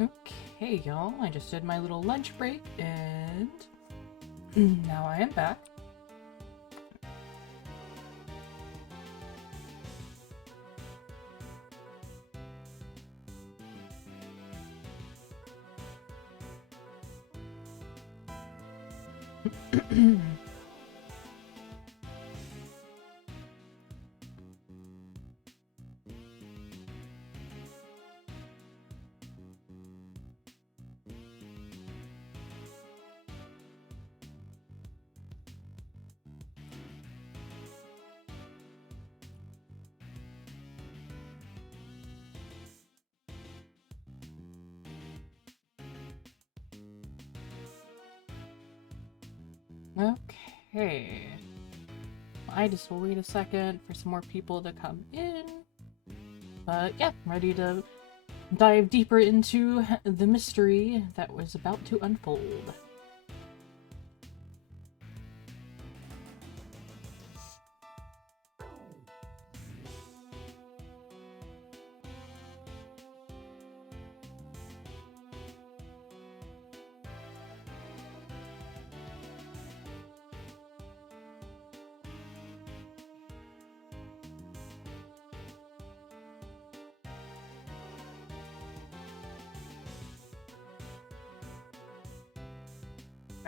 Okay, y'all, I just did my little lunch break, and now I am back. Okay. I just will wait a second for some more people to come in. But yeah, ready to dive deeper into the mystery that was about to unfold.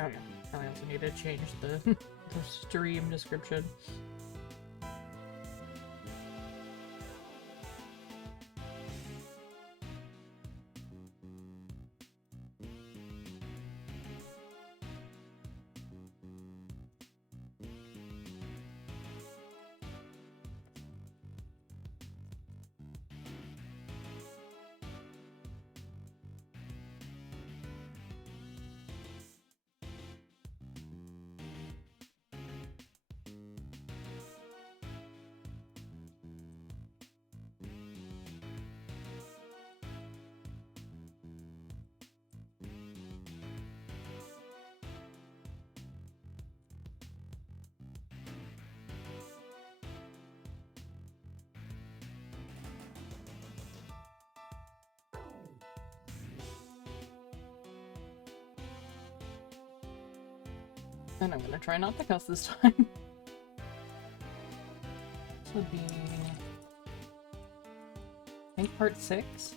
Oh yeah, I also need to change the, the stream description. And I'm gonna try not to cuss this time. This would be, I think, part 6.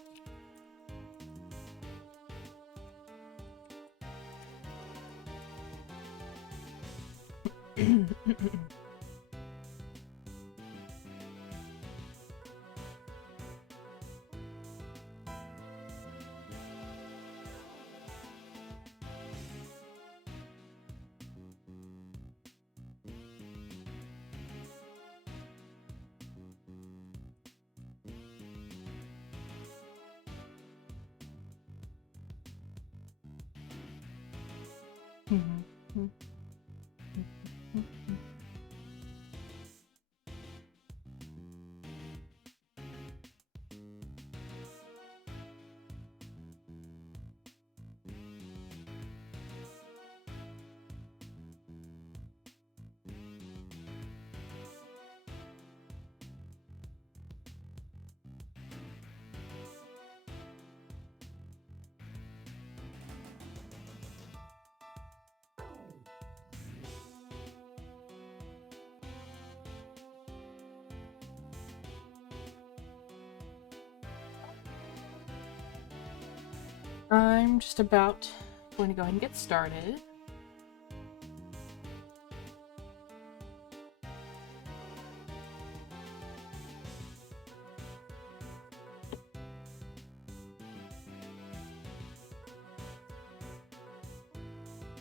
I'm just about going to go ahead and get started.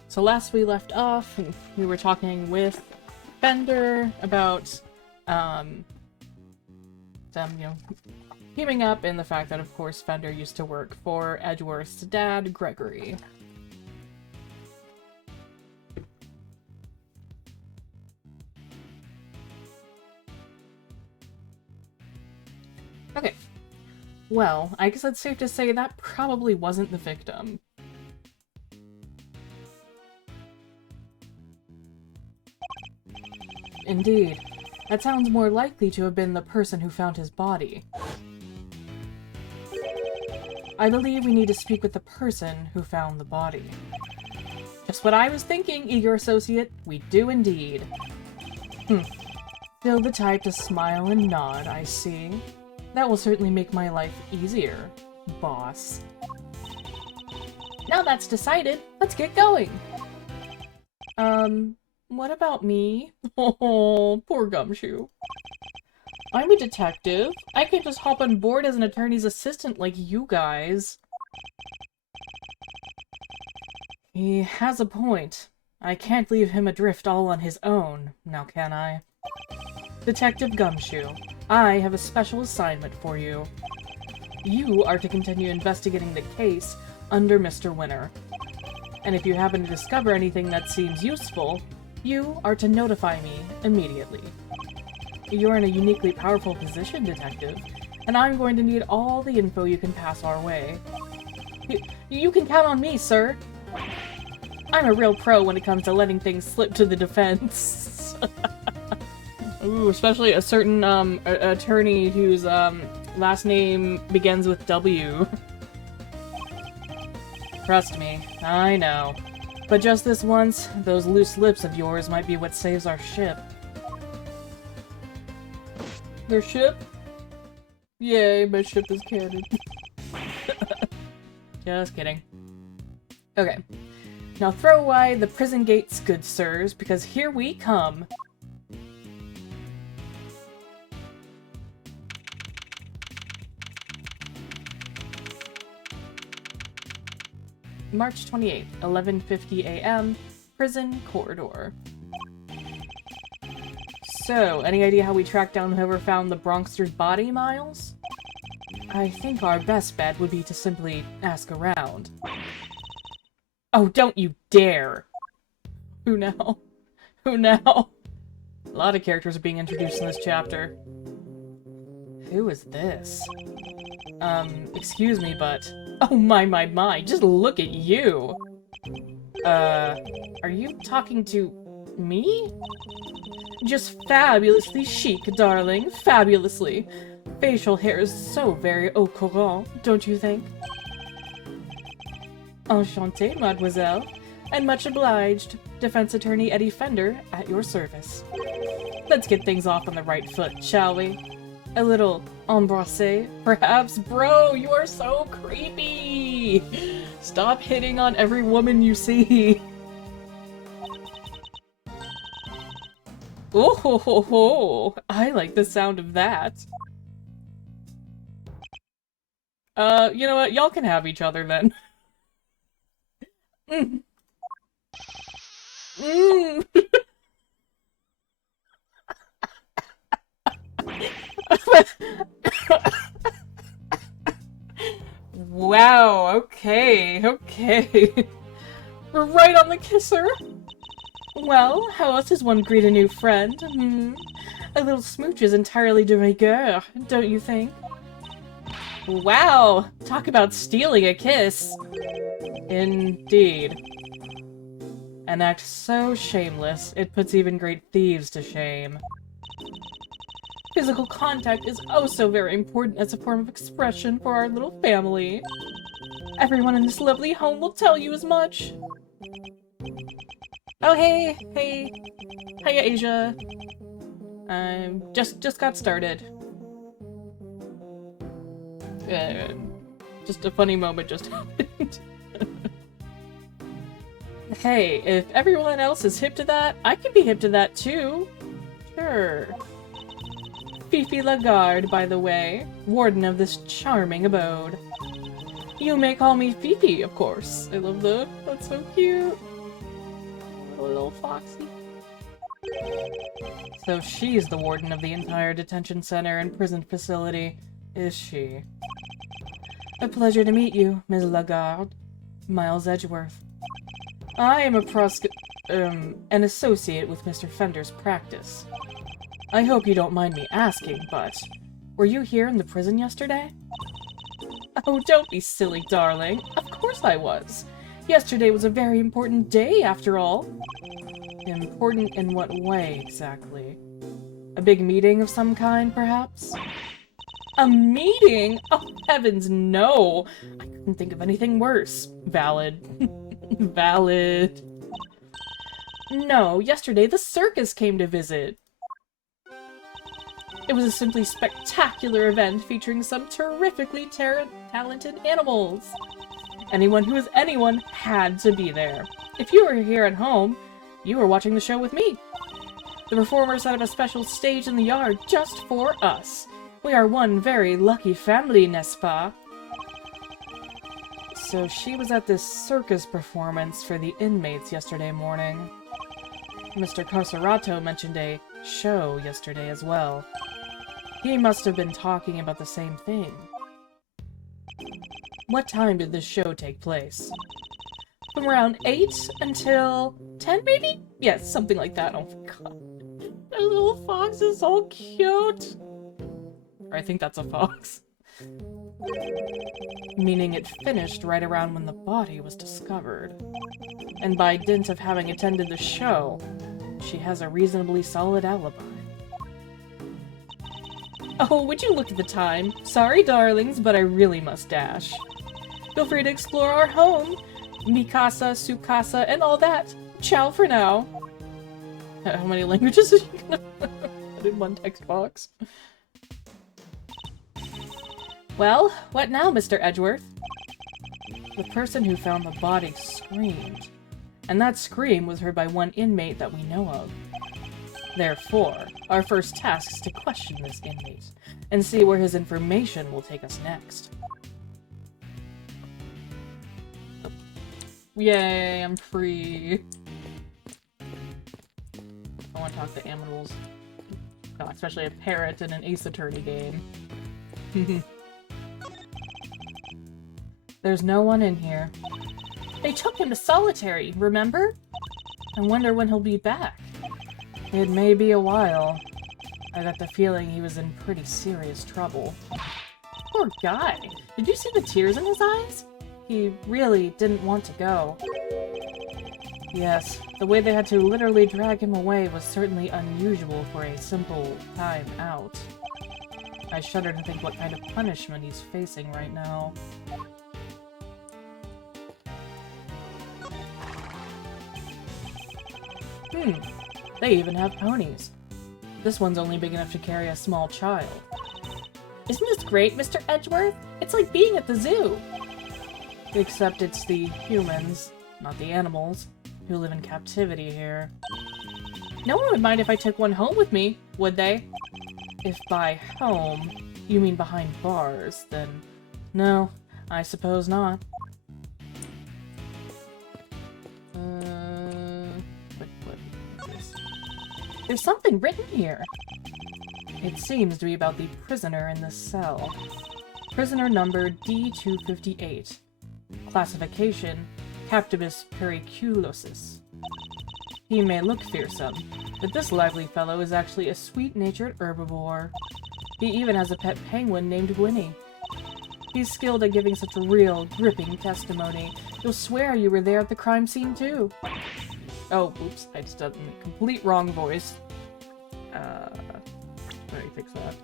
So last we left off, we were talking with Fender about them, teaming up, and the fact that, of course, Fender used to work for Edgeworth's dad, Gregory. Okay. Well, I guess it's safe to say that probably wasn't the victim. Indeed. That sounds more likely to have been the person who found his body. I believe we need to speak with the person who found the body. Just what I was thinking, eager associate. We do indeed. Still the type to smile and nod, I see. That will certainly make my life easier, boss. Now that's decided, let's get going. What about me? Oh, poor Gumshoe. I'm a detective. I can't just hop on board as an attorney's assistant like you guys. He has a point. I can't leave him adrift all on his own, now can I? Detective Gumshoe, I have a special assignment for you. You are to continue investigating the case under Mr. Winter. And if you happen to discover anything that seems useful, you are to notify me immediately. You're in a uniquely powerful position, Detective, and I'm going to need all the info you can pass our way. You can count on me, sir! I'm a real pro when it comes to letting things slip to the defense. Ooh, especially a certain attorney whose last name begins with W. Trust me, I know. But just this once, those loose lips of yours might be what saves our ship. Their ship? Yay, my ship is canon. Just kidding. Okay. Now throw wide the prison gates, good sirs, because here we come. March 28th, 11:50 a.m., prison corridor. So, any idea how we track down whoever found the Bronxter's body, Miles? I think our best bet would be to simply ask around. Oh, don't you dare! Who now? Who now? A lot of characters are being introduced in this chapter. Who is this? Excuse me, but... Oh my, just look at you! Are you talking to me? Just fabulously chic, darling. Fabulously. Facial hair is so very au courant, don't you think? Enchantée, mademoiselle. And much obliged. Defense Attorney Eddie Fender, at your service. Let's get things off on the right foot, shall we? A little embrassé, perhaps? Bro, you are so creepy! Stop hitting on every woman you see. Oh ho ho ho! I like the sound of that. You know what? Y'all can have each other then. Wow, okay. We're right on the kisser. Well, how else does one greet a new friend? A little smooch is entirely de rigueur, don't you think? Wow, talk about stealing a kiss. Indeed. An act so shameless, it puts even great thieves to shame. Physical contact is oh so very important as a form of expression for our little family. Everyone in this lovely home will tell you as much. Oh, hey. Hiya, Asia. Just got started. Just a funny moment just happened. Hey, if everyone else is hip to that, I can be hip to that too. Sure. Fifi Lagarde, by the way, warden of this charming abode. You may call me Fifi, of course. I love that's so cute. A little foxy. So she's the warden of the entire detention center and prison facility, is she? A pleasure to meet you, Ms. Lagarde. Miles Edgeworth. I am an associate with Mr. Fender's practice. I hope you don't mind me asking, but were you here in the prison yesterday? Oh, don't be silly, darling. Of course I was. Yesterday was a very important day, after all. Important in what way, exactly? A big meeting of some kind, perhaps? A meeting? Oh, heavens, no! I couldn't think of anything worse. Valid. Valid. No, yesterday the circus came to visit. It was a simply spectacular event featuring some terrifically talented animals. Anyone who is anyone had to be there. If you were here at home, you were watching the show with me. The performers set up a special stage in the yard just for us. We are one very lucky family, n'est-ce pas? So she was at this circus performance for the inmates yesterday morning. Mr. Carcerato mentioned a show yesterday as well. He must have been talking about the same thing. What time did this show take place? From around 8 until 10, maybe? Yes, something like that. Oh my god. That little fox is so cute! Or I think that's a fox. Meaning it finished right around when the body was discovered. And by dint of having attended the show, she has a reasonably solid alibi. Oh, would you look at the time? Sorry, darlings, but I really must dash. Feel free to explore our home. Mikasa, Sukasa, and all that. Ciao for now. How many languages are you gonna put in one text box? Well, what now, Mr. Edgeworth? The person who found the body screamed. And that scream was heard by one inmate that we know of. Therefore, our first task is to question this inmate, and see where his information will take us next. Yay, I'm free. I want to talk to animals. Oh, especially a parrot in an Ace Attorney game. There's no one in here. They took him to solitary, remember? I wonder when he'll be back. It may be a while. I got the feeling he was in pretty serious trouble. Poor guy. Did you see the tears in his eyes? He really didn't want to go. Yes, the way they had to literally drag him away was certainly unusual for a simple time out. I shudder to think what kind of punishment he's facing right now. They even have ponies. This one's only big enough to carry a small child. Isn't this great, Mr. Edgeworth? It's like being at the zoo! Except it's the humans, not the animals, who live in captivity here. No one would mind if I took one home with me, would they? If by home you mean behind bars, then no, I suppose not. There's something written here. It seems to be about the prisoner in this cell. Prisoner number D258. Classification, Captivus periculosus. He may look fearsome, but this lively fellow is actually a sweet-natured herbivore. He even has a pet penguin named Winnie. He's skilled at giving such real, gripping testimony. You'll swear you were there at the crime scene, too. Oh, oops, I just did the complete wrong voice. Let me fix that.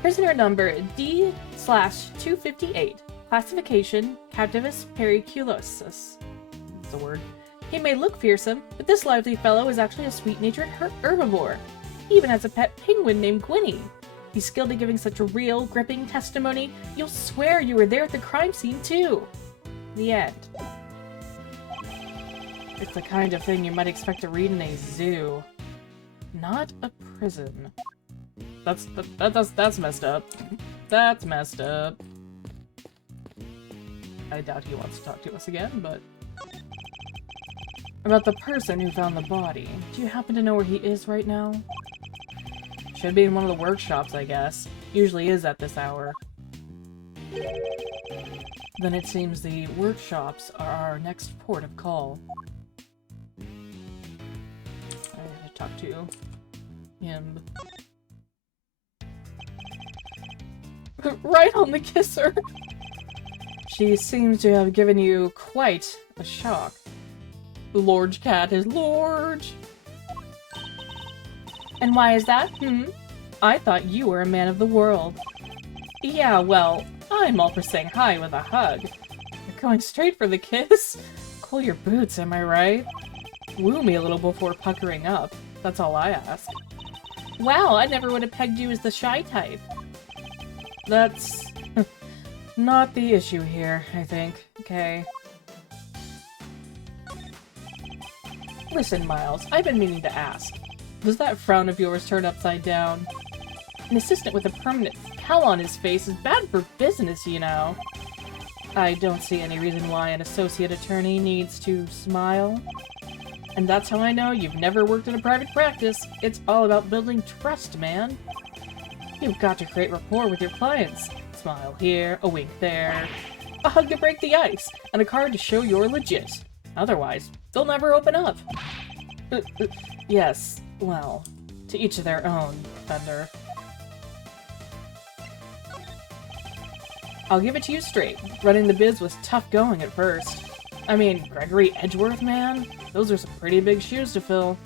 Prisoner number D/258. Classification, Captivus periculosus. That's a word. He may look fearsome, but this lively fellow is actually a sweet-natured herbivore. He even has a pet penguin named Gwynny. He's skilled at giving such a real, gripping testimony, you'll swear you were there at the crime scene, too. The end. It's the kind of thing you might expect to read in a zoo. Not a prison. That's messed up. That's messed up. I doubt he wants to talk to us again, but... About the person who found the body. Do you happen to know where he is right now? Should be in one of the workshops, I guess. Usually is at this hour. Then it seems the workshops are our next port of call. I gotta talk to him. Right on the kisser! She seems to have given you quite a shock. Large cat is large! And why is that, I thought you were a man of the world. Yeah, well, I'm all for saying hi with a hug. You're going straight for the kiss? Cool your boots, am I right? Woo me a little before puckering up. That's all I ask. Wow, I never would have pegged you as the shy type. That's not the issue here, I think. Okay. Listen, Miles, I've been meaning to ask. Does that frown of yours turn upside down? An assistant with a permanent scowl on his face is bad for business, you know. I don't see any reason why an associate attorney needs to smile. And that's how I know you've never worked in a private practice. It's all about building trust, man. You've got to create rapport with your clients. Smile here, a wink there, a hug to break the ice, and a card to show you're legit. Otherwise, they'll never open up. Yes, well, to each of their own, Fender. I'll give it to you straight. Running the biz was tough going at first. I mean, Gregory Edgeworth, man? Those are some pretty big shoes to fill.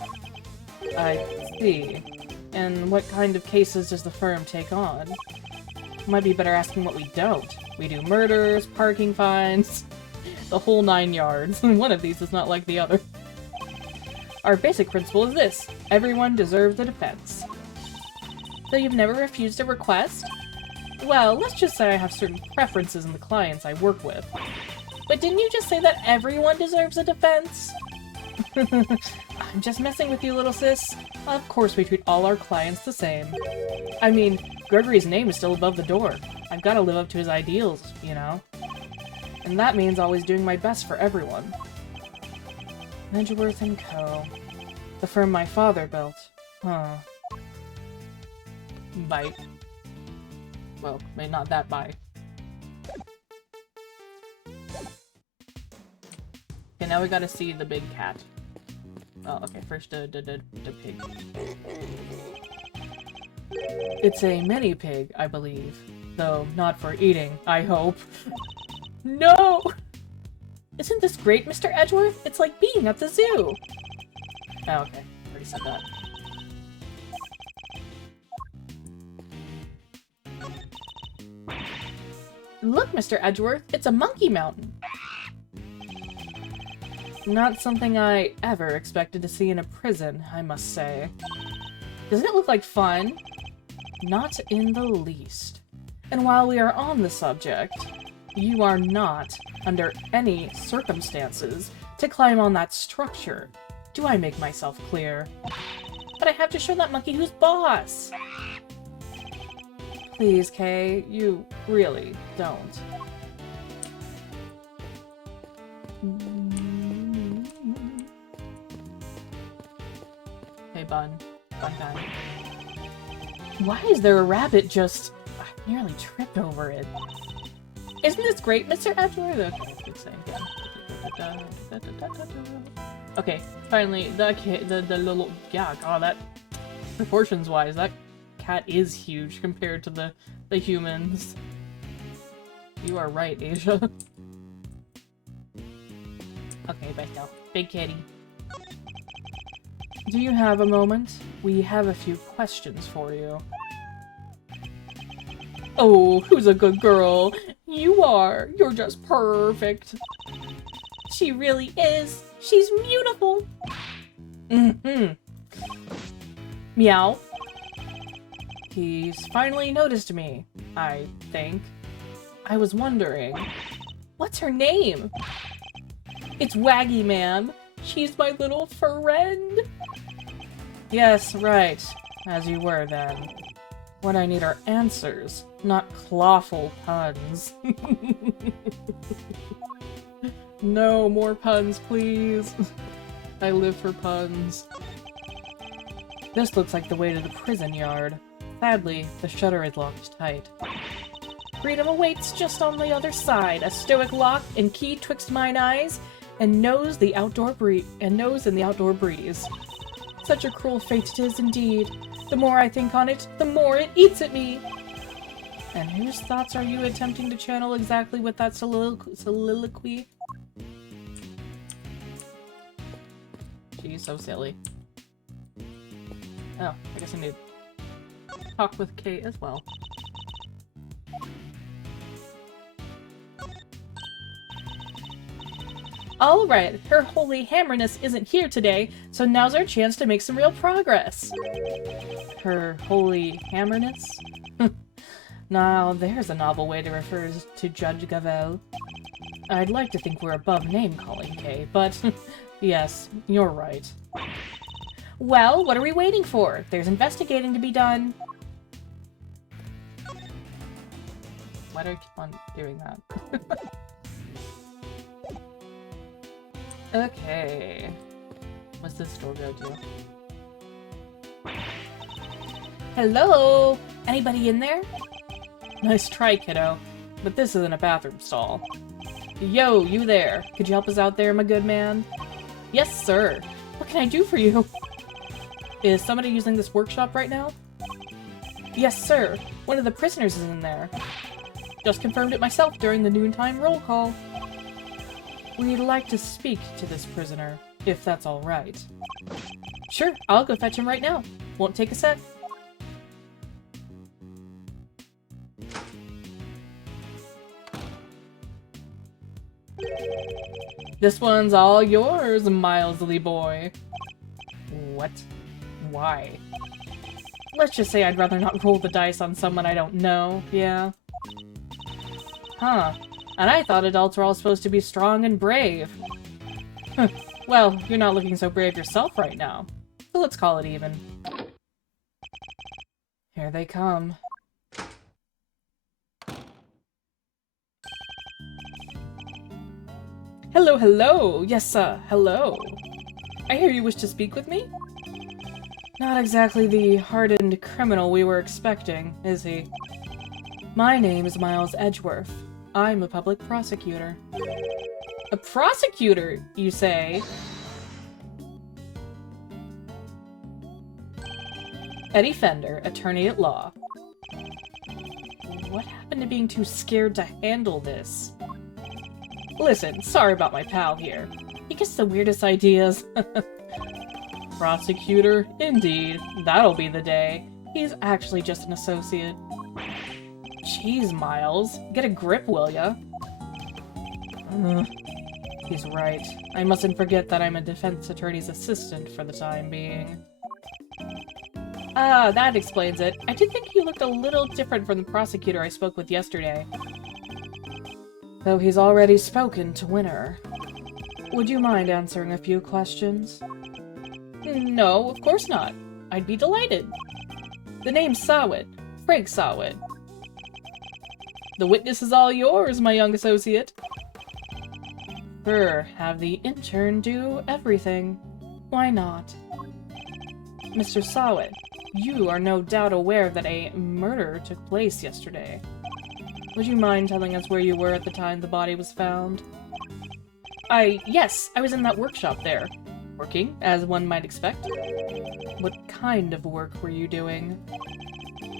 I see. And what kind of cases does the firm take on? Might be better asking what we don't. We do murders, parking fines, the whole 9 yards. One of these is not like the other. Our basic principle is this: everyone deserves a defense. So you've never refused a request? Well, let's just say I have certain preferences in the clients I work with. But didn't you just say that everyone deserves a defense? I'm just messing with you, little sis. Of course we treat all our clients the same. I mean, Gregory's name is still above the door. I've got to live up to his ideals, you know? And that means always doing my best for everyone. Edgeworth & Co. The firm my father built. Huh. Bite. Well, maybe not that bite. Okay, now we gotta see the big cat. Oh, okay, first the pig. It's a mini pig, I believe. Though not for eating, I hope. No! Isn't this great, Mr. Edgeworth? It's like being at the zoo! Oh, okay. Already said that. Look, Mr. Edgeworth, it's a monkey mountain! Not something I ever expected to see in a prison, I must say. Doesn't it look like fun? Not in the least. And while we are on the subject, you are not, under any circumstances, to climb on that structure. Do I make myself clear? But I have to show that monkey who's boss! Please, Kay, you really don't. Hey, Bun. Bun time. Why is there a rabbit just... I nearly tripped over it. Isn't this great, Mr. Edgeworth? Okay, good saying. Okay, finally, the little... Yeah, god, that... Proportions-wise, that cat is huge compared to the humans. You are right, Asia. Okay, back now. Big kitty. Do you have a moment? We have a few questions for you. Oh, who's a good girl? You are. You're just perfect. She really is. She's beautiful. Mm-hmm. Meow. He's finally noticed me, I think. I was wondering, what's her name? It's Waggy Man. She's my little friend. Yes, right. As you were then. What I need are answers, not clawful puns. No more puns, please. I live for puns. This looks like the way to the prison yard. Sadly, the shutter is locked tight. Freedom awaits just on the other side. A stoic lock and key twixt mine eyes, and knows in the outdoor breeze. Such a cruel fate it is indeed. The more I think on it, the more it eats at me. And whose thoughts are you attempting to channel exactly with that soliloquy? She's so silly. Oh, I guess I need... talk with Kay as well. Alright, Her Holy Hammerness isn't here today, so now's our chance to make some real progress. Her Holy Hammerness? Now, there's a novel way to refer to Judge Gavel. I'd like to think we're above name-calling, Kay, but yes, you're right. Well, what are we waiting for? There's investigating to be done. Why do I keep on doing that? Okay. What's this door go to? Hello? Anybody in there? Nice try, kiddo. But this isn't a bathroom stall. Yo, you there. Could you help us out there, my good man? Yes, sir. What can I do for you? Is somebody using this workshop right now? Yes, sir. One of the prisoners is in there. Just confirmed it myself during the noontime roll call. We'd like to speak to this prisoner, if that's all right. Sure, I'll go fetch him right now. Won't take a sec. This one's all yours, Milesley boy. What? Why? Let's just say I'd rather not roll the dice on someone I don't know, yeah? Huh. And I thought adults were all supposed to be strong and brave. Well, you're not looking so brave yourself right now. So let's call it even. Here they come. Hello, hello! Yes, hello. I hear you wish to speak with me? Not exactly the hardened criminal we were expecting, is he? My name is Miles Edgeworth. I'm a public prosecutor. A prosecutor, you say? Eddie Fender, attorney at law. What happened to being too scared to handle this? Listen, sorry about my pal here. He gets the weirdest ideas. Prosecutor? Indeed. That'll be the day. He's actually just an associate. Jeez, Miles. Get a grip, will ya? He's right. I mustn't forget that I'm a defense attorney's assistant for the time being. Ah, that explains it. I did think he looked a little different from the prosecutor I spoke with yesterday. Though he's already spoken to Winner. Would you mind answering a few questions? No, of course not. I'd be delighted. The name's Sawit. Frank Sawit. The witness is all yours, my young associate. Sure, have the intern do everything. Why not? Mr. Sawit, you are no doubt aware that a murder took place yesterday. Would you mind telling us where you were at the time the body was found? Yes, I was in that workshop there. Working, as one might expect. What kind of work were you doing?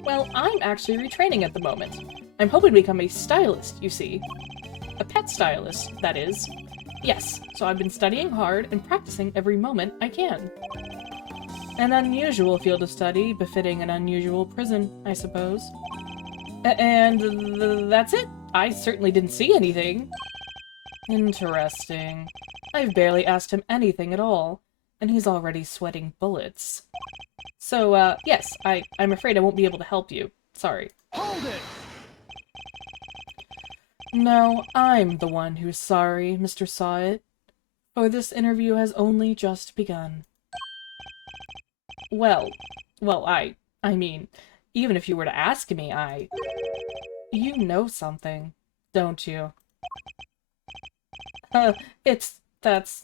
Well, I'm actually retraining at the moment. I'm hoping to become a stylist, you see. A pet stylist, that is. Yes, so I've been studying hard and practicing every moment I can. An unusual field of study, befitting an unusual prison, I suppose. And that's it. I certainly didn't see anything. Interesting. I've barely asked him anything at all, and he's already sweating bullets. So, yes, I'm afraid I won't be able to help you. Sorry. Hold it! No, I'm the one who's sorry, Mr. Sawit. For this interview has only just begun. Well, I mean, even if you were to ask me, You know something, don't you? That's...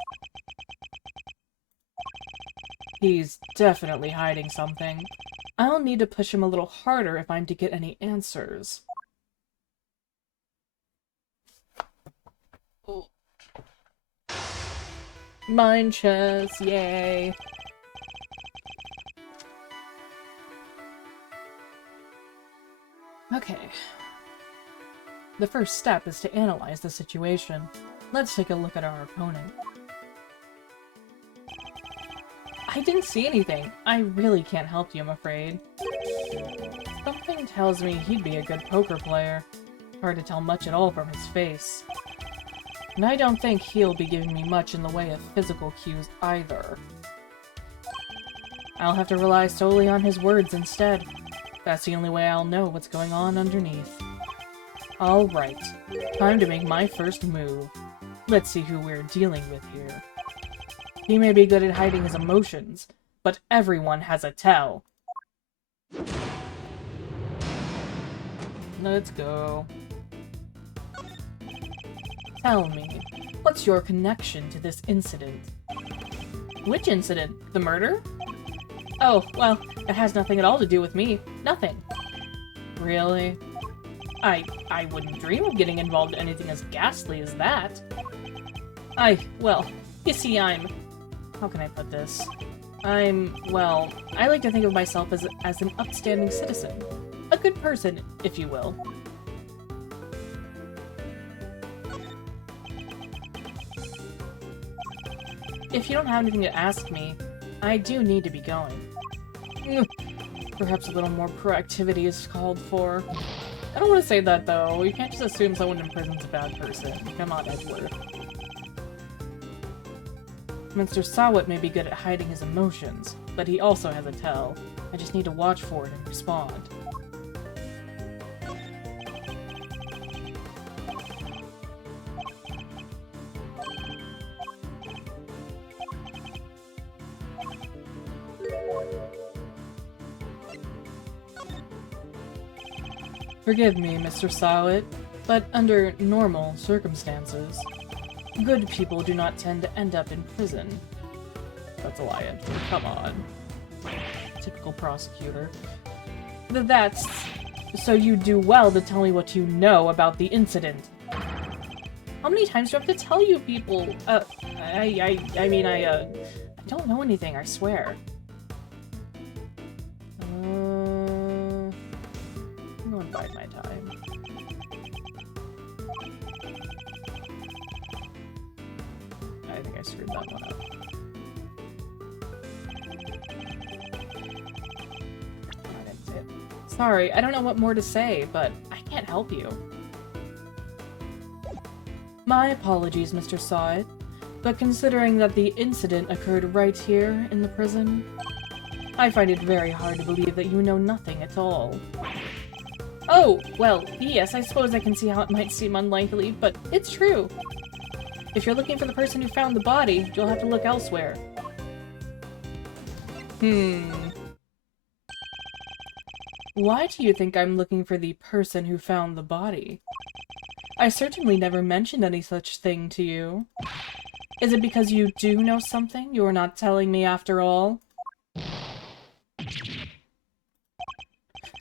He's definitely hiding something. I'll need to push him a little harder if I'm to get any answers. Mind chess, yay! Okay. The first step is to analyze the situation. Let's take a look at our opponent. I didn't see anything. I really can't help you, I'm afraid. Something tells me he'd be a good poker player. Hard to tell much at all from his face. And I don't think he'll be giving me much in the way of physical cues either. I'll have to rely solely on his words instead. That's the only way I'll know what's going on underneath. Alright, time to make my first move. Let's see who we're dealing with here. He may be good at hiding his emotions, but everyone has a tell. Let's go. Tell me, what's your connection to this incident? Which incident? The murder? Oh, well, it has nothing at all to do with me. Nothing. Really? I wouldn't dream of getting involved in anything as ghastly as that. Well, you see, how can I put this? Well, I like to think of myself as an upstanding citizen. A good person, if you will. If you don't have anything to ask me, I do need to be going. Perhaps a little more proactivity is called for. I don't want to say that, though. You can't just assume someone in prison's a bad person. Come on, Edward. Mr. Sawat may be good at hiding his emotions, but he also has a tell. I just need to watch for it and respond. Forgive me, Mr. Sawat, but under normal circumstances, good people do not tend to end up in prison. That's a lie, Edward. Come on. Typical prosecutor. That's... So you do well to tell me what you know about the incident. How many times do I have to tell you people? I don't know anything, I swear. I'm going to bide my time. I think I screwed that one up. I didn't say it. Sorry, I don't know what more to say, but I can't help you. My apologies, Mr. Sawat, but considering that the incident occurred right here in the prison, I find it very hard to believe that you know nothing at all. Oh, well, yes, I suppose I can see how it might seem unlikely, but it's true. If you're looking for the person who found the body, you'll have to look elsewhere. Why do you think I'm looking for the person who found the body? I certainly never mentioned any such thing to you. Is it because you do know something you're not telling me after all?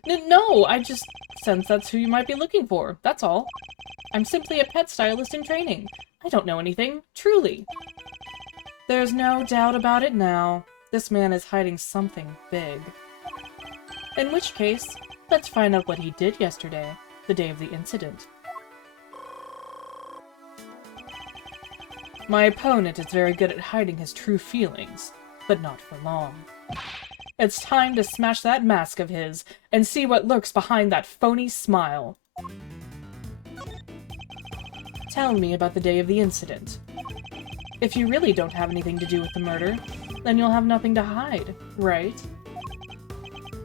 No, I just sense that's who you might be looking for, that's all. I'm simply a pet stylist in training. I don't know anything, truly. There's no doubt about it now. This man is hiding something big. In which case, let's find out what he did yesterday, the day of the incident. My opponent is very good at hiding his true feelings, but not for long. It's time to smash that mask of his and see what lurks behind that phony smile. Tell me about the day of the incident. If you really don't have anything to do with the murder, then you'll have nothing to hide, right?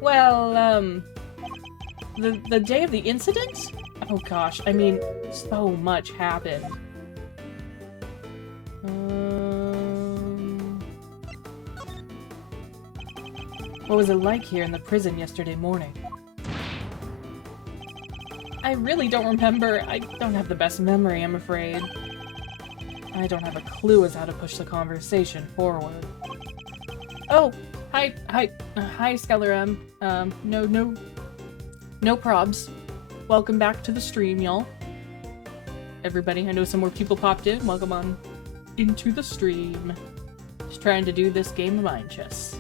Well, the day of the incident? Oh gosh, I mean, so much happened. What was it like here in the prison yesterday morning? I really don't remember. I don't have the best memory, I'm afraid. I don't have a clue as how to push the conversation forward. Oh, hi, Skeller M. No probs. Welcome back to the stream, y'all. Everybody, I know some more people popped in. Welcome on into the stream. Just trying to do this game of mind chess.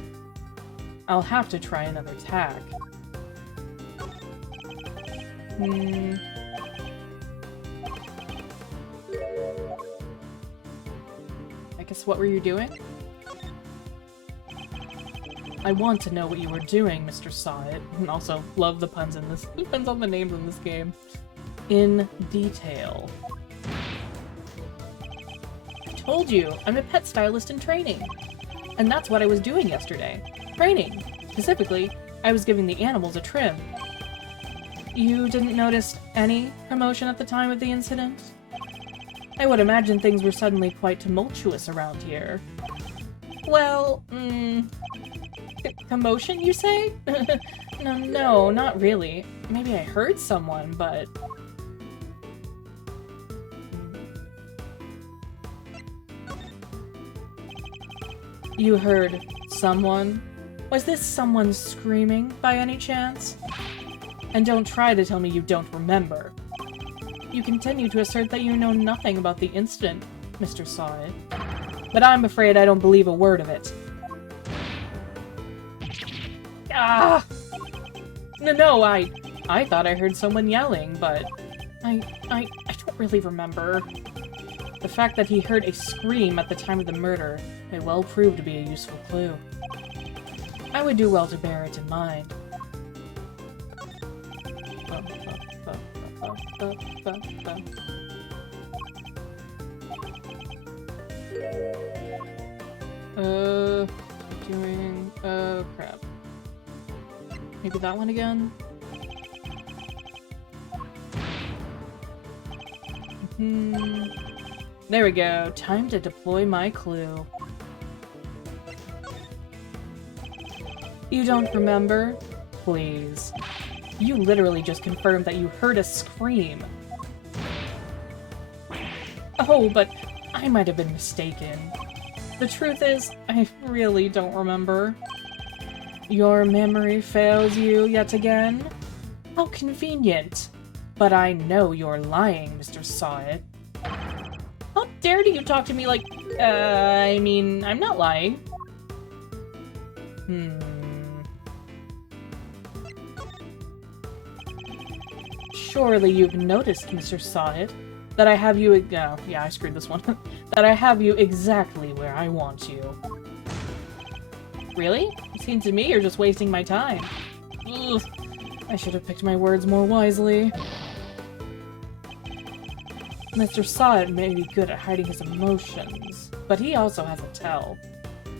I'll have to try another tack. I guess what were you doing? I want to know what you were doing, Mr. Sawit. And also, love the puns in this. Depends on the names in this game. In detail. I told you, I'm a pet stylist in training. And that's what I was doing yesterday. Training. Specifically, I was giving the animals a trim. You didn't notice any commotion at the time of the incident? I would imagine things were suddenly quite tumultuous around here. Well, commotion, you say? No, not really. Maybe I heard someone, but... You heard someone? Was this someone screaming, by any chance? And don't try to tell me you don't remember. You continue to assert that you know nothing about the incident, Mr. Sawit. But I'm afraid I don't believe a word of it. Ah! No, I thought I heard someone yelling, but I don't really remember. The fact that he heard a scream at the time of the murder may well prove to be a useful clue. I would do well to bear it in mind. Crap. Maybe that one again? There we go. Time to deploy my clue. You don't remember? Please. You literally just confirmed that you heard a scream. Oh, but I might have been mistaken. The truth is, I really don't remember. Your memory fails you yet again? How convenient. But I know you're lying, Mr. Sawit. How dare you talk to me like... I mean, I'm not lying. Surely you've noticed, Mr. Sawit, that I have you... yeah, I screwed this one. That I have you exactly where I want you. Really? It seems to me you're just wasting my time. Ugh. I should have picked my words more wisely. Mr. Sawit may be good at hiding his emotions, but he also has a tell.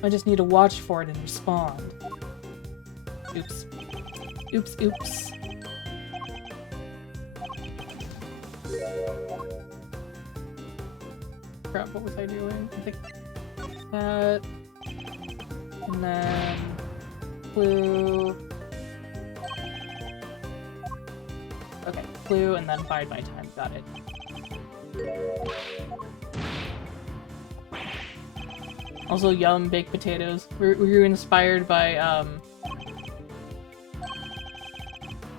I just need to watch for it and respond. Oops. Oops, oops. Crap, what was I doing? I think that... And then... Clue... Okay, clue, and then bide my time. Got it. Also, yum, baked potatoes. We were inspired by,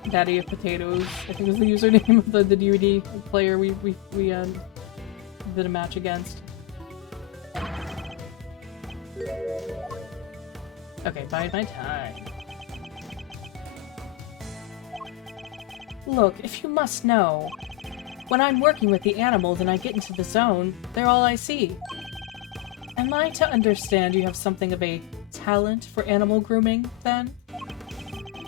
Daddy of Potatoes, I think was the username of the DVD player we did a match against. Okay, bide my time. Look, if you must know, when I'm working with the animals and I get into the zone, they're all I see. Am I to understand you have something of a talent for animal grooming, then?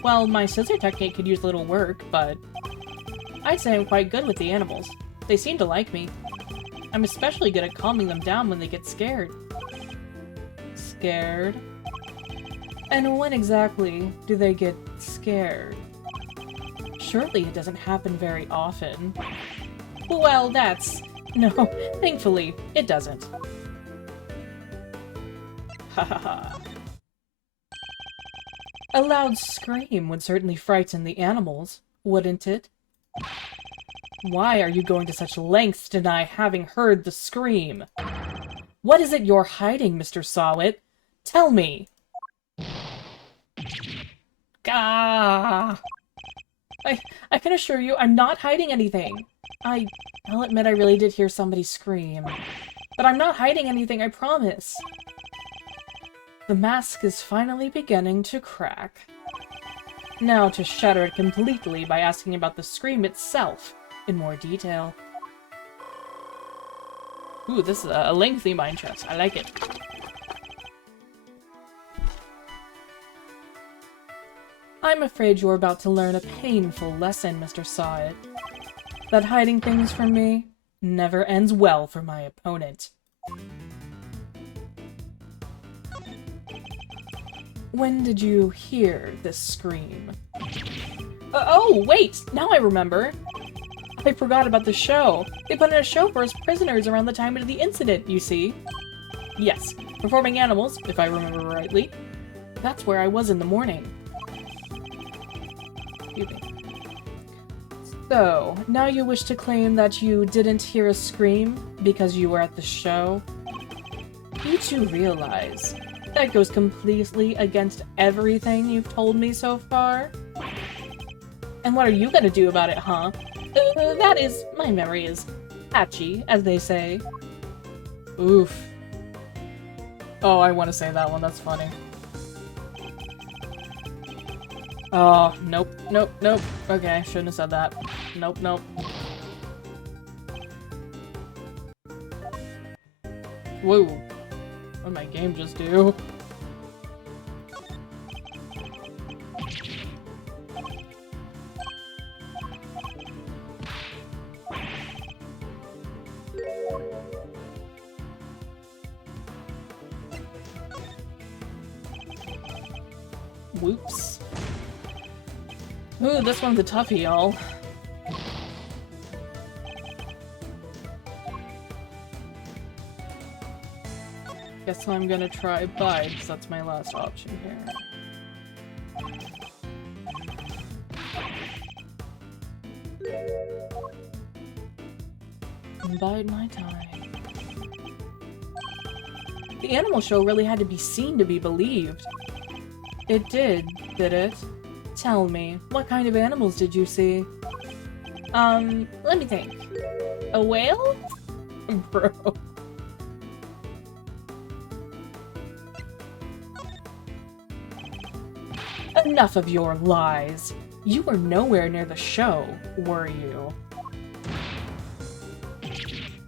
Well, my scissor technique could use a little work, but I'd say I'm quite good with the animals. They seem to like me. I'm especially good at calming them down when they get scared. Scared? And when exactly do they get scared? Surely it doesn't happen very often. Well, that's... No, thankfully, it doesn't. Ha ha ha. A loud scream would certainly frighten the animals, wouldn't it? Why are you going to such lengths to deny having heard the scream? What is it you're hiding, Mr. Sawit? Tell me! Gah! I can assure you, I'm not hiding anything. I'll admit I really did hear somebody scream. But I'm not hiding anything, I promise. The mask is finally beginning to crack. Now to shatter it completely by asking about the scream itself in more detail. Ooh, this is a lengthy mind chest. I like it. I'm afraid you're about to learn a painful lesson, Mr. Sawit. That hiding things from me never ends well for my opponent. When did you hear this scream? Oh, wait! Now I remember! I forgot about the show. They put on a show for us prisoners around the time of the incident, you see. Yes, performing animals, if I remember rightly. That's where I was in the morning. Excuse me. So, now you wish to claim that you didn't hear a scream because you were at the show? You two realize that goes completely against everything you've told me so far? And what are you gonna do about it, huh? That is, my memory is patchy, as they say. Oof. Oh, I want to say that one, that's funny. Oh, nope, nope, nope. Okay, shouldn't have said that. Nope, nope. Whoa. What did my game just do? Whoops. Ooh, this one's a toughie, y'all. Guess I'm gonna try Bide, because that's my last option here. Bide my time. The animal show really had to be seen to be believed. It did it? Tell me, what kind of animals did you see? Let me think. A whale? Bro. Enough of your lies. You were nowhere near the show, were you?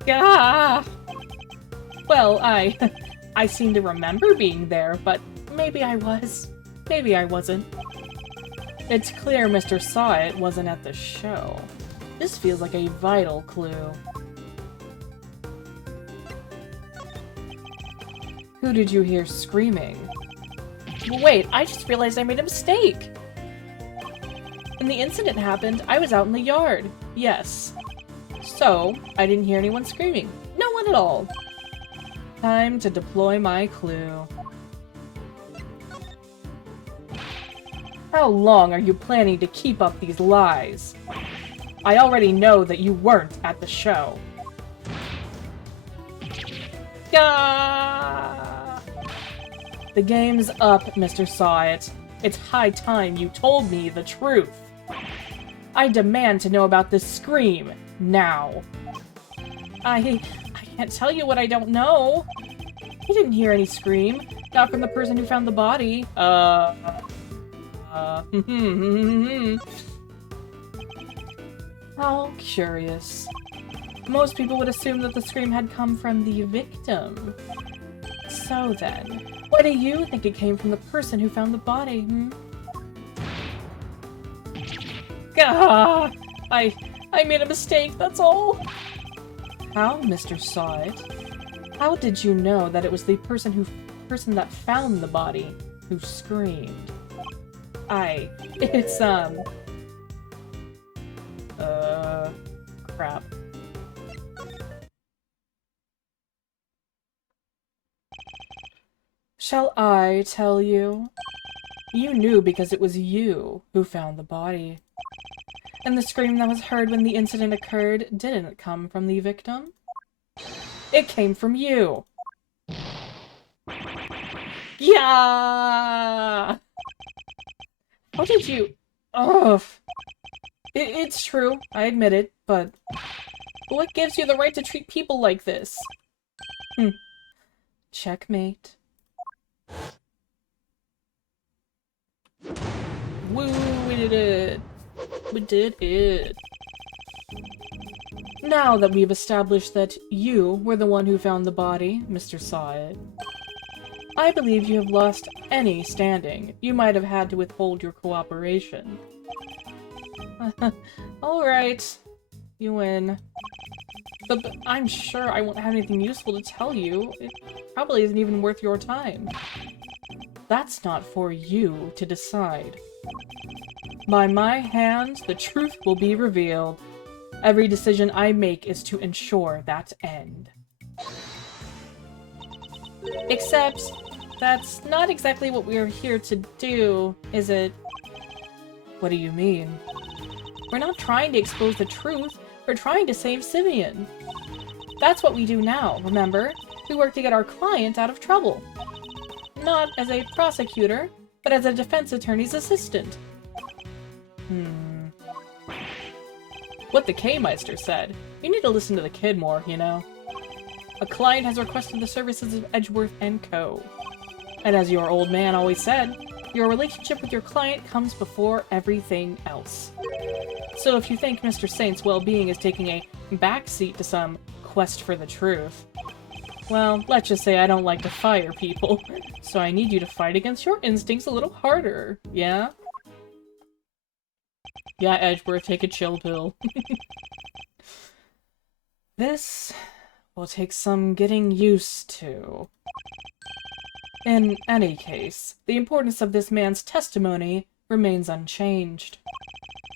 Gah! Well, I seem to remember being there, but maybe I was. Maybe I wasn't. It's clear Mr. Sawit wasn't at the show. This feels like a vital clue. Who did you hear screaming? Wait, I just realized I made a mistake! When the incident happened, I was out in the yard. Yes. So, I didn't hear anyone screaming. No one at all. Time to deploy my clue. How long are you planning to keep up these lies? I already know that you weren't at the show. Gah! The game's up, Mr. Sawit. It's high time you told me the truth. I demand to know about this scream, now. I can't tell you what I don't know. I didn't hear any scream. Not from the person who found the body. How curious. Most people would assume that the scream had come from the victim. So then, why do you think it came from the person who found the body, Gah! I made a mistake, that's all. How, Mr. Sawit? How did you know that it was the person that found the body who screamed? It's, crap. Shall I tell you? You knew because it was you who found the body. And the scream that was heard when the incident occurred didn't come from the victim. It came from you. Yeah! How did you... Ugh. It's true, I admit it, but what gives you the right to treat people like this? Checkmate. Woo, we did it! We did it! Now that we've established that you were the one who found the body, Mr. Sawit, I believe you have lost any standing. You might have had to withhold your cooperation. Alright. You win. But I'm sure I won't have anything useful to tell you. It probably isn't even worth your time. That's not for you to decide. By my hand, the truth will be revealed. Every decision I make is to ensure that end. Except, that's not exactly what we are here to do, is it? What do you mean? We're not trying to expose the truth, we're trying to save Simeon. That's what we do now, remember? We work to get our client out of trouble. Not as a prosecutor, but as a defense attorney's assistant. What the K-Meister said. You need to listen to the kid more, you know? A client has requested the services of Edgeworth & Co. And as your old man always said, your relationship with your client comes before everything else. So if you think Mr. Saint's well-being is taking a backseat to some quest for the truth, well, let's just say I don't like to fire people, so I need you to fight against your instincts a little harder, yeah? Yeah, Edgeworth, take a chill pill. This will take some getting used to. In any case, the importance of this man's testimony remains unchanged.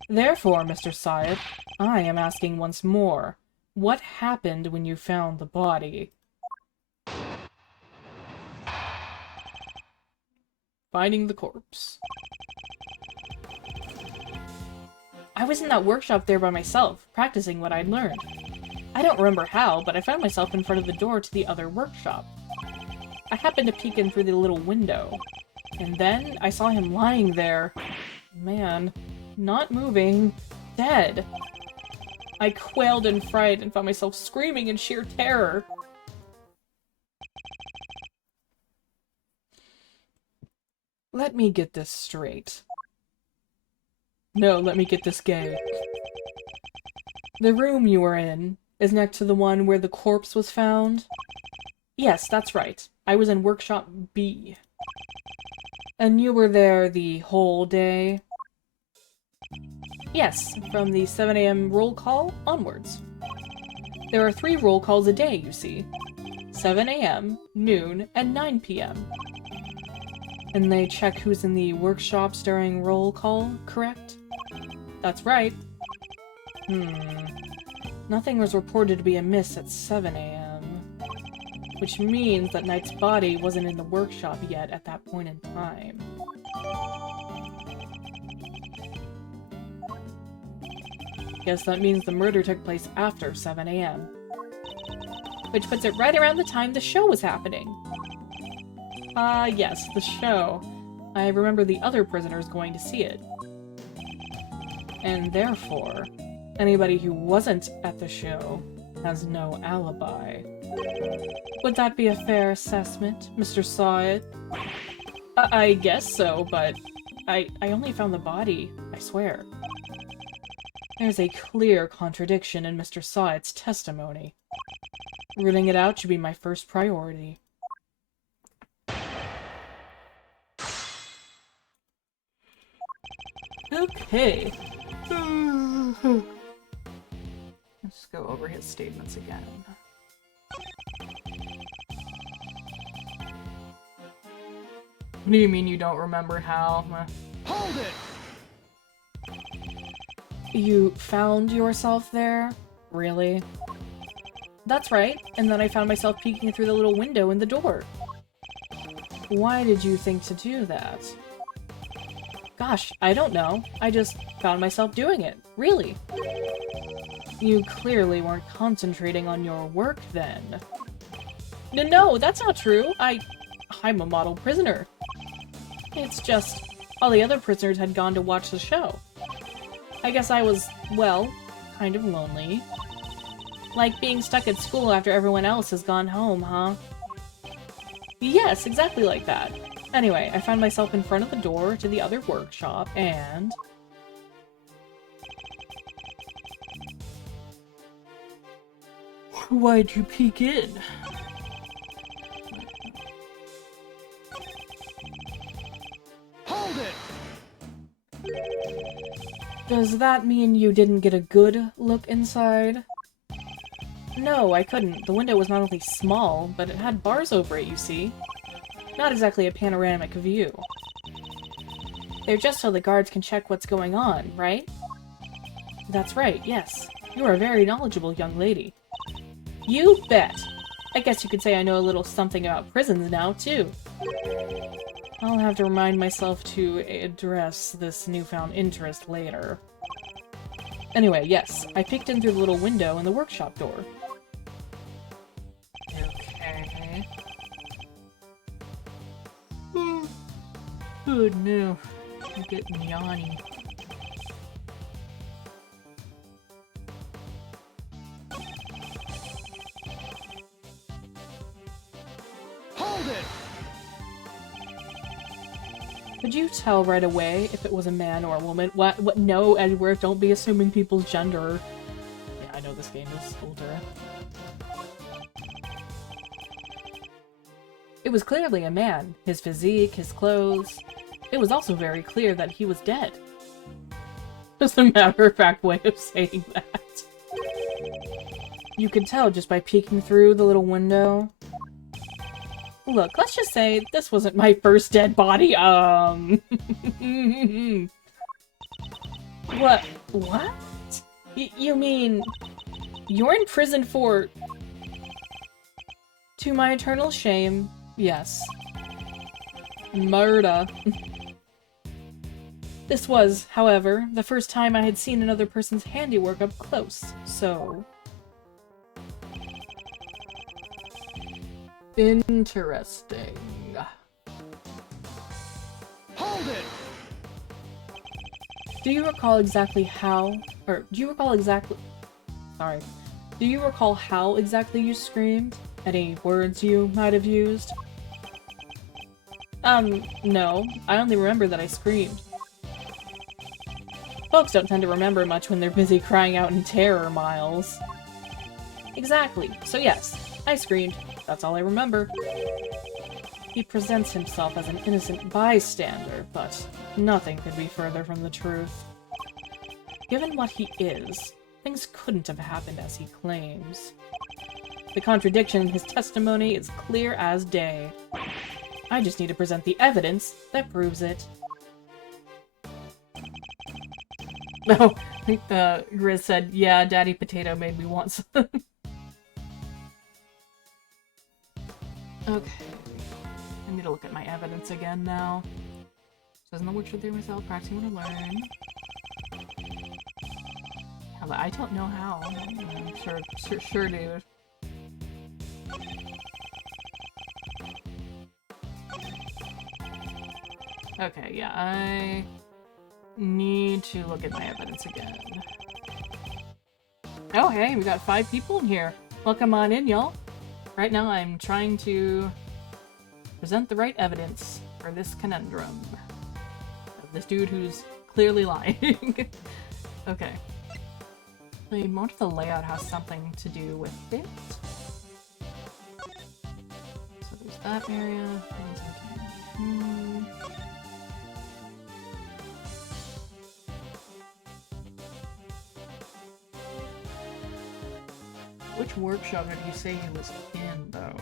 Therefore, Mr. Syed, I am asking once more, what happened when you found the body? Finding the corpse. I was in that workshop there by myself, practicing what I'd learned. I don't remember how, but I found myself in front of the door to the other workshop. I happened to peek in through the little window, and then I saw him lying there. Man, not moving, dead. I quailed in fright and found myself screaming in sheer terror. Let me get this straight. No, let me get this gay. The room you were in is next to the one where the corpse was found? Yes, that's right. I was in Workshop B. And you were there the whole day? Yes, from the 7 a.m. roll call onwards. There are 3 roll calls a day, you see. 7 a.m., noon, and 9 p.m. And they check who's in the workshops during roll call, correct? That's right. Nothing was reported to be amiss at 7 a.m. Which means that Knight's body wasn't in the workshop yet at that point in time. Guess that means the murder took place after 7 a.m. Which puts it right around the time the show was happening. Yes, the show. I remember the other prisoners going to see it. And therefore, anybody who wasn't at the show has no alibi. Would that be a fair assessment, Mr. Syed? I guess so, but I only found the body, I swear. There's a clear contradiction in Mr. Syed's testimony. Rooting it out should be my first priority. Okay. Let's go over his statements again. What do you mean you don't remember how? Hold it! You found yourself there? Really? That's right, and then I found myself peeking through the little window in the door. Why did you think to do that? Gosh, I don't know. I just found myself doing it. Really. You clearly weren't concentrating on your work then. No, that's not true. I'm a model prisoner. It's just, all the other prisoners had gone to watch the show. I guess I was, well, kind of lonely. Like being stuck at school after everyone else has gone home, huh? Yes, exactly like that. Anyway, I found myself in front of the door to the other workshop, and... Why'd you peek in? Does that mean you didn't get a good look inside? No, I couldn't. The window was not only small, but it had bars over it, you see. Not exactly a panoramic view. They're just so the guards can check what's going on, right? That's right, yes. You are a very knowledgeable young lady. You bet! I guess you could say I know a little something about prisons now, too. I'll have to remind myself to address this newfound interest later. Anyway, yes, I peeked in through the little window in the workshop door. Okay. Oh no. I'm getting yawny. Hold it! Could you tell right away if it was a man or a woman? What? No, Edward, don't be assuming people's gender. Yeah, I know this game is older. It was clearly a man. His physique, his clothes. It was also very clear that he was dead. Just a matter-of-fact way of saying that. You could tell just by peeking through the little window. Look, let's just say this wasn't my first dead body, What? What? You mean... You're in prison for... To my eternal shame, yes. Murder. This was, however, the first time I had seen another person's handiwork up close, so... Interesting. Hold it! Do you recall exactly how... Or, do you recall exactly... Sorry. Do you recall how exactly you screamed? Any words you might have used? No. I only remember that I screamed. Folks don't tend to remember much when they're busy crying out in terror, Miles. Exactly. So yes, I screamed. That's all I remember. He presents himself as an innocent bystander, but nothing could be further from the truth. Given what he is, things couldn't have happened as he claims. The contradiction in his testimony is clear as day. I just need to present the evidence that proves it. Oh, Grizz said, yeah, Daddy Potato made me want some. Okay. I need to look at my evidence again now. Says in the workshop there myself, practicing what I learn. How about I don't know how. Sure, dude. Okay, yeah, I need to look at my evidence again. Oh, hey, we got 5 people in here. Welcome on in, y'all. Right now, I'm trying to present the right evidence for this conundrum. Of this dude who's clearly lying. Okay. Most of the layout has something to do with it. So there's that area. Which workshop did he say he was in, though?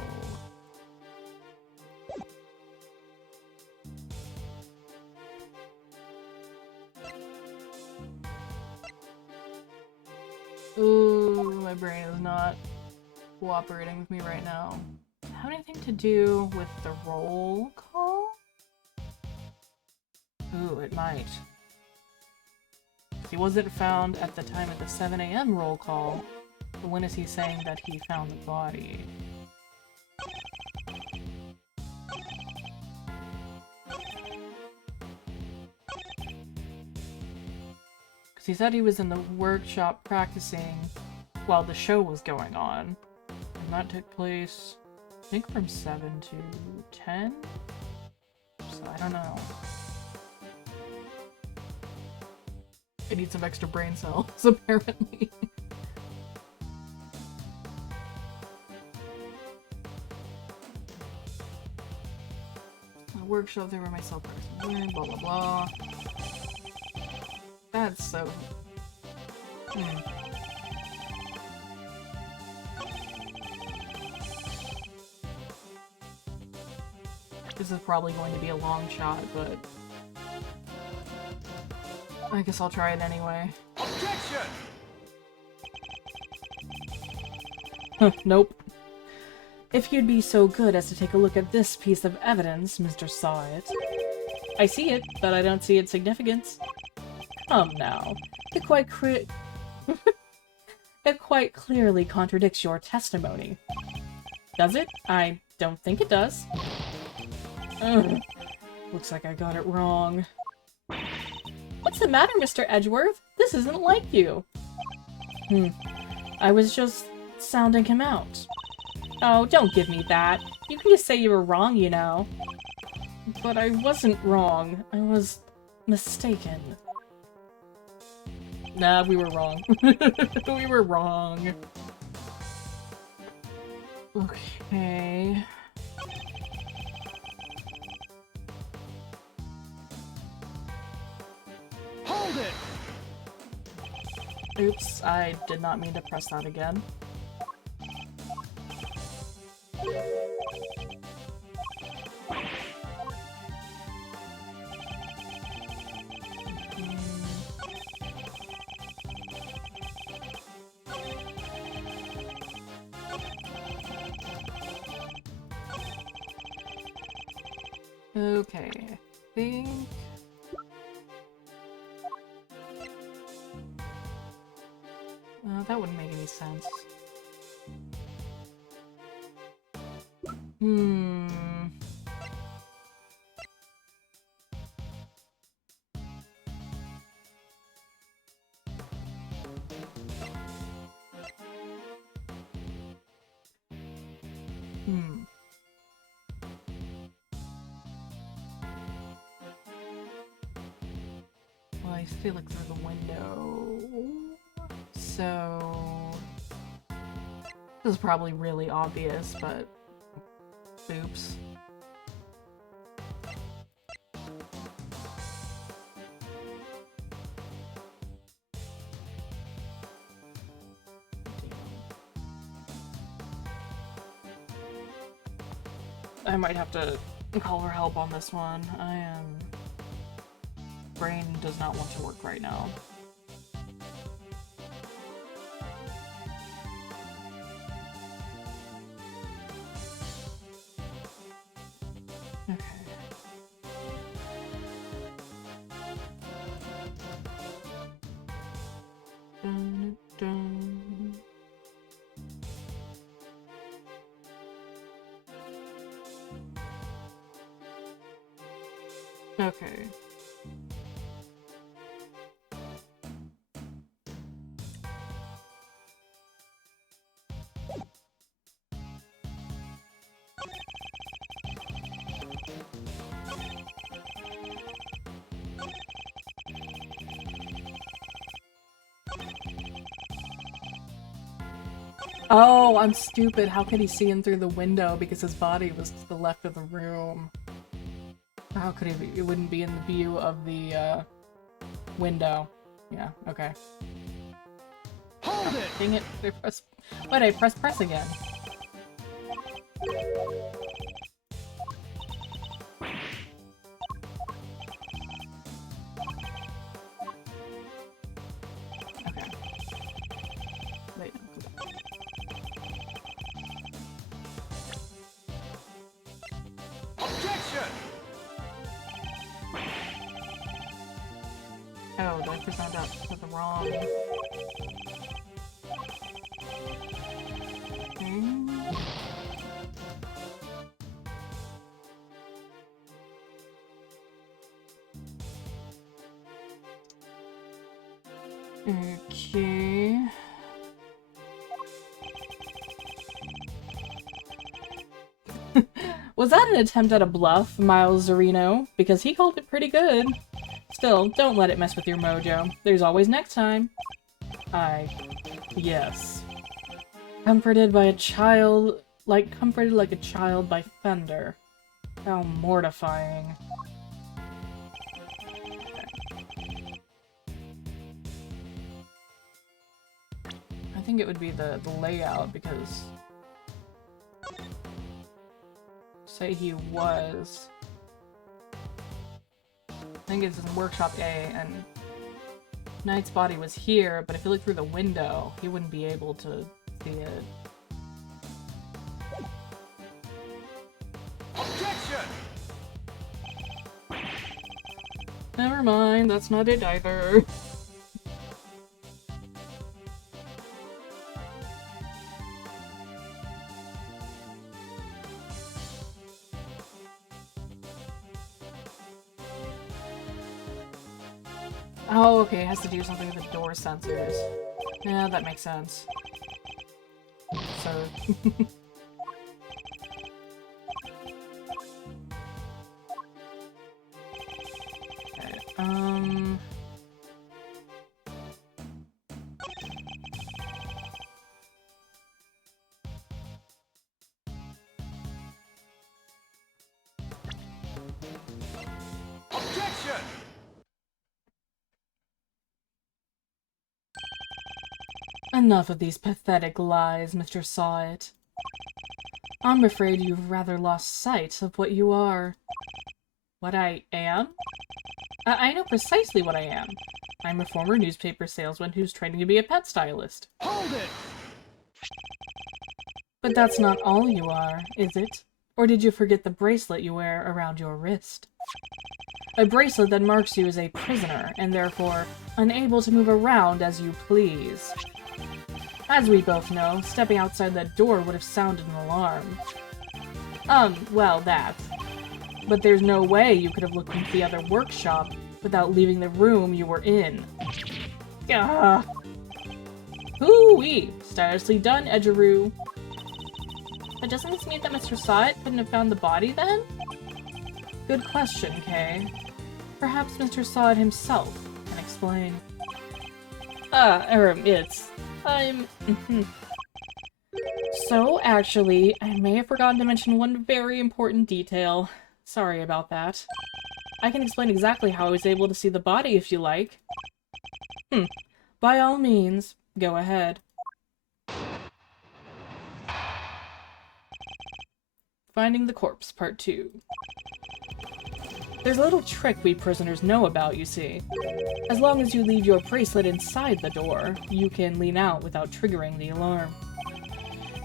Ooh, my brain is not cooperating with me right now. Have anything to do with the roll call? Ooh, it might. He wasn't found at the time of the 7 AM roll call. But when is he saying that he found the body? Because he said he was in the workshop practicing while the show was going on. And that took place, I think, from 7 to 10? So I don't know. I need some extra brain cells, apparently. Workshop there where myself person, blah blah blah. That's so... This is probably going to be a long shot, but... I guess I'll try it anyway. Objection! Nope. If you'd be so good as to take a look at this piece of evidence, Mr. Saw It. I see it, but I don't see its significance. Come now. It quite clearly contradicts your testimony. Does it? I don't think it does. Ugh. Looks like I got it wrong. What's the matter, Mr. Edgeworth? This isn't like you. I was just sounding him out. Oh, don't give me that. You can just say you were wrong, you know. But I wasn't wrong. I was mistaken. Nah, we were wrong. We were wrong. Okay. Hold it! Oops, I did not mean to press that again. Okay, I think... that wouldn't make any sense. Well, I still look through the window. So... This is probably really obvious, but... Oops. I might have to call for help on this one. Brain does not want to work right now. Okay. Dun, dun. Okay. Oh, I'm stupid. How could he see in through the window? Because his body was to the left of the room. How could he be? It wouldn't be in the view of the, window. Yeah, okay. Hold it! Dang it. Why'd I press again? Okay. Wait, no, go back. Objection! Oh, did I present that to the wrong... thing? Okay... Was that an attempt at a bluff, Miles Zarino? Because he called it pretty good. Still, don't let it mess with your mojo. There's always next time. Yes. Comforted like a child by thunder. How mortifying. think it would be the layout, because... Say he was... I think it's in Workshop A, and Knight's body was here, but if you look through the window, he wouldn't be able to see it. Objection! Never mind, that's not it either. Oh, okay, it has to do something with the door sensors. Yeah, that makes sense. So... okay, Objection! Enough of these pathetic lies, Mr. Sawit. I'm afraid you've rather lost sight of what you are. What I am? I know precisely what I am. I'm a former newspaper salesman who's training to be a pet stylist. Hold it! But that's not all you are, is it? Or did you forget the bracelet you wear around your wrist? A bracelet that marks you as a prisoner, and therefore unable to move around as you please. As we both know, stepping outside that door would have sounded an alarm. Well, that. But there's no way you could have looked into the other workshop without leaving the room you were in. Gah! Hoo-wee! Stylishly done, Edgeroo. But doesn't this mean that Mr. Sawit couldn't have found the body then? Good question, Kay. Perhaps Mr. Sawit himself can explain. So, actually, I may have forgotten to mention one very important detail. Sorry about that. I can explain exactly how I was able to see the body if you like. By all means, go ahead. Finding the Corpse, Part 2. There's a little trick we prisoners know about, you see. As long as you leave your bracelet inside the door, you can lean out without triggering the alarm.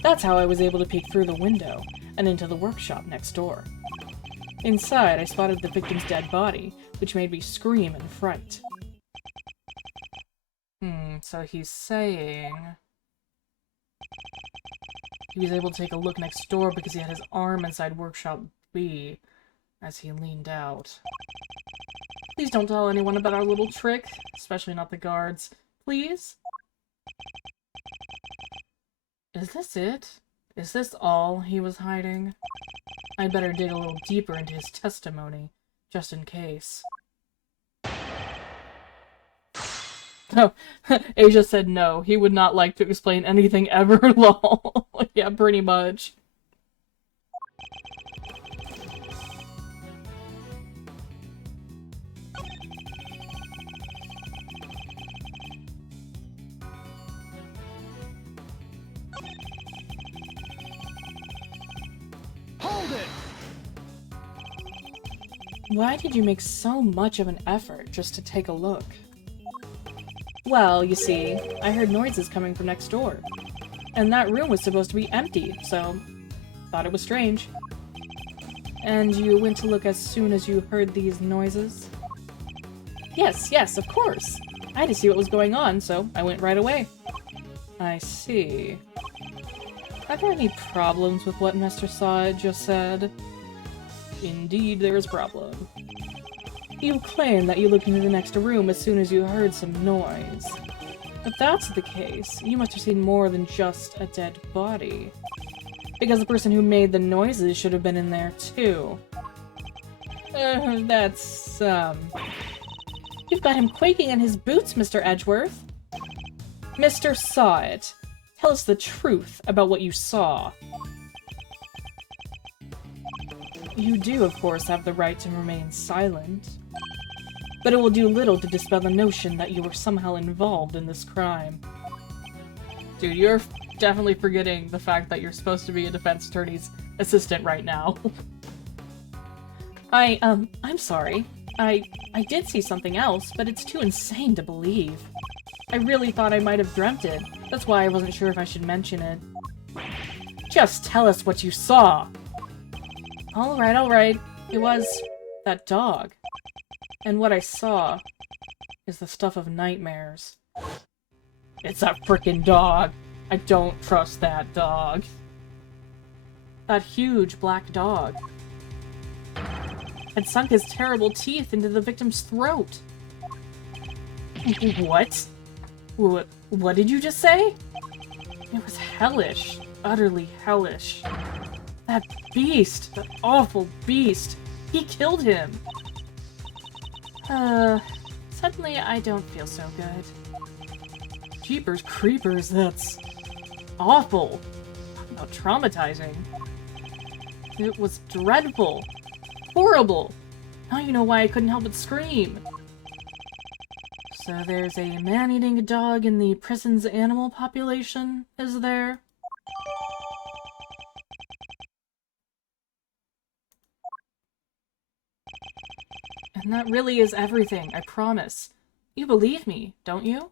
That's how I was able to peek through the window and into the workshop next door. Inside, I spotted the victim's dead body, which made me scream in fright. So he's saying... he was able to take a look next door because he had his arm inside Workshop B as he leaned out. Please don't tell anyone about our little trick, especially not the guards. Please? Is this it? Is this all he was hiding? I'd better dig a little deeper into his testimony, just in case. Oh, Asia said no. He would not like to explain anything ever, lol. Yeah, pretty much. Hold it! Why did you make so much of an effort just to take a look? Well, you see, I heard noises coming from next door. And that room was supposed to be empty, so thought it was strange. And you went to look as soon as you heard these noises? Yes, of course! I had to see what was going on, so I went right away. I see. Are there any problems with what Mr. Sawit just said? Indeed, there is a problem. You claim that you looked into the next room as soon as you heard some noise. If that's the case, you must have seen more than just a dead body. Because the person who made the noises should have been in there too. You've got him quaking in his boots, Mr. Edgeworth. Mr. Sawit, tell us the truth about what you saw. You do, of course, have the right to remain silent. But it will do little to dispel the notion that you were somehow involved in this crime. Dude, you're definitely forgetting the fact that you're supposed to be a defense attorney's assistant right now. I'm sorry. I did see something else, but it's too insane to believe. I really thought I might have dreamt it. That's why I wasn't sure if I should mention it. Just tell us what you saw! Alright, alright. It was that dog. And what I saw is the stuff of nightmares. It's a frickin' dog! I don't trust that dog. That huge black dog had sunk his terrible teeth into the victim's throat. What? What did you just say? It was hellish. Utterly hellish. That beast! That awful beast! He killed him! Suddenly I don't feel so good. Jeepers creepers, that's awful. How traumatizing. It was dreadful. Horrible. Now you know why I couldn't help but scream. So there's a man-eating dog in the prison's animal population, is there? And that really is everything, I promise. You believe me, don't you?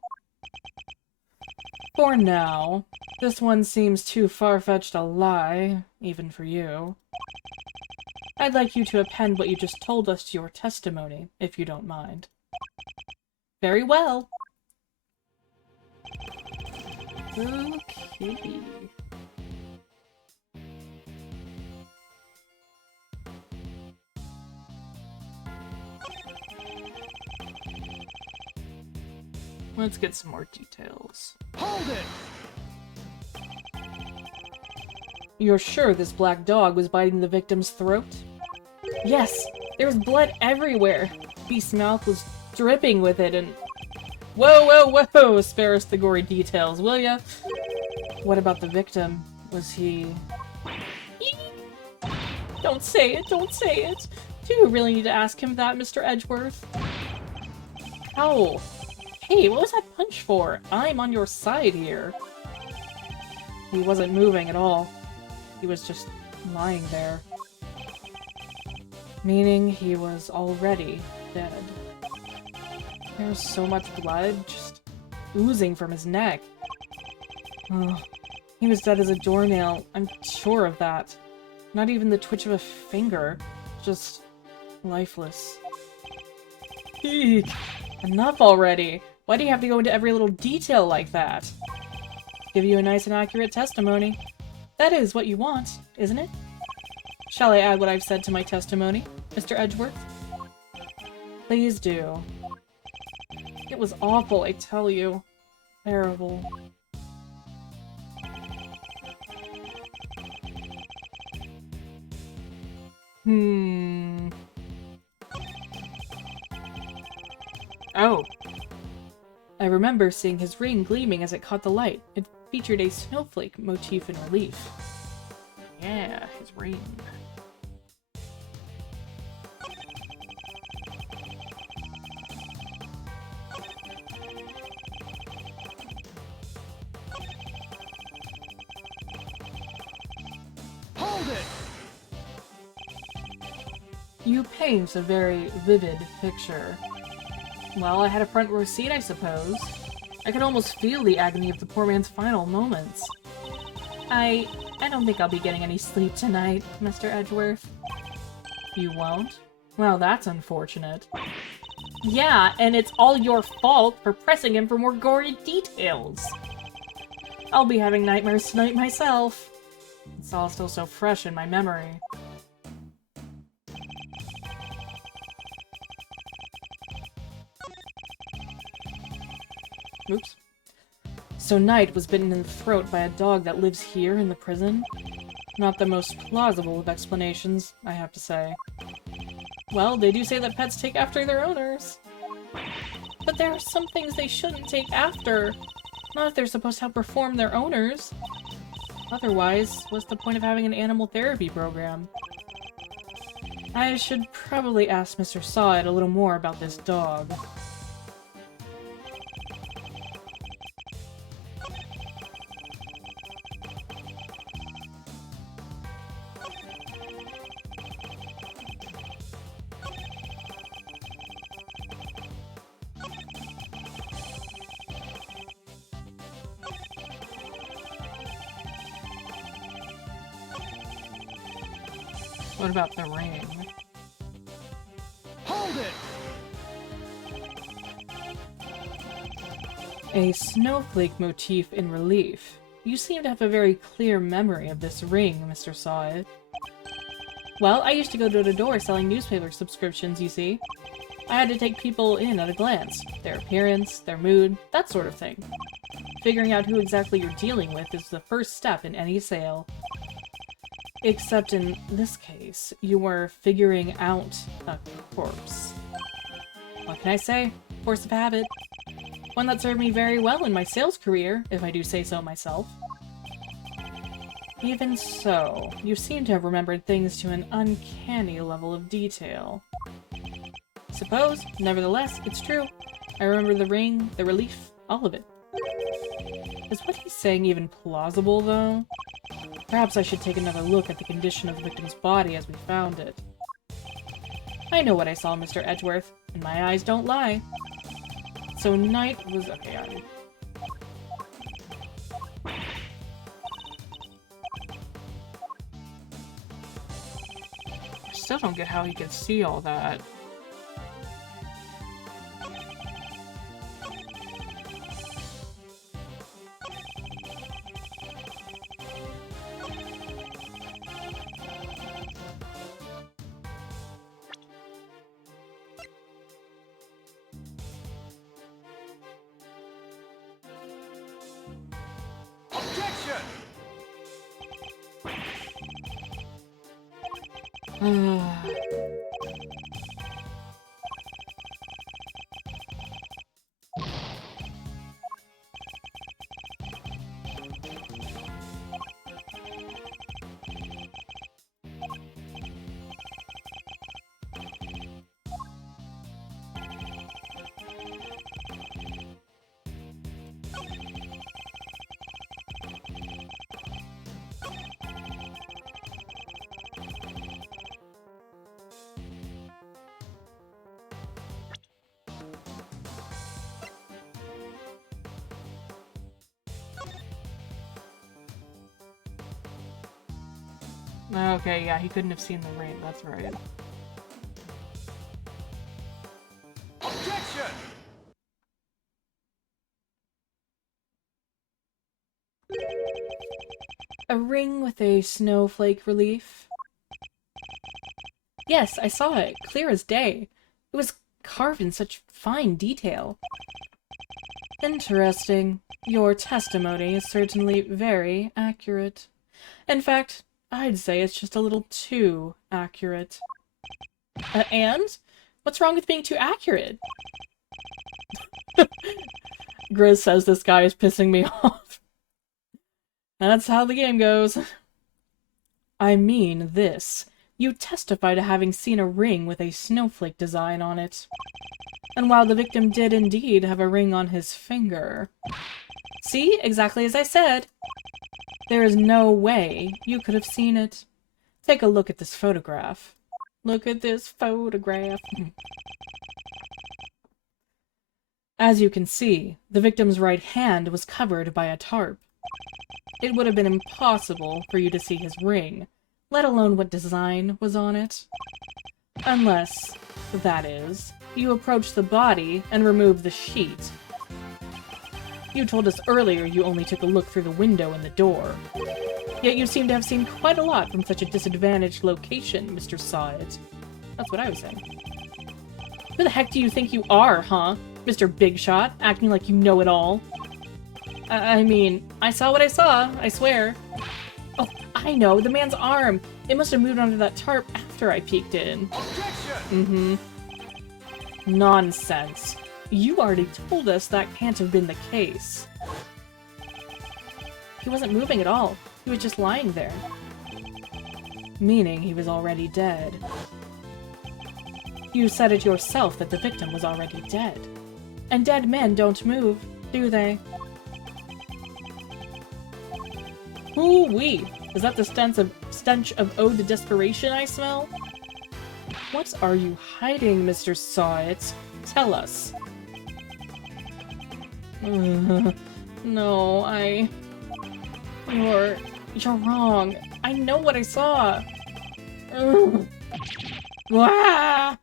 For now. This one seems too far-fetched a lie, even for you. I'd like you to append what you just told us to your testimony, if you don't mind. Very well. Okay. Let's get some more details. Hold it! You're sure this black dog was biting the victim's throat? Yes! There was blood everywhere! Beast's mouth was dripping with it and... Whoa, whoa, whoa! Spare us the gory details, will ya? What about the victim? Was he... Don't say it, don't say it! Do you really need to ask him that, Mr. Edgeworth? Ow! Hey, what was that punch for? I'm on your side here. He wasn't moving at all. He was just lying there. Meaning he was already dead. There was so much blood just oozing from his neck. Oh, he was dead as a doornail, I'm sure of that. Not even the twitch of a finger. Just lifeless. Eek! Enough already! Why do you have to go into every little detail like that? Give you a nice and accurate testimony. That is what you want, isn't it? Shall I add what I've said to my testimony, Mr. Edgeworth? Please do. It was awful, I tell you. Terrible. Oh. I remember seeing his ring gleaming as it caught the light. It featured a snowflake motif in relief. Yeah, his ring. Hold it! You paint a very vivid picture. Well, I had a front row seat, I suppose. I could almost feel the agony of the poor man's final moments. I don't think I'll be getting any sleep tonight, Mr. Edgeworth. You won't? Well, that's unfortunate. Yeah, and it's all your fault for pressing him for more gory details. I'll be having nightmares tonight myself. It's all still so fresh in my memory. Oops. So Knight was bitten in the throat by a dog that lives here in the prison? Not the most plausible of explanations, I have to say. Well, they do say that pets take after their owners. But there are some things they shouldn't take after. Not if they're supposed to outperform their owners. Otherwise, what's the point of having an animal therapy program? I should probably ask Mr. Sawed a little more about this dog. What about the ring? Hold it! A snowflake motif in relief. You seem to have a very clear memory of this ring, Mr. Sawit. Well, I used to go door to door selling newspaper subscriptions, you see. I had to take people in at a glance. Their appearance, their mood, that sort of thing. Figuring out who exactly you're dealing with is the first step in any sale. Except in this case, you were figuring out a corpse. What can I say? Force of habit. One that served me very well in my sales career, if I do say so myself. Even so, you seem to have remembered things to an uncanny level of detail. Suppose, nevertheless, it's true. I remember the ring, the relief, all of it. Is what he's saying even plausible, though? Perhaps I should take another look at the condition of the victim's body as we found it. I know what I saw, Mr. Edgeworth, and my eyes don't lie. So Knight was... okay, I still don't get how he could see all that. Objection! Okay, yeah, he couldn't have seen the ring, that's right. Objection! A ring with a snowflake relief? Yes, I saw it, clear as day. It was carved in such fine detail. Interesting. Your testimony is certainly very accurate. In fact, I'd say it's just a little too accurate. And? What's wrong with being too accurate? Grizz says this guy is pissing me off. That's how the game goes. I mean this. You testify to having seen a ring with a snowflake design on it. And while the victim did indeed have a ring on his finger... See? Exactly as I said. There is no way you could have seen it. Take a look at this photograph. Look at this photograph. As you can see, the victim's right hand was covered by a tarp. It would have been impossible for you to see his ring, let alone what design was on it. Unless, that is, you approach the body and remove the sheet. You told us earlier you only took a look through the window and the door. Yet you seem to have seen quite a lot from such a disadvantaged location, Mr. Sawit. That's what I was saying. Who the heck do you think you are, huh? Mr. Big Shot, acting like you know it all. I mean, I saw what I saw, I swear. Oh, I know, the man's arm. It must have moved onto that tarp after I peeked in. Objection! Nonsense. You already told us that can't have been the case. He wasn't moving at all. He was just lying there. Meaning he was already dead. You said it yourself that the victim was already dead. And dead men don't move, do they? Hoo-wee! Is that the stench of ode to desperation I smell? What are you hiding, Mr. Sawit? Tell us. No, You're wrong. I know what I saw. Ugh. Wah!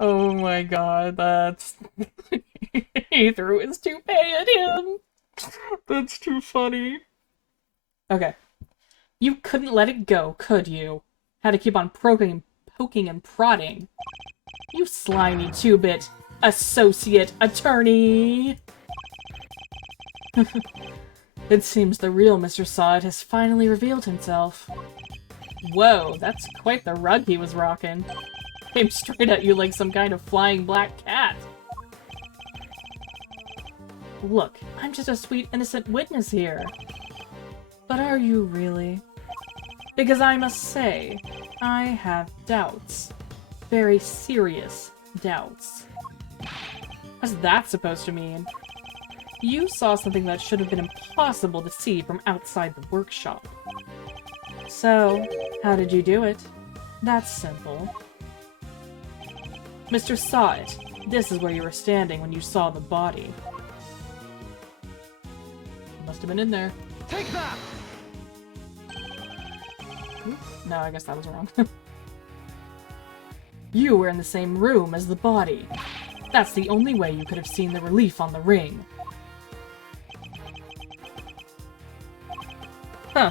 Oh my god, that's... He threw his toupee at him! That's too funny. Okay. You couldn't let it go, could you? Had to keep on poking and prodding. You slimy two-bit associate attorney! It seems the real Mr. Sod has finally revealed himself. Whoa, that's quite the rug he was rocking. Came straight at you like some kind of flying black cat. Look, I'm just a sweet, innocent witness here. But are you really? Because I must say, I have doubts. Very serious doubts. What's that supposed to mean? You saw something that should have been impossible to see from outside the workshop. So, how did you do it? That's simple. Mr. Saw It, this is where you were standing when you saw the body. Must have been in there. Take that! No, I guess that was wrong. You were in the same room as the body. That's the only way you could have seen the relief on the ring. Huh.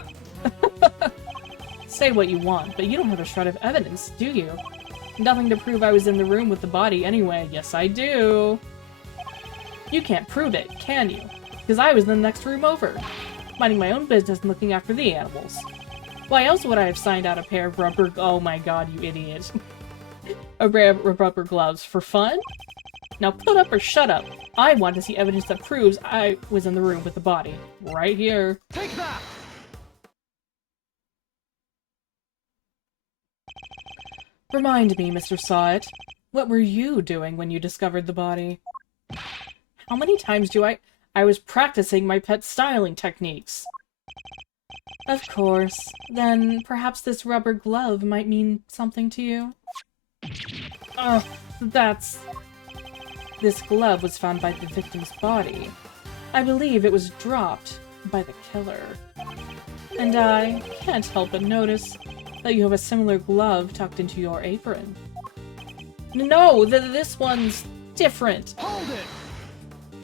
Say what you want, but you don't have a shred of evidence, do you? Nothing to prove I was in the room with the body anyway. Yes, I do. You can't prove it, can you? Because I was in the next room over, minding my own business and looking after the animals. Why else would I have signed out a pair of rubber— oh my god, you idiot. A pair of rubber gloves for fun? Now put up or shut up. I want to see evidence that proves I was in the room with the body. Right here. Take that! Remind me, Mr. Saw It, what were you doing when you discovered the body? How many times do I was practicing my pet styling techniques. Of course. Then perhaps this rubber glove might mean something to you? This glove was found by the victim's body. I believe it was dropped by the killer. And I can't help but notice that you have a similar glove tucked into your apron. No, this one's different. Hold it!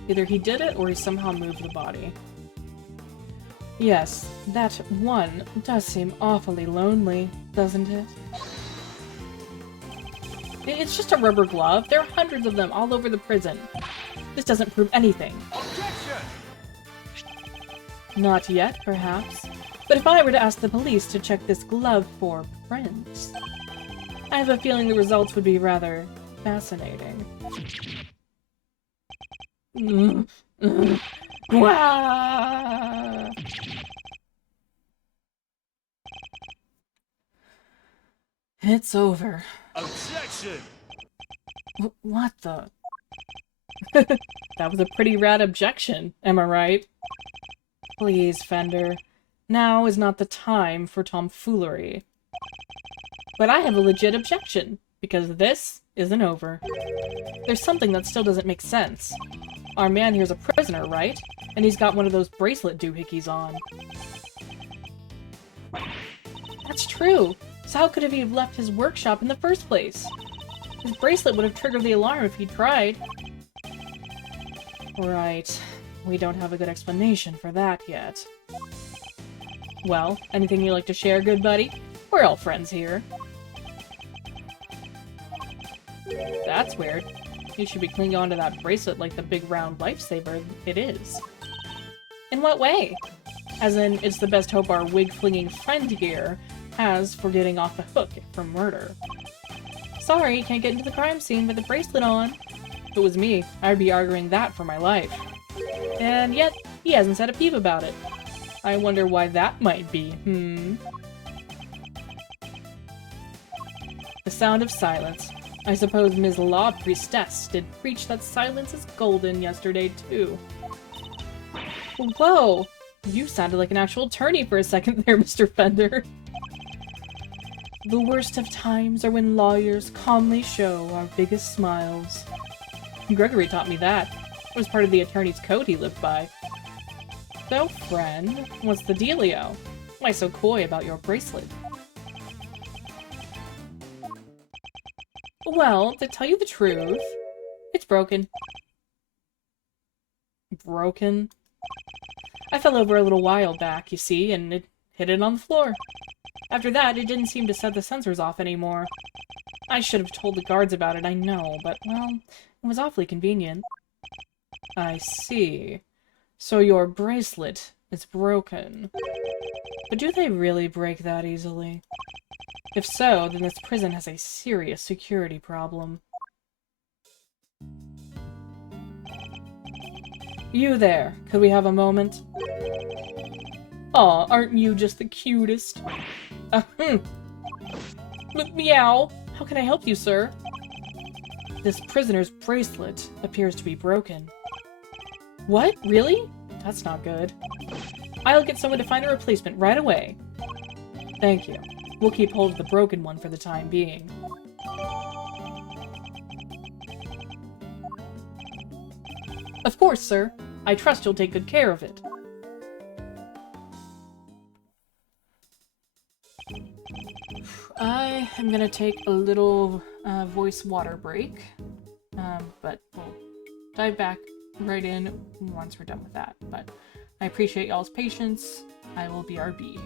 Either he did it or he somehow moved the body. Yes, that one does seem awfully lonely, doesn't it? It's just a rubber glove. There are hundreds of them all over the prison. This doesn't prove anything. Objection! Not yet, perhaps. But if I were to ask the police to check this glove for prints, I have a feeling the results would be rather fascinating. Wah! It's over. Objection! What the? That was a pretty rad objection, am I right? Please, Fender. Now is not the time for tomfoolery. But I have a legit objection, because this isn't over. There's something that still doesn't make sense. Our man here's a prisoner, right? And he's got one of those bracelet doohickeys on. That's true. So how could he have left his workshop in the first place? His bracelet would have triggered the alarm if he tried. Right. We don't have a good explanation for that yet. Well, anything you'd like to share, good buddy? We're all friends here. That's weird. You should be clinging onto that bracelet like the big round lifesaver it is. In what way? As in, it's the best hope our wig-flinging friend here has for getting off the hook from murder. Sorry, can't get into the crime scene with the bracelet on. If it was me, I'd be arguing that for my life. And yet, he hasn't said a peep about it. I wonder why that might be, The sound of silence. I suppose Ms. Law Priestess did preach that silence is golden yesterday, too. Whoa! You sounded like an actual attorney for a second there, Mr. Fender. The worst of times are when lawyers calmly show our biggest smiles. Gregory taught me that. It was part of the attorney's code he lived by. so, friend? What's the dealio? Why so coy about your bracelet? Well, to tell you the truth, it's broken. Broken? I fell over a little while back, you see, and it hit it on the floor. After that, it didn't seem to set the sensors off anymore. I should have told the guards about it, I know, but, well, it was awfully convenient. I see. So your bracelet is broken. But do they really break that easily? If so, then this prison has a serious security problem. You there, could we have a moment? Aw, aren't you just the cutest? Meow! How can I help you, sir? This prisoner's bracelet appears to be broken. What? Really? That's not good. I'll get someone to find a replacement right away. Thank you. We'll keep hold of the broken one for the time being. Of course, sir. I trust you'll take good care of it. I am gonna take a little voice water break, but we'll dive back right in once we're done with that. But I appreciate y'all's patience. I will BRB.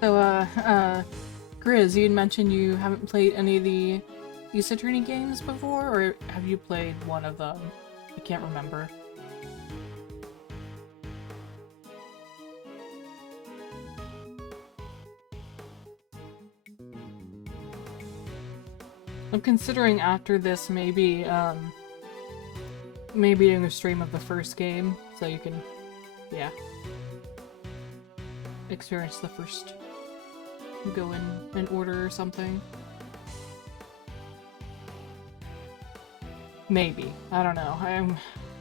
So, Grizz, you'd mentioned you haven't played any of the Ace Attorney games before, or have you played one of them? I can't remember. I'm considering after this maybe maybe doing a stream of the first game so you can, yeah, experience the first go in order or something. Maybe. I don't know.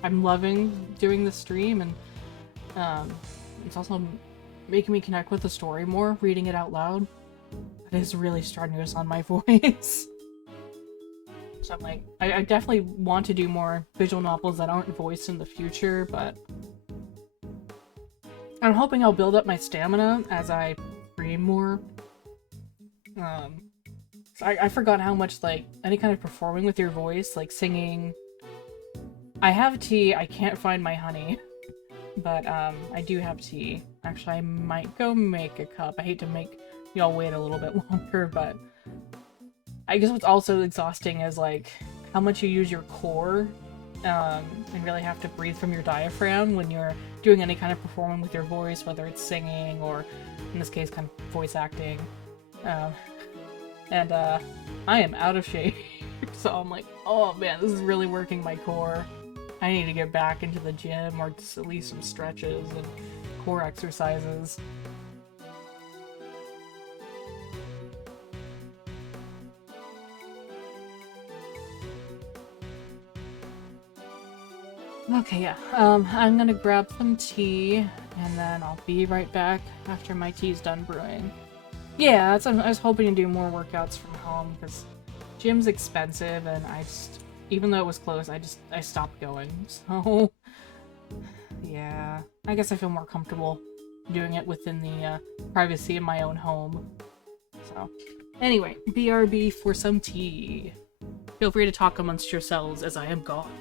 I'm loving doing the stream, and it's also making me connect with the story more, reading it out loud. It is really strenuous on my voice. So I'm like, I definitely want to do more visual novels that aren't voiced in the future, but I'm hoping I'll build up my stamina as I stream more. I forgot how much, like, any kind of performing with your voice, like singing. I have tea, I can't find my honey. But, I do have tea. Actually, I might go make a cup. I hate to make y'all wait a little bit longer, but I guess what's also exhausting is, like, how much you use your core, and really have to breathe from your diaphragm when you're doing any kind of performing with your voice, whether it's singing or, in this case, kind of voice acting. And I am out of shape, so I'm like, oh man, this is really working my core. I need to get back into the gym, or just at least some stretches and core exercises. Okay, yeah. I'm gonna grab some tea, and then I'll be right back after my tea's done brewing. Yeah, I was hoping to do more workouts from home, because gym's expensive, and even though it was close, I stopped going, so... Yeah, I guess I feel more comfortable doing it within the privacy of my own home. So, anyway, BRB for some tea. Feel free to talk amongst yourselves as I am gone.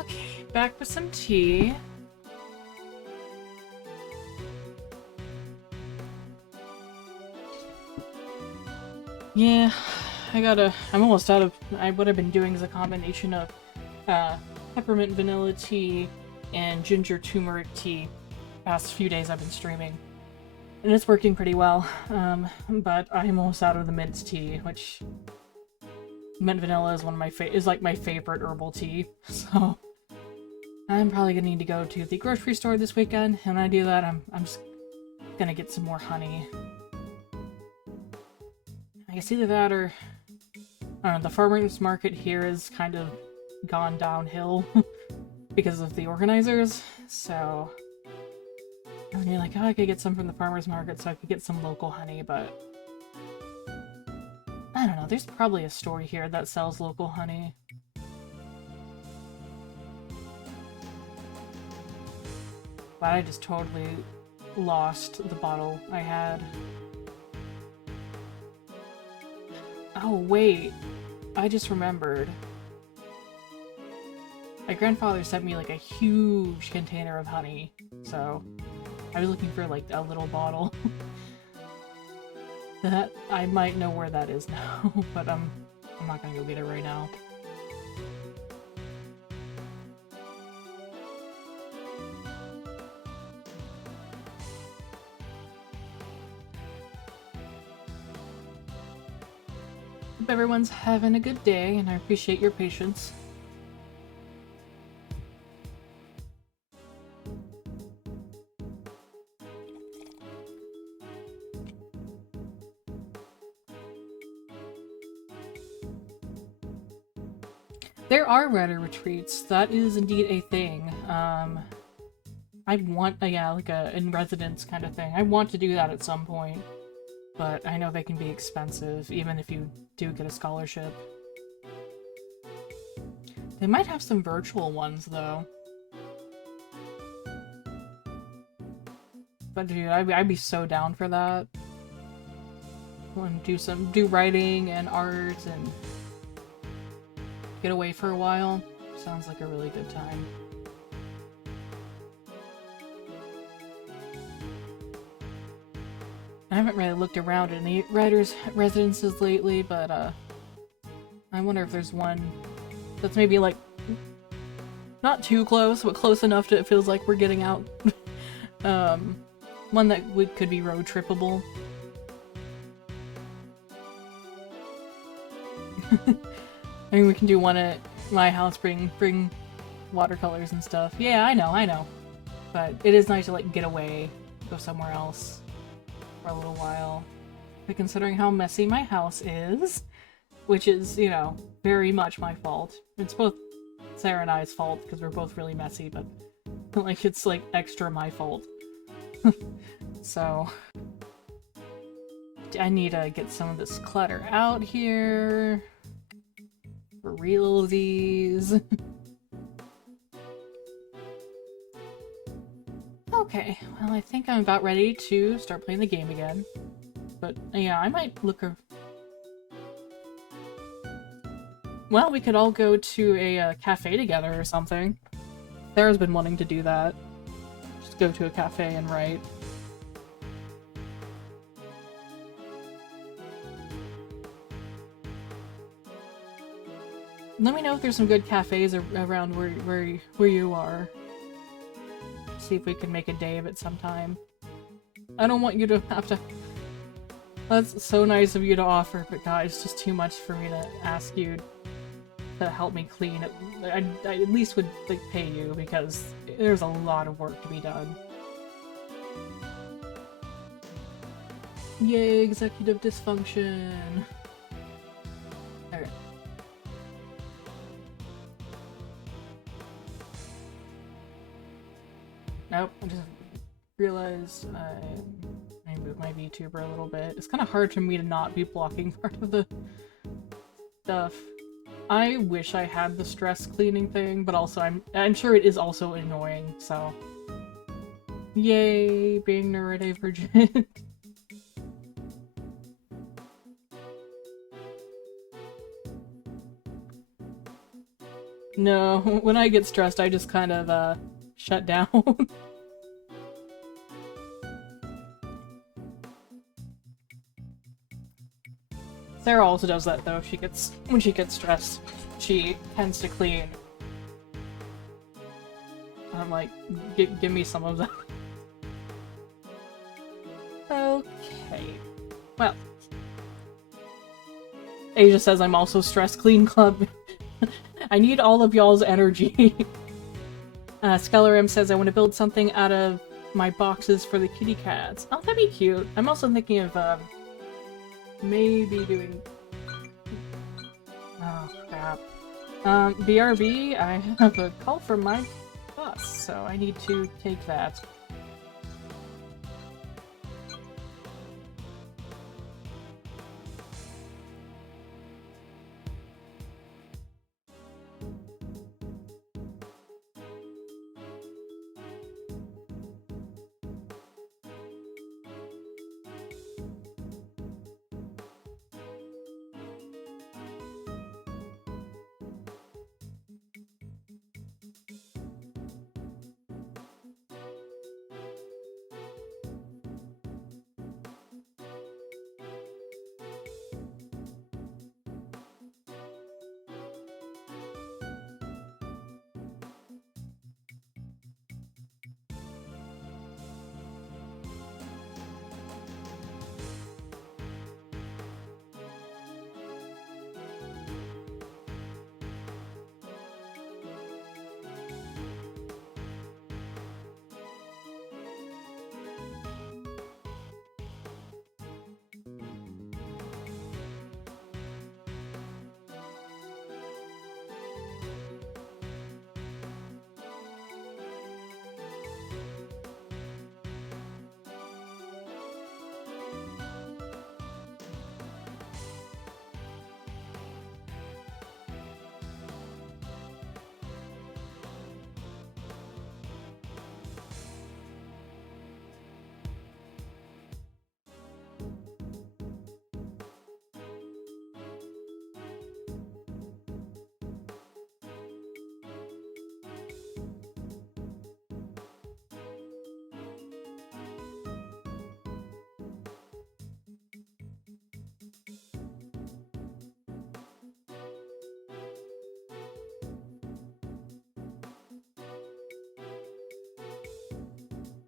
Okay, back with some tea. Yeah, I'm almost out of... what I've been doing is a combination of peppermint vanilla tea and ginger turmeric tea. Past few days I've been streaming. And it's working pretty well, but I'm almost out of the mint tea, which... Mint vanilla is one of my like my favorite herbal tea, so... I'm probably gonna need to go to the grocery store this weekend, and when I do that, I'm just gonna get some more honey. I guess either that or... I don't know, the farmer's market here is kind of gone downhill because of the organizers, so... I was like, oh, I could get some from the farmer's market so I could get some local honey, but... I don't know, there's probably a store here that sells local honey. But I just totally lost the bottle I had. Oh, wait. I just remembered. My grandfather sent me like a huge container of honey, so I was looking for like a little bottle. That I might know where that is now, but I'm not gonna go get it right now. Hope everyone's having a good day, and I appreciate your patience. There are writer retreats. That is indeed a thing. I want, yeah, like a in-residence kind of thing. I want to do that at some point. But I know they can be expensive, even if you do get a scholarship. They might have some virtual ones, though. But dude, I'd be so down for that. Want to do writing and art and get away for a while. Sounds like a really good time. I haven't really looked around at any writers' residences lately, but I wonder if there's one that's maybe like not too close, but close enough to it feels like we're getting out. One that could be road trippable. I mean, we can do one at my house, bring watercolors and stuff. Yeah, I know. But it is nice to like get away, go somewhere else for a little while. But considering how messy my house is, which is, you know, very much my fault. It's both Sarah and I's fault because we're both really messy, but like it's like extra my fault. So I need to get some of this clutter out here. For realsies. Okay, well I think I'm about ready to start playing the game again. But yeah, I might look well, we could all go to a cafe together or something. Sarah's been wanting to do that. Just go to a cafe and write. Let me know if there's some good cafes around where you are. See if we can make a day of it sometime. I don't want you to have to... That's so nice of you to offer, but God, it's just too much for me to ask you to help me clean it. I at least would like pay you because there's a lot of work to be done. Yay, executive dysfunction. Okay. Nope, I just realized I moved my VTuber a little bit. It's kind of hard for me to not be blocking part of the stuff. I wish I had the stress cleaning thing, but also I'm sure it is also annoying, so... Yay, being neurodivergent. No, when I get stressed, I just kind of, shut down. Sarah also does that, though. When she gets stressed, she tends to clean. I'm like, give me some of that. Okay. Well. Asia says I'm also stress clean club. I need all of y'all's energy. Skellarim says I want to build something out of my boxes for the kitty cats. Oh, that'd be cute. I'm also thinking of, maybe doing... Oh, crap. BRB, I have a call from my boss, so I need to take that.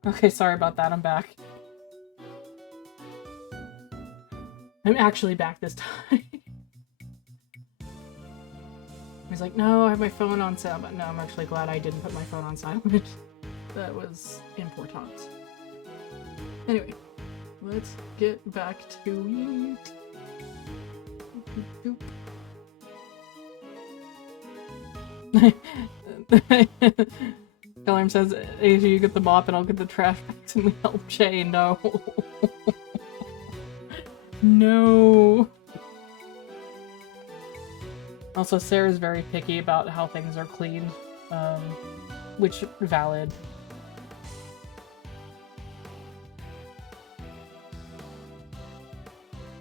Okay, sorry about that, I'm back. I'm actually back this time. He's like, no, I have my phone on silent. But no, I'm actually glad I didn't put my phone on silent. That was important. Anyway, let's get back to it. Skellarim says, Asia, you get the mop and I'll get the trash bags and we help Jay. No. No. Also, Sarah's very picky about how things are cleaned, which valid.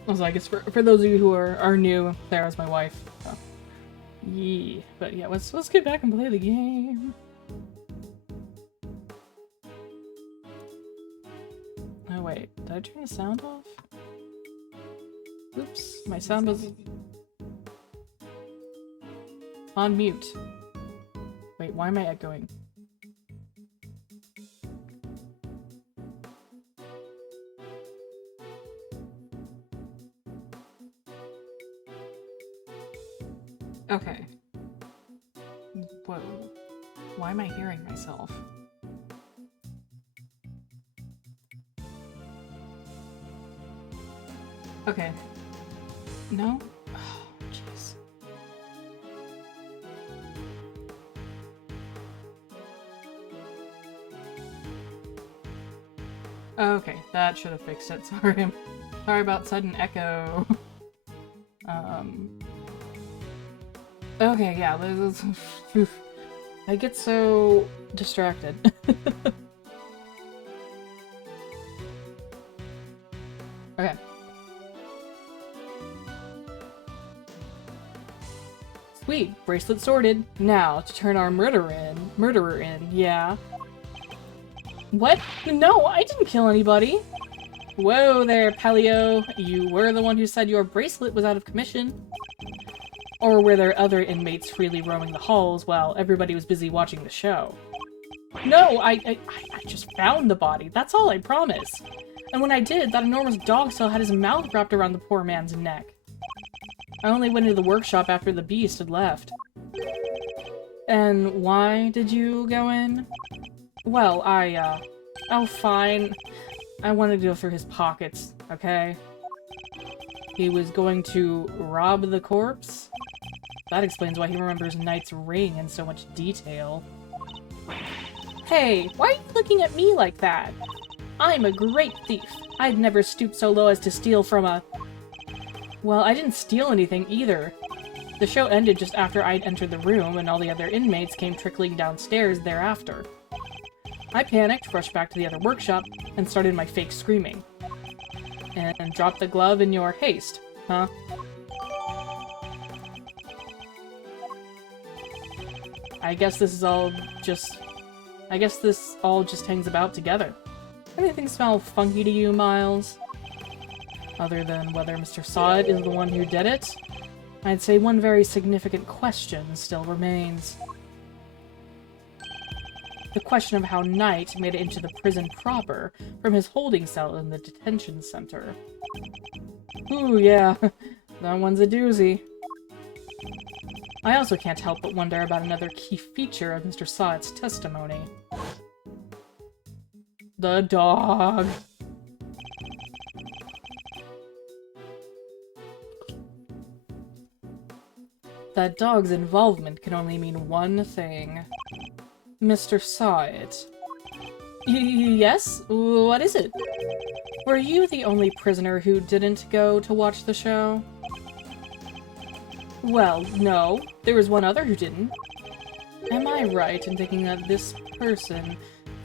Also, I guess for those of you who are new, Sarah's my wife. So. Yeah. But yeah, let's get back and play the game. Oh wait, did I turn the sound off? Oops, my sound was on mute. Wait, why am I echoing? Okay. Whoa. Why am I hearing myself? Okay. No? Oh, jeez. Okay, that should have fixed it. Sorry. Sorry about sudden echo. Okay, yeah, I get so distracted. Okay. Sweet, bracelet sorted. Now, to turn our murderer in, yeah. What? No, I didn't kill anybody! Whoa there, Paleo. You were the one who said your bracelet was out of commission. Or were there other inmates freely roaming the halls while everybody was busy watching the show? No, I just found the body. That's all, I promise. And when I did, that enormous dog still had his mouth wrapped around the poor man's neck. I only went into the workshop after the beast had left. And why did you go in? Well, oh, fine. I wanted to go through his pockets, okay? He was going to rob the corpse? That explains why he remembers Knight's ring in so much detail. Hey, why are you looking at me like that? I'm a great thief. I'd never stoop so low as to steal from a... Well, I didn't steal anything either. The show ended just after I'd entered the room, and all the other inmates came trickling downstairs thereafter. I panicked, rushed back to the other workshop, and started my fake screaming. And dropped the glove in your haste, huh? I guess this all just hangs about together. Anything smell funky to you, Miles? Other than whether Mr. Sawit is the one who did it, I'd say one very significant question still remains. The question of how Knight made it into the prison proper from his holding cell in the detention center. Ooh, yeah, that one's a doozy. I also can't help but wonder about another key feature of Mr. Sawit's testimony. The dog. That dog's involvement can only mean one thing. Mr. Sawit. Yes? What is it? Were you the only prisoner who didn't go to watch the show? Well, no. There was one other who didn't. Am I right in thinking that this person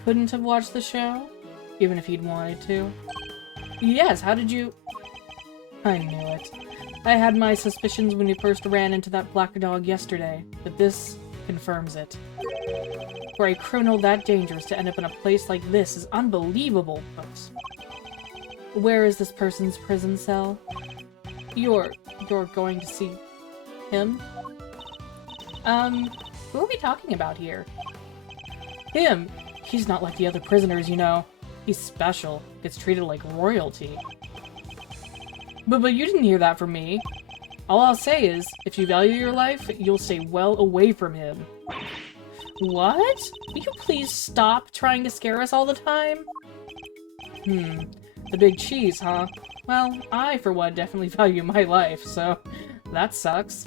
couldn't have watched the show? Even if he'd wanted to? Yes, how did you... I knew it. I had my suspicions when you first ran into that black dog yesterday, but this confirms it. For a criminal that dangerous to end up in a place like this is unbelievable, folks. Where is this person's prison cell? You're going to see him? Who are we talking about here? Him! He's not like the other prisoners, you know. He's special. Gets treated like royalty. But you didn't hear that from me. All I'll say is, if you value your life, you'll stay well away from him. What? Will you please stop trying to scare us all the time? The big cheese, huh? Well, I, for one, definitely value my life, so that sucks.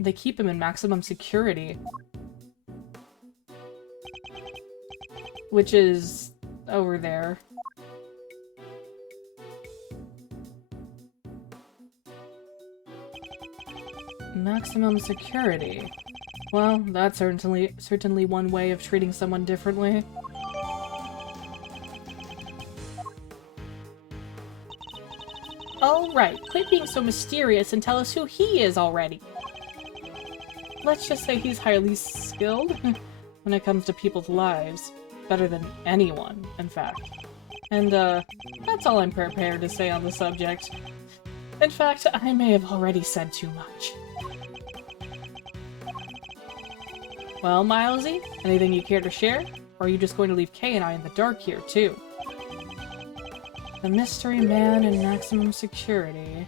They keep him in maximum security. Which is over there. Maximum security. Well, that's certainly one way of treating someone differently. All right, quit being so mysterious and tell us who he is already. Let's just say he's highly skilled when it comes to people's lives. Better than anyone, in fact. And, that's all I'm prepared to say on the subject. In fact, I may have already said too much. Well, Milesy, anything you care to share? Or are you just going to leave Kay and I in the dark here, too? The mystery man in maximum security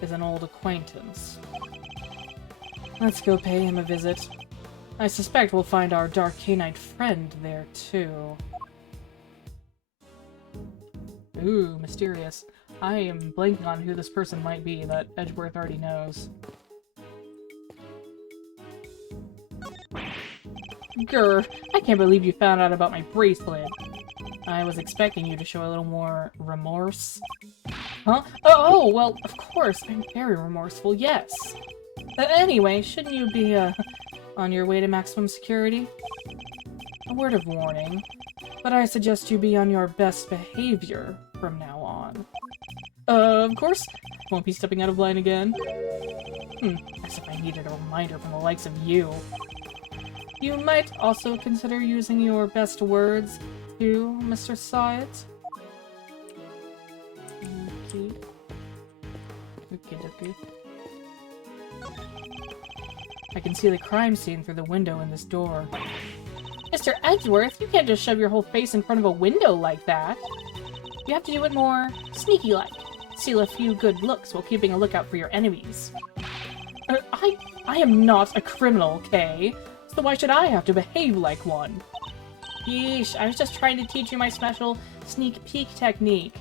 is an old acquaintance. Let's go pay him a visit. I suspect we'll find our dark canine friend there, too. Ooh, mysterious. I am blanking on who this person might be that Edgeworth already knows. Grr, I can't believe you found out about my bracelet. I was expecting you to show a little more remorse. Huh? Oh, well, of course, I'm very remorseful, yes. Anyway, shouldn't you be, on your way to maximum security? A word of warning, but I suggest you be on your best behavior from now on. Of course, won't be stepping out of line again. As if I needed a reminder from the likes of you. You might also consider using your best words, too, Mr. Syatt. Okay. Okay. I can see the crime scene through the window in this door. Mr. Edgeworth, you can't just shove your whole face in front of a window like that. You have to do it more sneaky-like. Steal a few good looks while keeping a lookout for your enemies. I am not a criminal, Kay. So why should I have to behave like one? Yeesh, I was just trying to teach you my special sneak peek technique.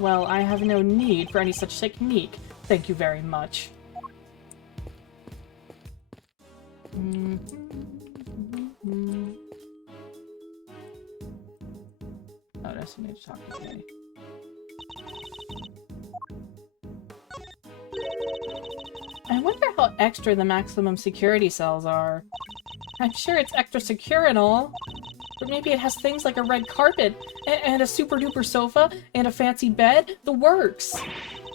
Well, I have no need for any such technique. Thank you very much. Oh, I just need to talk to Kay. I wonder how extra the maximum security cells are. I'm sure it's extra secure and all, but maybe it has things like a red carpet, and a super-duper sofa, and a fancy bed. The works!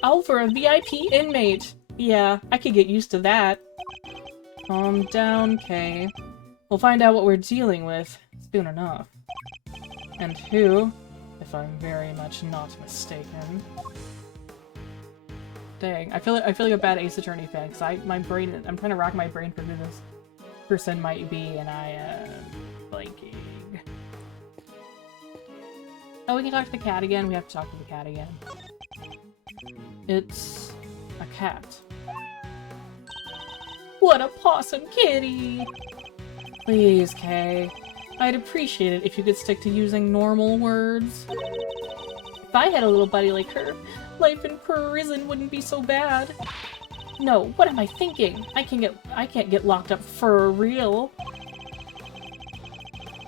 All for a VIP inmate. Yeah, I could get used to that. Calm down, Kay. We'll find out what we're dealing with soon enough. And who, if I'm very much not mistaken. Dang, I feel like a bad Ace Attorney fan, because I'm trying to rack my brain for who this person might be, and I am blanking. Oh, we can talk to the cat again? We have to talk to the cat again. It's a cat. What a possum kitty! Please, Kay. I'd appreciate it if you could stick to using normal words. If I had a little buddy like her, life in prison wouldn't be so bad. No, what am I thinking? I can't get locked up for real.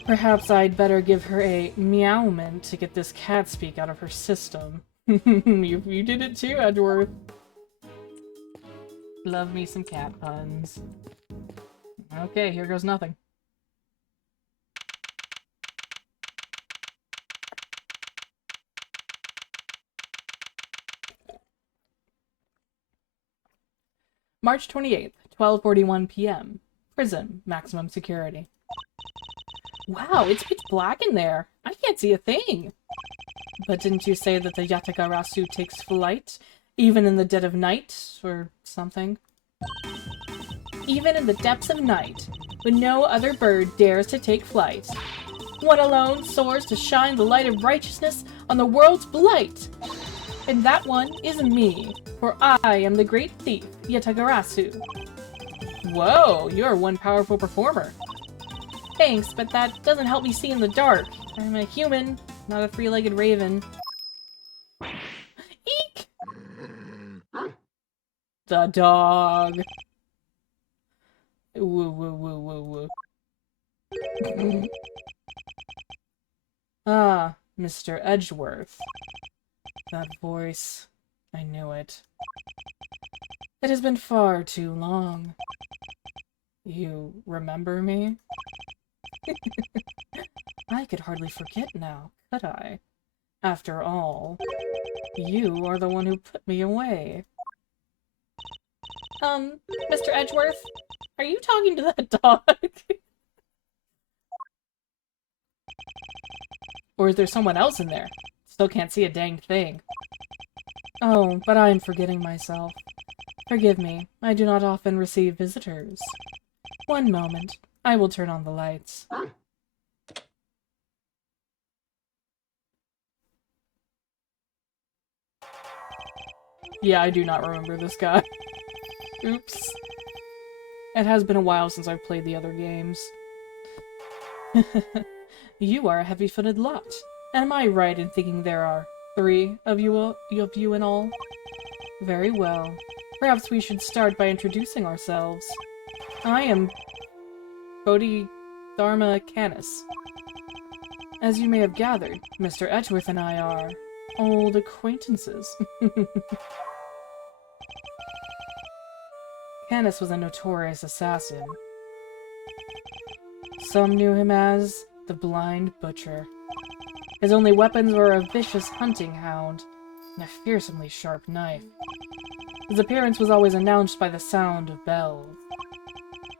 Perhaps I'd better give her a meowment to get this cat speak out of her system. You did it too, Edgeworth. Love me some cat puns. Okay, here goes nothing. March 28th, 12:41 p.m. Prison, maximum security. Wow, it's pitch black in there. I can't see a thing. But didn't you say that the Yatagarasu takes flight, even in the dead of night, or something? Even in the depths of night, when no other bird dares to take flight. One alone soars to shine the light of righteousness on the world's blight. And that one is me, for I am the great thief, Yatagarasu. Whoa, you're one powerful performer. Thanks, but that doesn't help me see in the dark. I'm a human, not a three-legged raven. Eek! The dog. Woo woo woo woo woo. Ah, Mr. Edgeworth. That voice. I knew it. It has been far too long. You remember me? I could hardly forget now, could I? After all, you are the one who put me away. Mr. Edgeworth? Are you talking to that dog? Or is there someone else in there? Still can't see a dang thing. Oh, but I am forgetting myself. Forgive me, I do not often receive visitors. One moment, I will turn on the lights. Yeah, I do not remember this guy. Oops. It has been a while since I've played the other games. You are a heavy-footed lot. Am I right in thinking there are 3 of you in all? Very well. Perhaps we should start by introducing ourselves. I am Bodhidharma Canis. As you may have gathered, Mr. Edgeworth and I are old acquaintances. Canis was a notorious assassin. Some knew him as the Blind Butcher. His only weapons were a vicious hunting hound and a fearsomely sharp knife. His appearance was always announced by the sound of bells.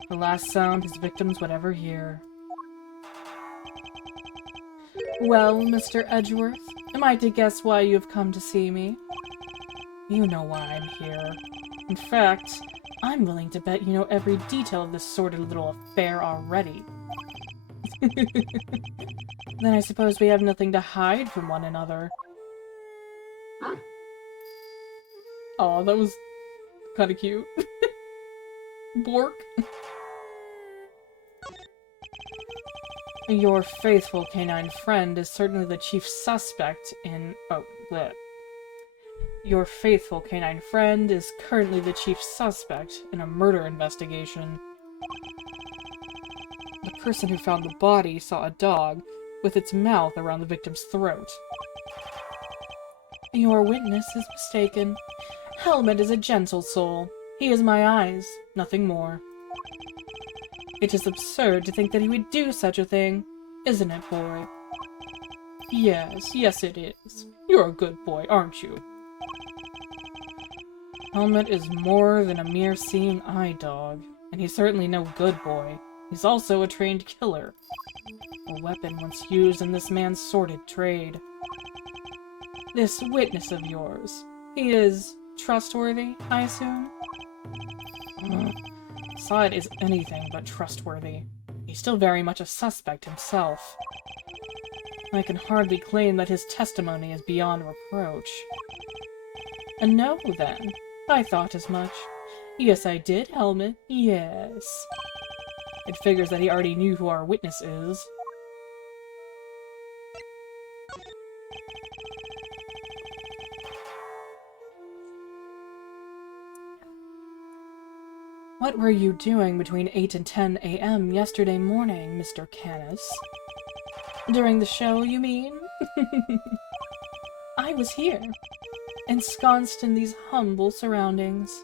The last sound his victims would ever hear. Well, Mr. Edgeworth, am I to guess why you have come to see me? You know why I'm here. In fact, I'm willing to bet you know every detail of this sordid little affair already. Then I suppose we have nothing to hide from one another. Aw, that was kind of cute. Bork. Your faithful canine friend is certainly the chief suspect in... Oh, bleh. Your faithful canine friend is currently the chief suspect in a murder investigation. The person who found the body saw a dog with its mouth around the victim's throat. Your witness is mistaken. Helmet is a gentle soul. He is my eyes, nothing more. It is absurd to think that he would do such a thing, isn't it, boy? Yes, it is. You're a good boy, aren't you? Helmet is more than a mere seeing eye dog, and he's certainly no good boy. He's also a trained killer. A weapon once used in this man's sordid trade. This witness of yours, he is trustworthy, I assume? Saad is anything but trustworthy. He's still very much a suspect himself. I can hardly claim that his testimony is beyond reproach. A no, then. I thought as much. Yes, I did, Helmet. Yes. It figures that he already knew who our witness is. What were you doing between 8 and 10 a.m. yesterday morning, Mr. Canis? During the show, you mean? I was here, ensconced in these humble surroundings.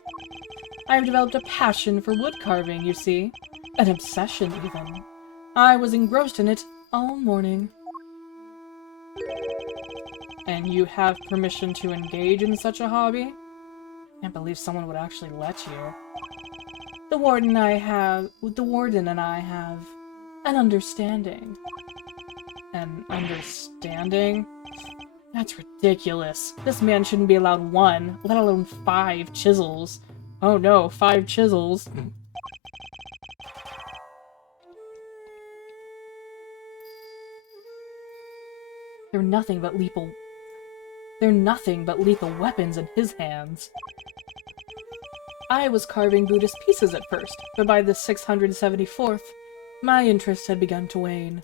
I've developed a passion for wood carving, you see. An obsession, even. I was engrossed in it all morning. And you have permission to engage in such a hobby? Can't believe someone would actually let you. The warden and I have an understanding. An understanding? That's ridiculous. This man shouldn't be allowed 1, let alone 5 chisels. Oh no, 5 chisels. They're nothing but lethal weapons in his hands. I was carving Buddhist pieces at first, but by the 674th, my interest had begun to wane.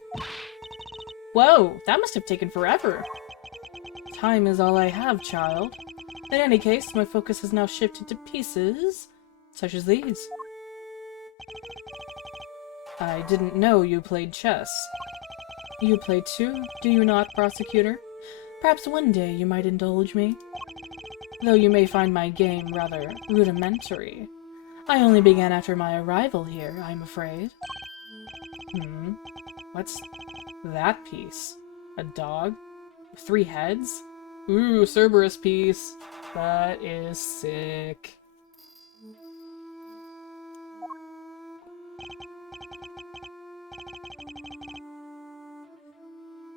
Whoa, that must have taken forever. Time is all I have, child. In any case, my focus has now shifted to pieces such as these. I didn't know you played chess. You play too, do you not, prosecutor? Perhaps one day you might indulge me. Though you may find my game rather rudimentary. I only began after my arrival here, I'm afraid. What's that piece? A dog? 3 heads? Ooh, Cerberus piece. That is sick.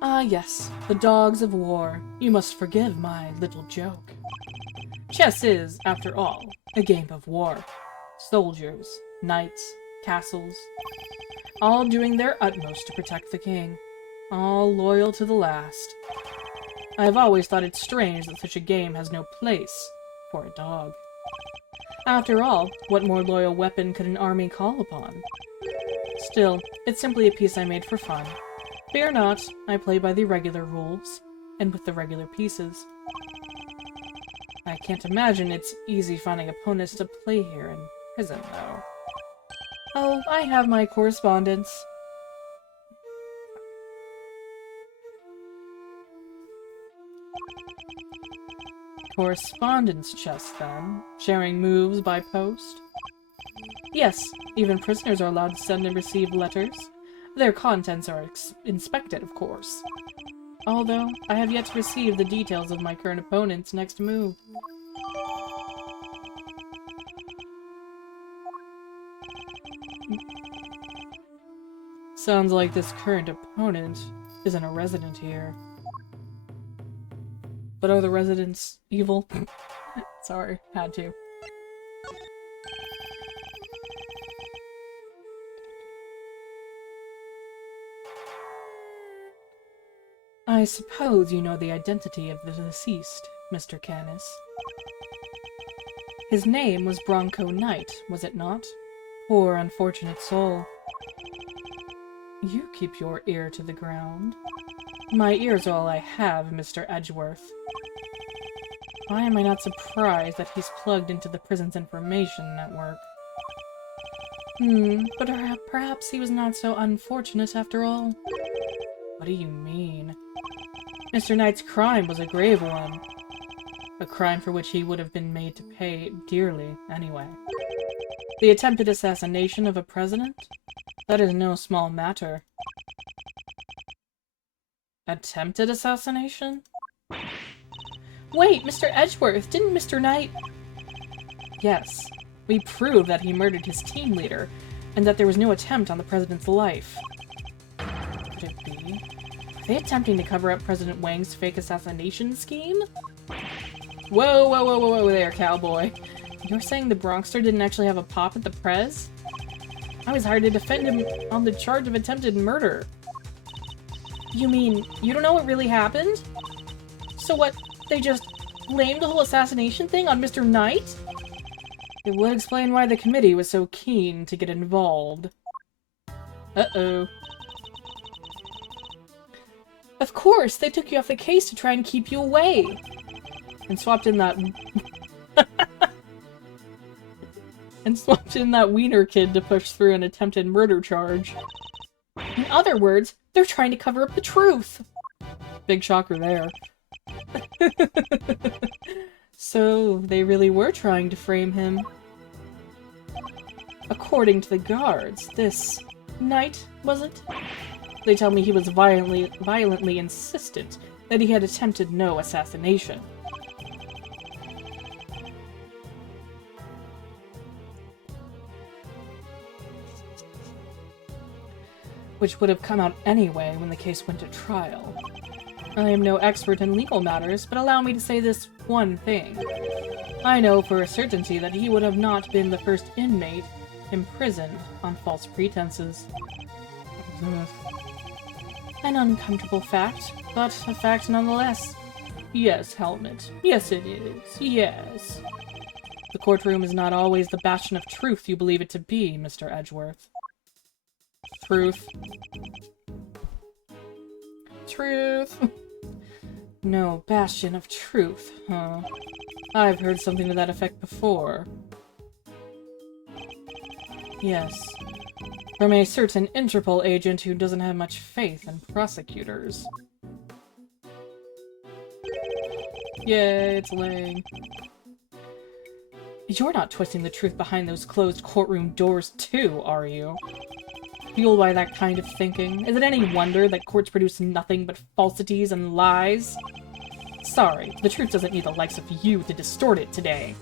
Ah, yes, the dogs of war. You must forgive my little joke. Chess is, after all, a game of war. Soldiers, knights, castles, all doing their utmost to protect the king. All loyal to the last. I have always thought it strange that such a game has no place for a dog. After all, what more loyal weapon could an army call upon? Still, it's simply a piece I made for fun. Fear not, I play by the regular rules, and with the regular pieces. I can't imagine it's easy finding opponents to play here in prison, though. Oh, I have my correspondence. Correspondence chess, then? Sharing moves by post? Yes, even prisoners are allowed to send and receive letters. Their contents are inspected, of course. Although, I have yet to receive the details of my current opponent's next move. Sounds like this current opponent isn't a resident here. But are the residents evil? Sorry, had to. I suppose you know the identity of the deceased, Mr. Canis. His name was Bronco Knight, was it not? Poor unfortunate soul. You keep your ear to the ground. My ears are all I have, Mr. Edgeworth. Why am I not surprised that he's plugged into the prison's information network? But perhaps he was not so unfortunate after all. What do you mean? Mr. Knight's crime was a grave one. A crime for which he would have been made to pay dearly, anyway. The attempted assassination of a president? That is no small matter. Attempted assassination? Wait, Mr. Edgeworth, didn't Mr. Knight... Yes, we proved that he murdered his team leader, and that there was no attempt on the president's life. Could it be? Are they attempting to cover up President Wang's fake assassination scheme? Whoa, whoa, whoa, whoa, whoa there, cowboy. You're saying the Bronxster didn't actually have a pop at the Prez? I was hired to defend him on the charge of attempted murder. You mean, you don't know what really happened? So what, they just blamed the whole assassination thing on Mr. Knight? It would explain why the committee was so keen to get involved. Uh-oh. Of course, they took you off the case to try and keep you away. And swapped in that... and swapped in that wiener kid to push through an attempted murder charge. In other words, they're trying to cover up the truth. Big shocker there. So, they really were trying to frame him. According to the guards, this Knight, was it? They tell me he was violently insistent that he had attempted no assassination. Which would have come out anyway when the case went to trial. I am no expert in legal matters, but allow me to say this one thing. I know for a certainty that he would have not been the first inmate imprisoned on false pretenses. An uncomfortable fact, but a fact nonetheless. Yes, Helmet. Yes, it is. Yes. The courtroom is not always the bastion of truth you believe it to be, Mr. Edgeworth. Truth. Truth. No bastion of truth, huh? I've heard something to that effect before. Yes. From a certain Interpol agent who doesn't have much faith in prosecutors. Yay, it's Lang. You're not twisting the truth behind those closed courtroom doors too, are you? Fueled by that kind of thinking, is it any wonder that courts produce nothing but falsities and lies? Sorry, the truth doesn't need the likes of you to distort it today.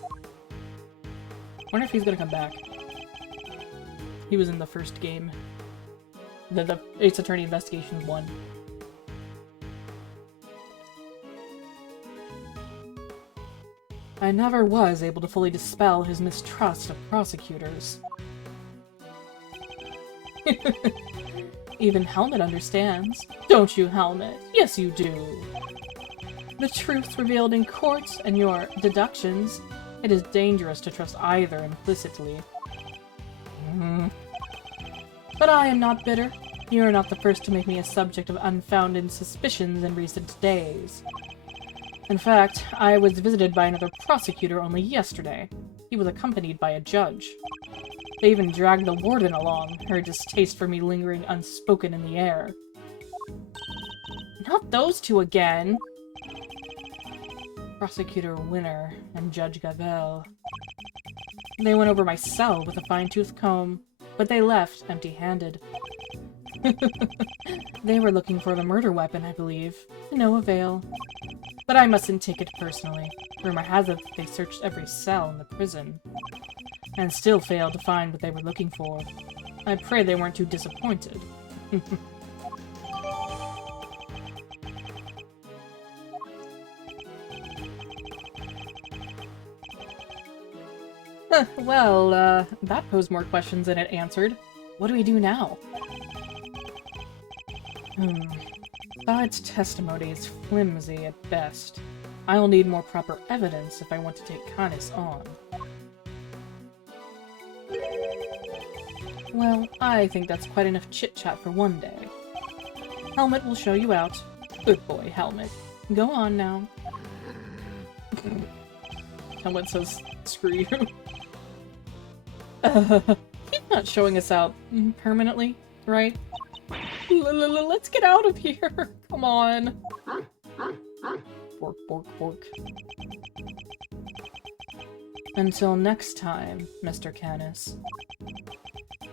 Wonder if he's gonna come back. He was in the first game. The Ace Attorney Investigations 1. I never was able to fully dispel his mistrust of prosecutors. Even Helmet understands. Don't you, Helmet? Yes, you do. The truth revealed in court and your deductions, it is dangerous to trust either implicitly. But I am not bitter. You are not the first to make me a subject of unfounded suspicions in recent days. In fact, I was visited by another prosecutor only yesterday. He was accompanied by a judge. They even dragged the warden along, her distaste for me lingering unspoken in the air. Not those two again! Prosecutor Winner and Judge Gabelle. They went over my cell with a fine-tooth comb, but they left empty-handed. They were looking for the murder weapon, I believe. To no avail. But I mustn't take it personally. Rumor has it that they searched every cell in the prison. and still failed to find what they were looking for. I pray they weren't too disappointed. Well, that posed more questions than it answered. What do we do now? Besides testimony is flimsy at best. I'll need more proper evidence if I want to take Canis on. Well, I think that's quite enough chit-chat for one day. Helmet will show you out. Good boy, Helmet. Go on now. Helmet says, screw you. He's not showing us out permanently, right? Let's get out of here! Come on! Bork, bork, bork. Until next time, Mr. Canis.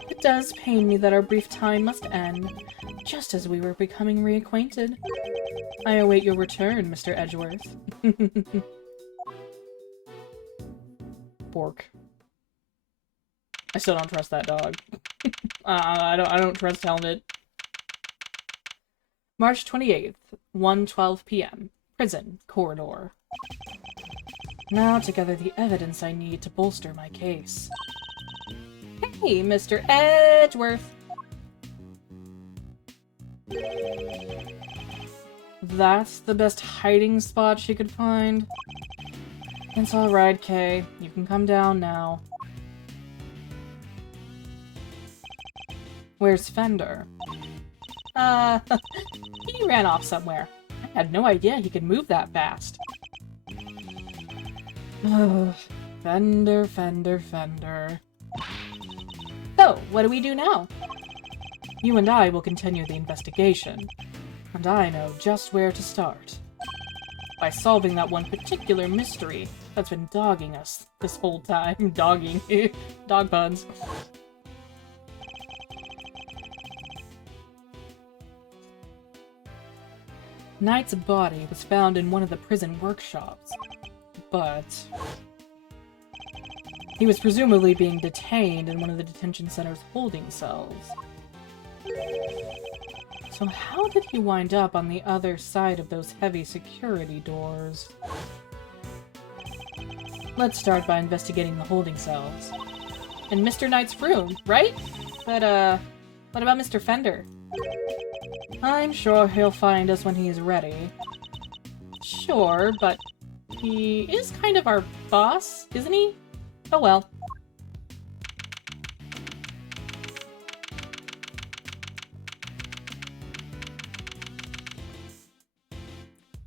It does pain me that our brief time must end, just as we were becoming reacquainted. I await your return, Mr. Edgeworth. Bork. I still don't trust that dog. I don't trust Helmet. March 28th, 1:12 p.m. Prison corridor. Now to gather the evidence I need to bolster my case. Hey, Mr. Edgeworth! That's the best hiding spot she could find. It's alright, Kay. You can come down now. Where's Fender? He ran off somewhere. I had no idea he could move that fast. Fender, Fender, Fender. So, what do we do now? You and I will continue the investigation, and I know just where to start. By solving that one particular mystery that's been dogging us this whole time. Dogging. Dog puns. Knight's body was found in one of the prison workshops, but he was presumably being detained in one of the detention center's holding cells. So how did he wind up on the other side of those heavy security doors? Let's start by investigating the holding cells. In Mr. Knight's room, right? But, what about Mr. Fender? I'm sure he'll find us when he's ready. Sure, but he is kind of our boss, isn't he? Oh well.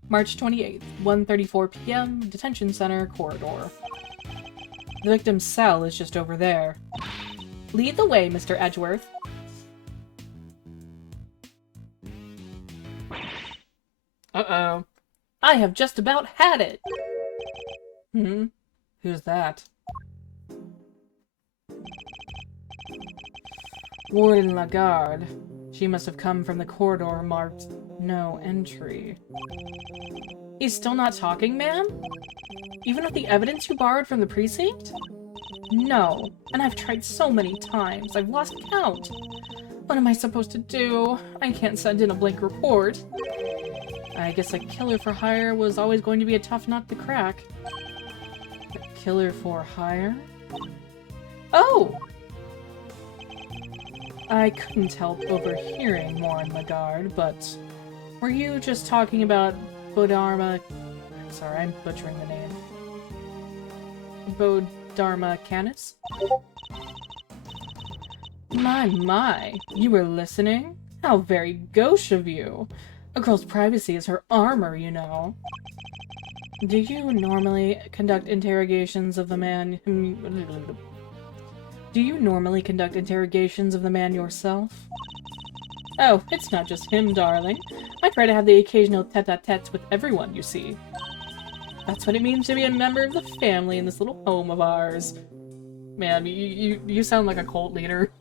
March 28th, 1:34 p.m., Detention Center corridor. The victim's cell is just over there. Lead the way, Mr. Edgeworth. Uh-oh. I have just about had it! Who's that? Warden Lagarde. She must have come from the corridor marked no entry. He's still not talking, ma'am? Even with the evidence you borrowed from the precinct? No. And I've tried so many times, I've lost count. What am I supposed to do? I can't send in a blank report. I guess a killer for hire was always going to be a tough nut to crack. A killer for hire? Oh! I couldn't help overhearing Warren Lagarde, but were you just talking about Bodharma... I'm sorry, I'm butchering the name. Bodharma Canis? My, you were listening? How very gauche of you. A girl's privacy is her armor, you know. Do you normally conduct interrogations of the man... Do you normally conduct interrogations of the man yourself? Oh, it's not just him, darling. I try to have the occasional tete-a-tetes with everyone, you see. That's what it means to be a member of the family in this little home of ours. Man, you sound like a cult leader.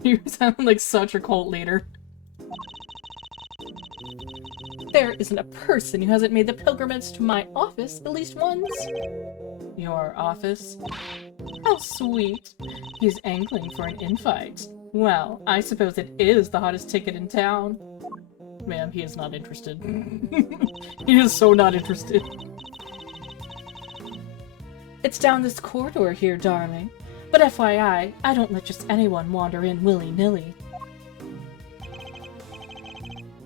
You sound like such a cult leader. There isn't a person who hasn't made the pilgrimage to my office at least once. Your office? How sweet. He's angling for an infight. Well, I suppose it is the hottest ticket in town. Man, he is not interested. He is so not interested. It's down this corridor here, darling. But FYI, I don't let just anyone wander in willy-nilly.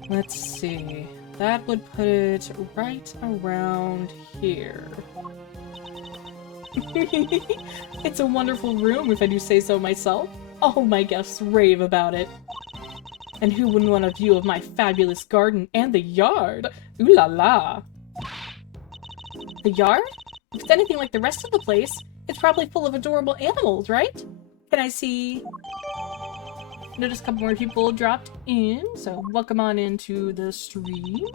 Let's see. That would put it right around here. It's a wonderful room, if I do say so myself. All my guests rave about it. And who wouldn't want a view of my fabulous garden and the yard? Ooh la la! The yard? If it's anything like the rest of the place, it's probably full of adorable animals, right? Can I see? Notice a couple more people dropped in, so welcome on into the stream.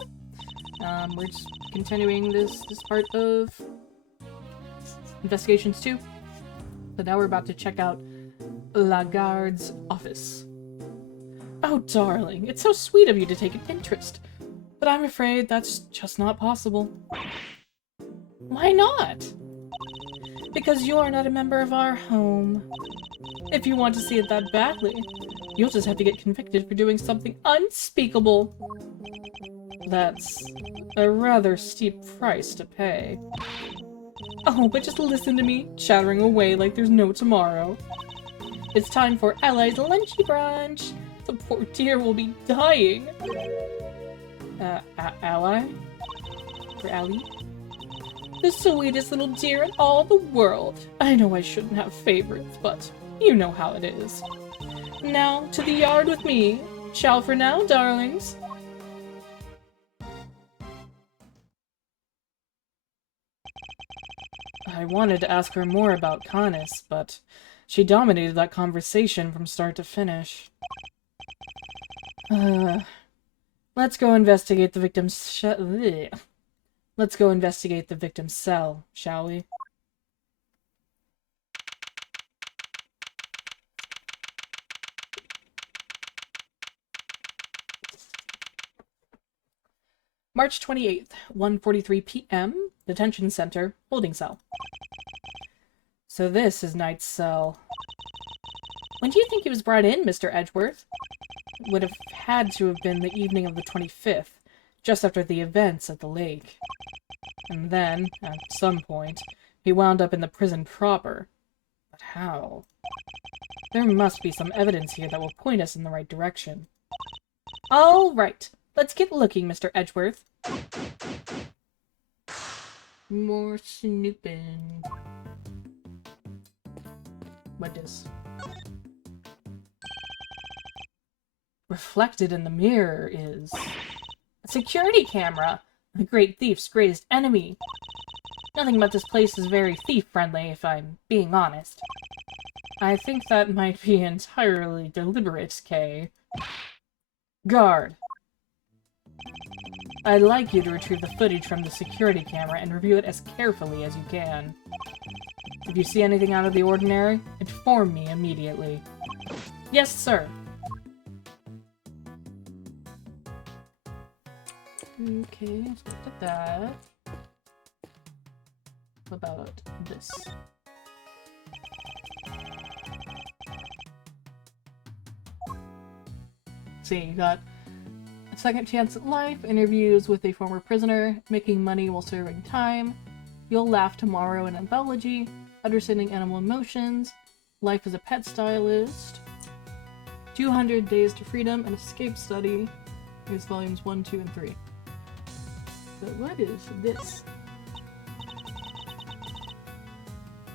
We're just continuing this part of Investigations 2. So now we're about to check out Lagarde's office. Oh, darling, it's so sweet of you to take an interest. But I'm afraid that's just not possible. Why not? Because you're not a member of our home. If you want to see it that badly, you'll just have to get convicted for doing something unspeakable. That's a rather steep price to pay. Oh, but just listen to me, chattering away like there's no tomorrow. It's time for Ally's lunchy brunch. The poor dear will be dying. Ally? For Ally? The sweetest little dear in all the world. I know I shouldn't have favorites, but you know how it is. Now, to the yard with me. Ciao for now, darlings. I wanted to ask her more about Canis, but she dominated that conversation from start to finish. Let's go investigate the victim's Let's go investigate the victim's cell, shall we? March 28th, 1:43 p.m., Detention Center, holding cell. So this is Knight's cell. When do you think he was brought in, Mr. Edgeworth? Would have had to have been the evening of the 25th, just after the events at the lake. And then, at some point, he wound up in the prison proper. But how? There must be some evidence here that will point us in the right direction. All right. Let's get looking, Mr. Edgeworth. More snooping. What is? Reflected in the mirror is a security camera, the great thief's greatest enemy. Nothing about this place is very thief-friendly, if I'm being honest. I think that might be entirely deliberate, Kay. Guard. I'd like you to retrieve the footage from the security camera and review it as carefully as you can. If you see anything out of the ordinary, inform me immediately. Yes, sir. Okay, let's look at that. What about this? See, you got a second chance at life, interviews with a former prisoner, making money while serving time, you'll laugh tomorrow in anthology, understanding animal emotions, life as a pet stylist, 200 Days to Freedom, and Escape Study. Here's volumes 1, 2, and 3. So what is this?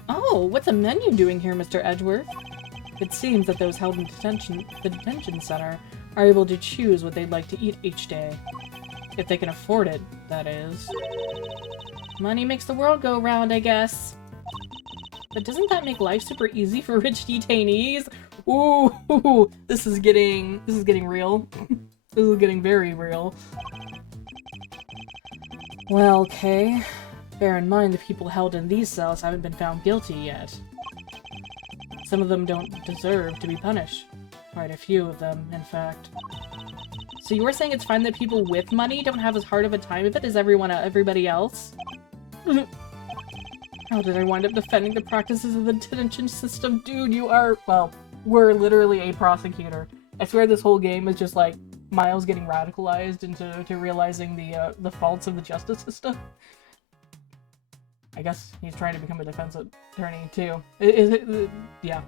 Oh, what's a menu doing here, Mr. Edgeworth? It seems that those held in the detention center are able to choose what they'd like to eat each day. If they can afford it, that is. Money makes the world go round, I guess. But doesn't that make life super easy for rich detainees? Ooh, this is getting real. This is getting very real. Well, Kay, bear in mind the people held in these cells haven't been found guilty yet. Some of them don't deserve to be punished. Quite a few of them, in fact. So you were saying it's fine that people with money don't have as hard of a time of it as everybody else? How did I wind up defending the practices of the detention system? Dude, you are, well, we're literally a prosecutor. I swear this whole game is just like Miles getting radicalized into realizing the faults of the justice system. I guess he's trying to become a defense attorney too. Yeah.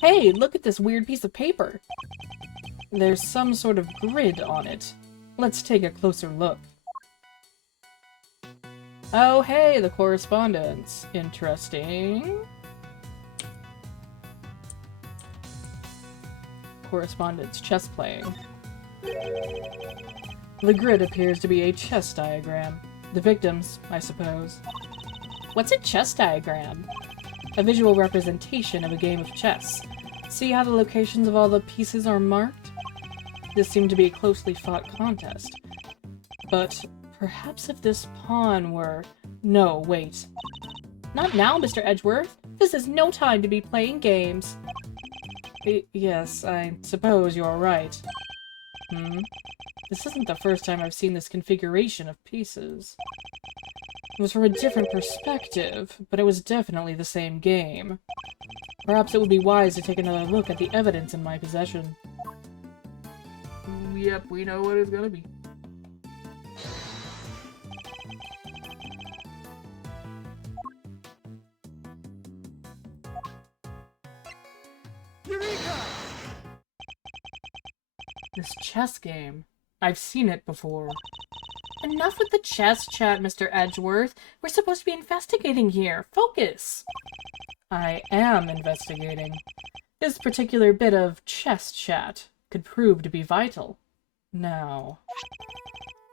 Hey, look at this weird piece of paper. There's some sort of grid on it. Let's take a closer look. Oh, hey, the correspondence. Interesting. Correspondence, chess playing. The grid appears to be a chess diagram. The victims, I suppose. What's a chess diagram? A visual representation of a game of chess. See how the locations of all the pieces are marked? This seemed to be a closely fought contest. But perhaps if this pawn were... No, wait. Not now, Mr. Edgeworth. This is no time to be playing games. Yes, I suppose you're right. This isn't the first time I've seen this configuration of pieces. It was from a different perspective, but it was definitely the same game. Perhaps it would be wise to take another look at the evidence in my possession. Yep, we know what it's gonna be. Eureka! This chess game. I've seen it before. Enough with the chess chat, Mr. Edgeworth. We're supposed to be investigating here. Focus! I am investigating. This particular bit of chess chat could prove to be vital. Now,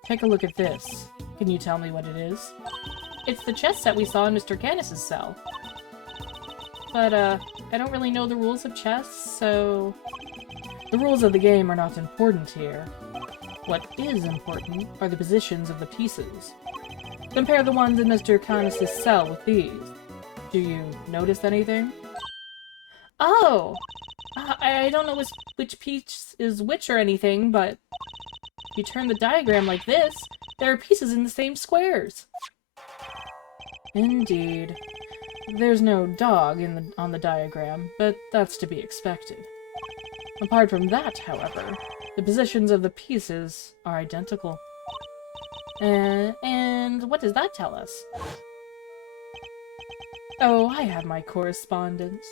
take a look at this. Can you tell me what it is? It's the chess set we saw in Mr. Canis's cell. But, I don't really know the rules of chess, so... The rules of the game are not important here. What is important are the positions of the pieces. Compare the ones in Mr. Canis's cell with these. Do you notice anything? Oh! I don't know which piece is which or anything, but if you turn the diagram like this, there are pieces in the same squares. Indeed. There's no dog on the diagram, but that's to be expected. Apart from that, however, the positions of the pieces are identical. And what does that tell us? Oh, I have my correspondence.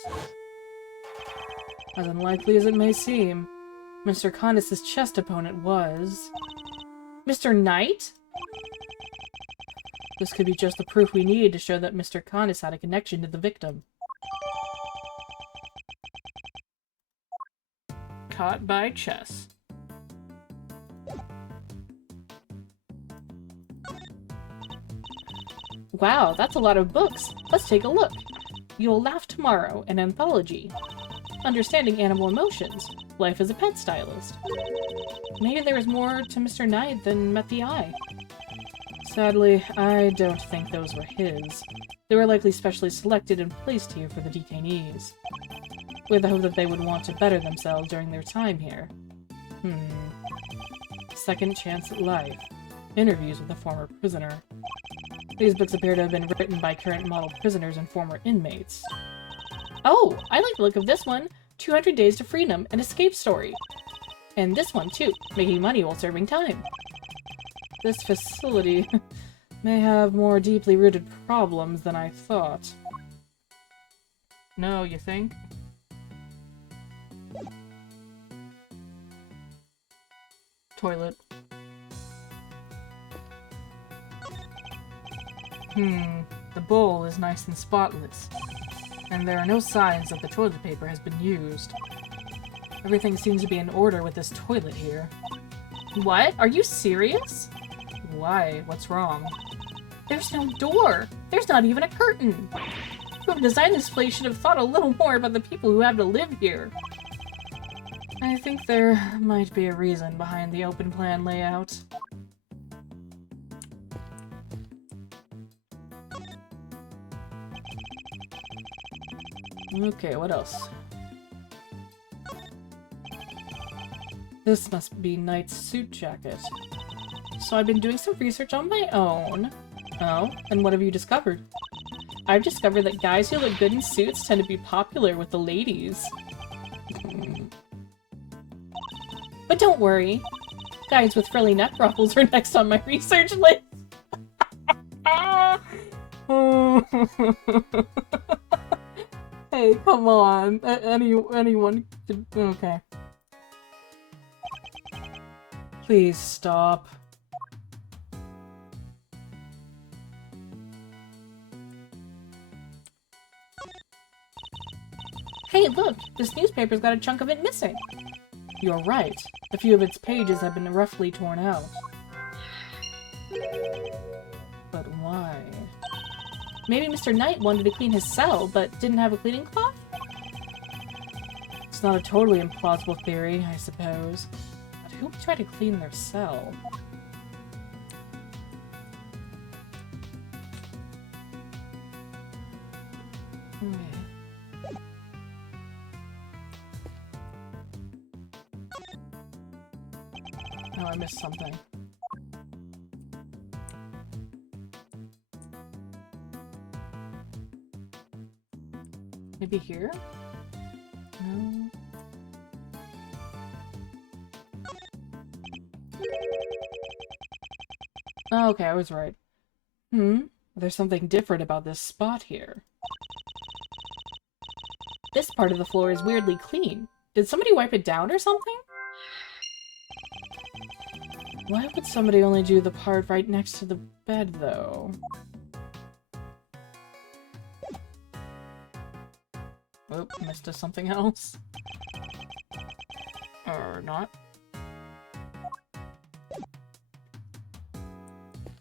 As unlikely as it may seem, Mr. Canis's chess opponent was... Mr. Knight? This could be just the proof we need to show that Mr. Canis had a connection to the victim. Caught by chess. Wow, that's a lot of books. Let's take a look. You'll Laugh Tomorrow, an anthology. Understanding Animal Emotions. Life as a Pet Stylist. Maybe there was more to Mr. Knight than met the eye. Sadly, I don't think those were his. They were likely specially selected and placed here for the detainees, with the hope that they would want to better themselves during their time here. Second Chance at Life. Interviews with a former prisoner. These books appear to have been written by current model prisoners and former inmates. Oh, I like the look of this one. 200 Days to Freedom, an escape story. And this one, too. Making money while serving time. This facility may have more deeply rooted problems than I thought. No, you think? Toilet. The bowl is nice and spotless, and there are no signs that the toilet paper has been used. Everything seems to be in order with this toilet here. What? Are you serious? Why? What's wrong? There's no door! There's not even a curtain! Whoever designed this place should have thought a little more about the people who have to live here. I think there might be a reason behind the open plan layout. Okay, what else? This must be Knight's suit jacket. So I've been doing some research on my own. Oh, and what have you discovered? I've discovered that guys who look good in suits tend to be popular with the ladies. But don't worry. Guys with frilly neck ruffles are next on my research list. Hey, come on. Anyone could... Okay. Please stop. Hey, look! This newspaper's got a chunk of it missing. You're right. A few of its pages have been roughly torn out. But why? Maybe Mr. Knight wanted to clean his cell, but didn't have a cleaning cloth? It's not a totally implausible theory, I suppose. But who would try to clean their cell? Oh, I missed something. Maybe here? No. Oh, okay, I was right. There's something different about this spot here. This part of the floor is weirdly clean. Did somebody wipe it down or something? Why would somebody only do the part right next to the bed, though? Oh, missed something else. Or not.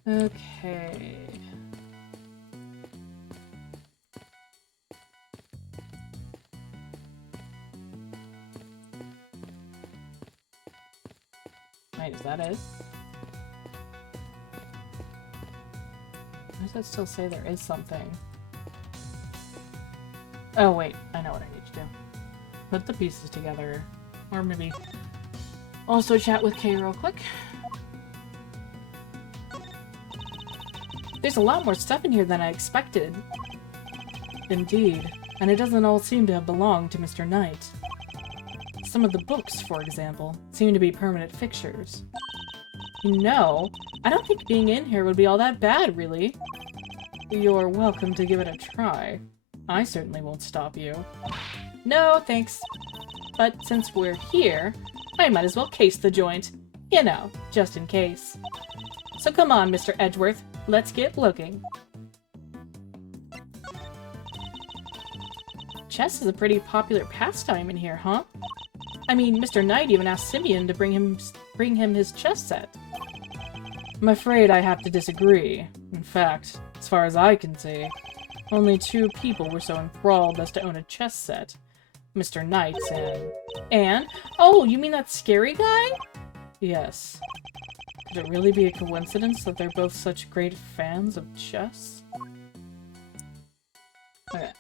Okay. Wait, is that it? Why does that still say there is something? Oh wait, I know what I need to do. Put the pieces together. Or maybe also chat with Kay real quick. There's a lot more stuff in here than I expected. Indeed, and it doesn't all seem to have belonged to Mr. Knight. Some of the books, for example, seem to be permanent fixtures. You know, I don't think being in here would be all that bad, really. You're welcome to give it a try. I certainly won't stop you. No, thanks. But since we're here, I might as well case the joint. You know, just in case. So come on, Mr. Edgeworth, let's get looking. Chess is a pretty popular pastime in here, huh? I mean, Mr. Knight even asked Simeon to bring him his chess set. I'm afraid I have to disagree. In fact, as far as I can see, only 2 people were so enthralled as to own a chess set. Mr. Knight and... Oh, you mean that scary guy? Yes. Could it really be a coincidence that they're both such great fans of chess? Okay.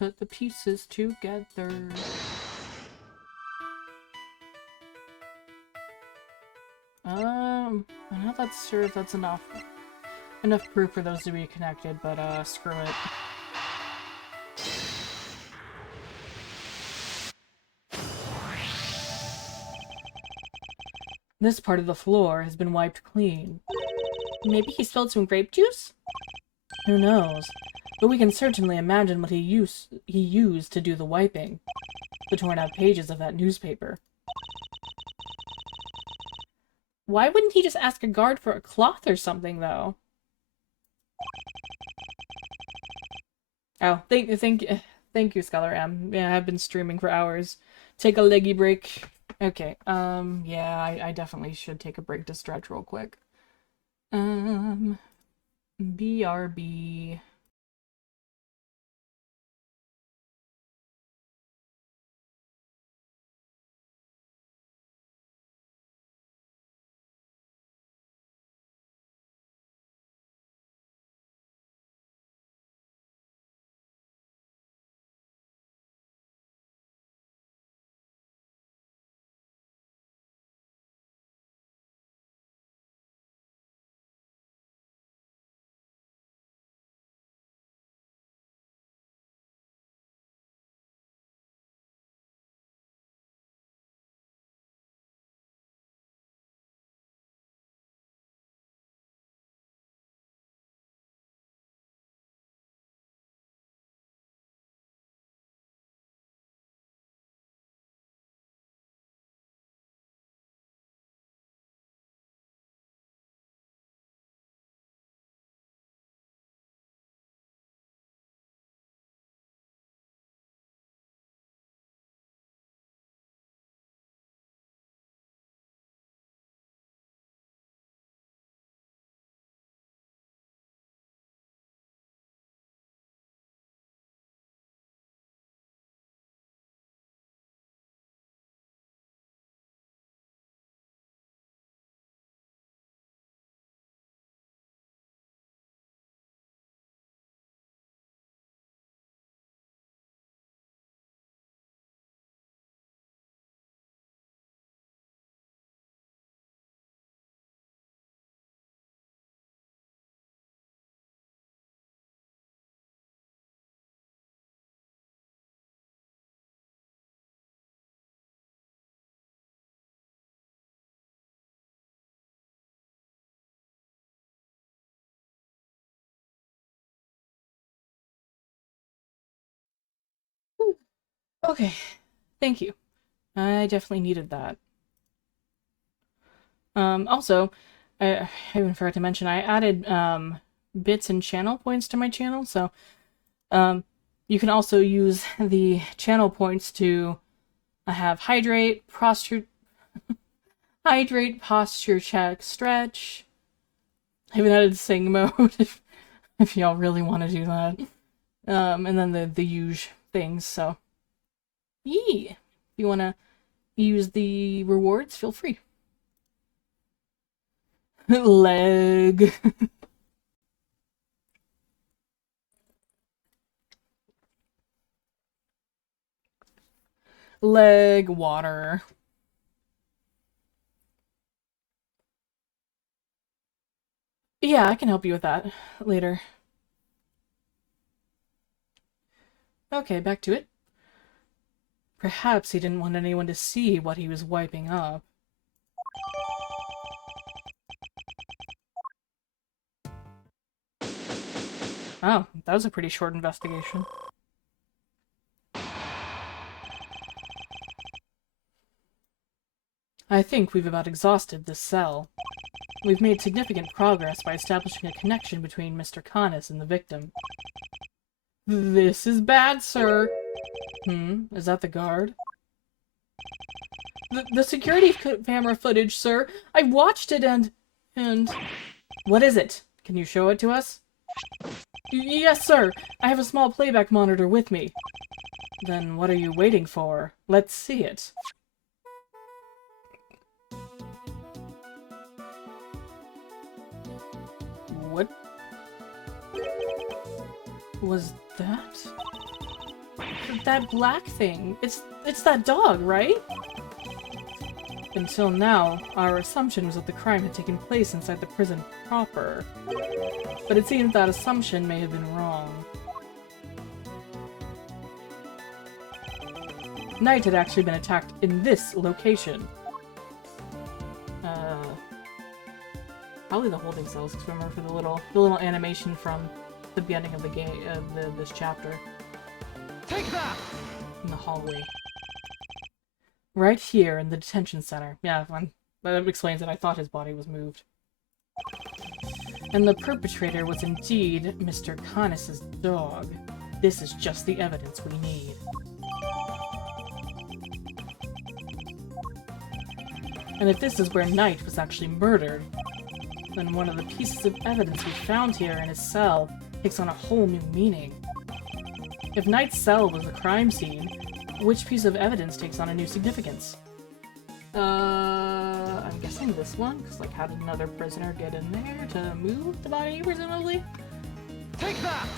Put the pieces together. I'm not sure if that's enough proof for those to be connected, but screw it. This part of the floor has been wiped clean. Maybe he spilled some grape juice? Who knows? But we can certainly imagine what he used to do the wiping. The torn out pages of that newspaper. Why wouldn't he just ask a guard for a cloth or something, though? Oh, thank you, Scholar M. Yeah, I've been streaming for hours. Take a leggy break. Okay, yeah, I definitely should take a break to stretch real quick. BRB. Okay, thank you. I definitely needed that. Also, I even forgot to mention, I added, bits and channel points to my channel, so, you can also use the channel points to have hydrate, posture check, stretch. I even added sing mode if y'all really want to do that. And then the huge things, so. Yeah. If you want to use the rewards, feel free. Leg. Leg, water. Yeah, I can help you with that later. Okay, back to it. Perhaps he didn't want anyone to see what he was wiping up. Oh, that was a pretty short investigation. I think we've about exhausted this cell. We've made significant progress by establishing a connection between Mr. Canis and the victim. This is bad, sir. Is that the guard? The security camera footage, sir. I watched it and... What is it? Can you show it to us? Yes, sir. I have a small playback monitor with me. Then what are you waiting for? Let's see it. What was that? That black thing. It's that dog, right? Until now, our assumption was that the crime had taken place inside the prison proper. But it seems that assumption may have been wrong. Knight had actually been attacked in this location. Probably the holding cells, because remember for the little animation from the beginning of the game, this chapter. Take that! In the hallway. Right here in the detention center. Yeah, that explains it. I thought his body was moved. And the perpetrator was indeed Mr. Canis' dog. This is just the evidence we need. And if this is where Knight was actually murdered, then one of the pieces of evidence we found here in his cell takes on a whole new meaning. If Knight's cell was a crime scene, which piece of evidence takes on a new significance? I'm guessing this one, because, like, how did another prisoner get in there to move the body, presumably? Take that!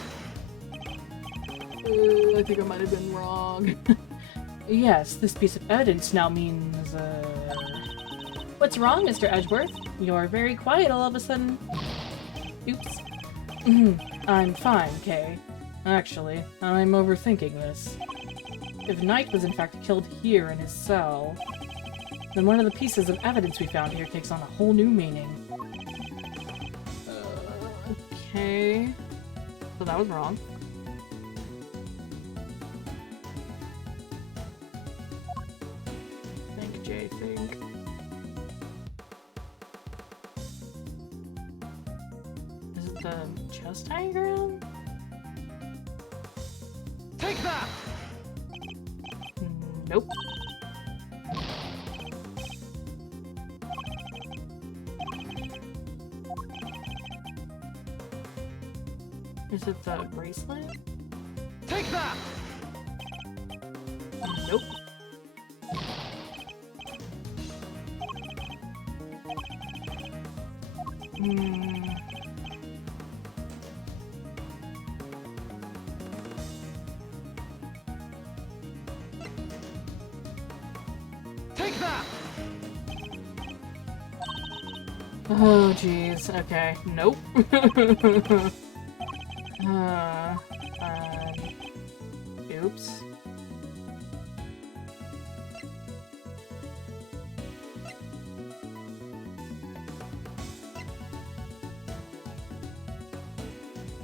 I think I might have been wrong. Yes, this piece of evidence now means, What's wrong, Mr. Edgeworth? You're very quiet all of a sudden. Oops. I'm fine, Kay. Actually, I'm overthinking this. If Knight was in fact killed here in his cell, then one of the pieces of evidence we found here takes on a whole new meaning. Okay. So that was wrong. Think, Jay, think. Is it the chest diagram? Take that! Nope. Is it the bracelet? Take that! Nope. Take that! Oh, jeez. Okay. Nope. Oops.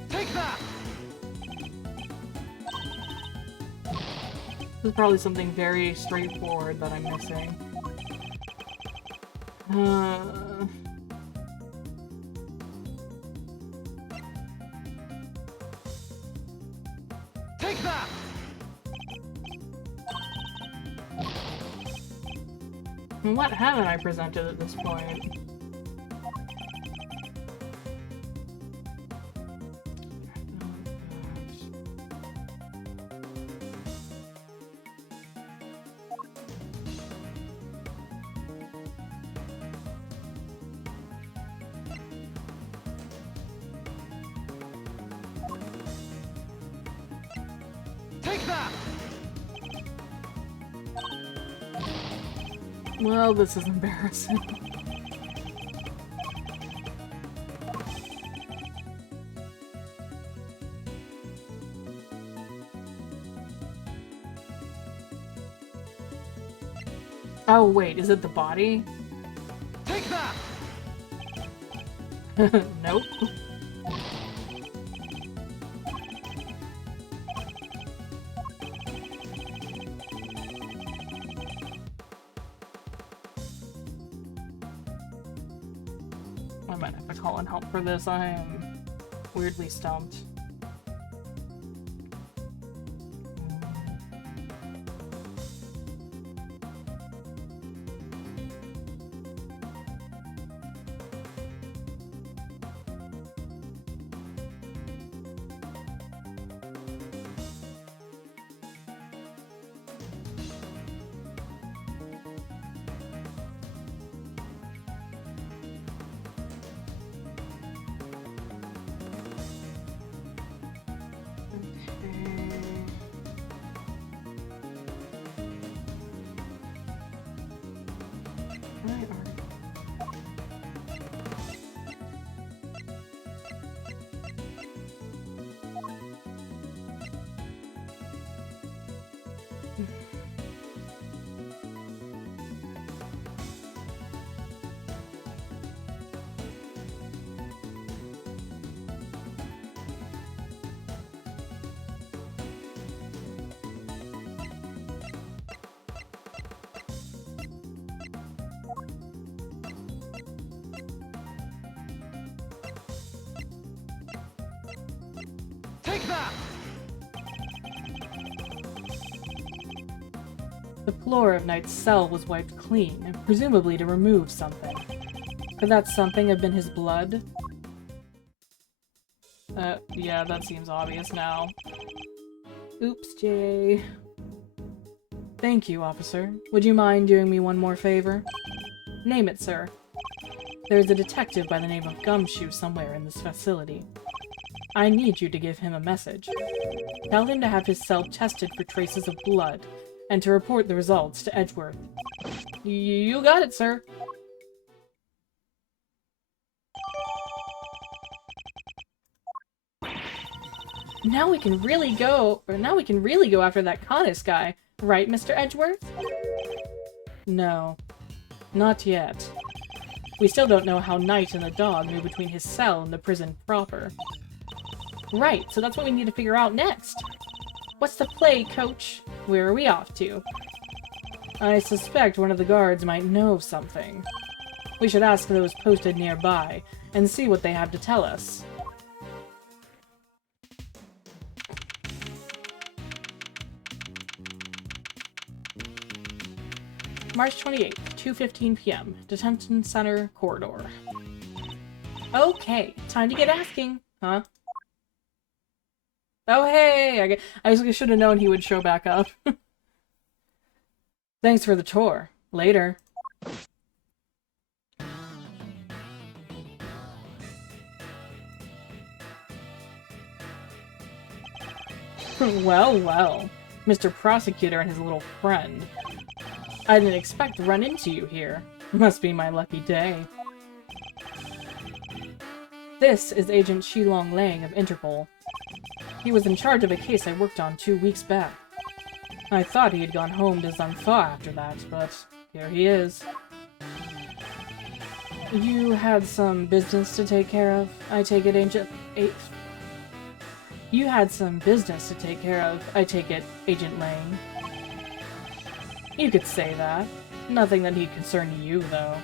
Take that! This is probably something very straightforward that I'm missing. Take that! What haven't I presented at this point? Take that! Well, this is embarrassing. Oh wait, is it the body? Take that! Nope. I might have to call in help for this. I am weirdly stumped. Take that! The floor of Knight's cell was wiped clean, presumably to remove something. Could that something have been his blood? Yeah, that seems obvious now. Oops, Jay. Thank you, officer. Would you mind doing me one more favor? Name it, sir. There's a detective by the name of Gumshoe somewhere in this facility. I need you to give him a message. Tell him to have his cell tested for traces of blood, and to report the results to Edgeworth. You got it, sir. Now we can really go after that Connus guy, right, Mr. Edgeworth? No, not yet. We still don't know how Knight and the dog moved between his cell and the prison proper. Right, so that's what we need to figure out next. What's the play, coach? Where are we off to? I suspect one of the guards might know something. We should ask those posted nearby, and see what they have to tell us. March 28th, 2:15 p.m. Detention Center Corridor. Okay, time to get asking, huh? Oh hey! I should have known he would show back up. Thanks for the tour. Later. Well, well. Mr. Prosecutor and his little friend. I didn't expect to run into you here. Must be my lucky day. This is Agent Shilong Lang of Interpol. He was in charge of a case I worked on 2 weeks back. I thought he had gone home to Zanfa after that, but here he is. You had some business to take care of, I take it, You had some business to take care of, I take it, Agent Lang. You could say that. Nothing that need concern you, though.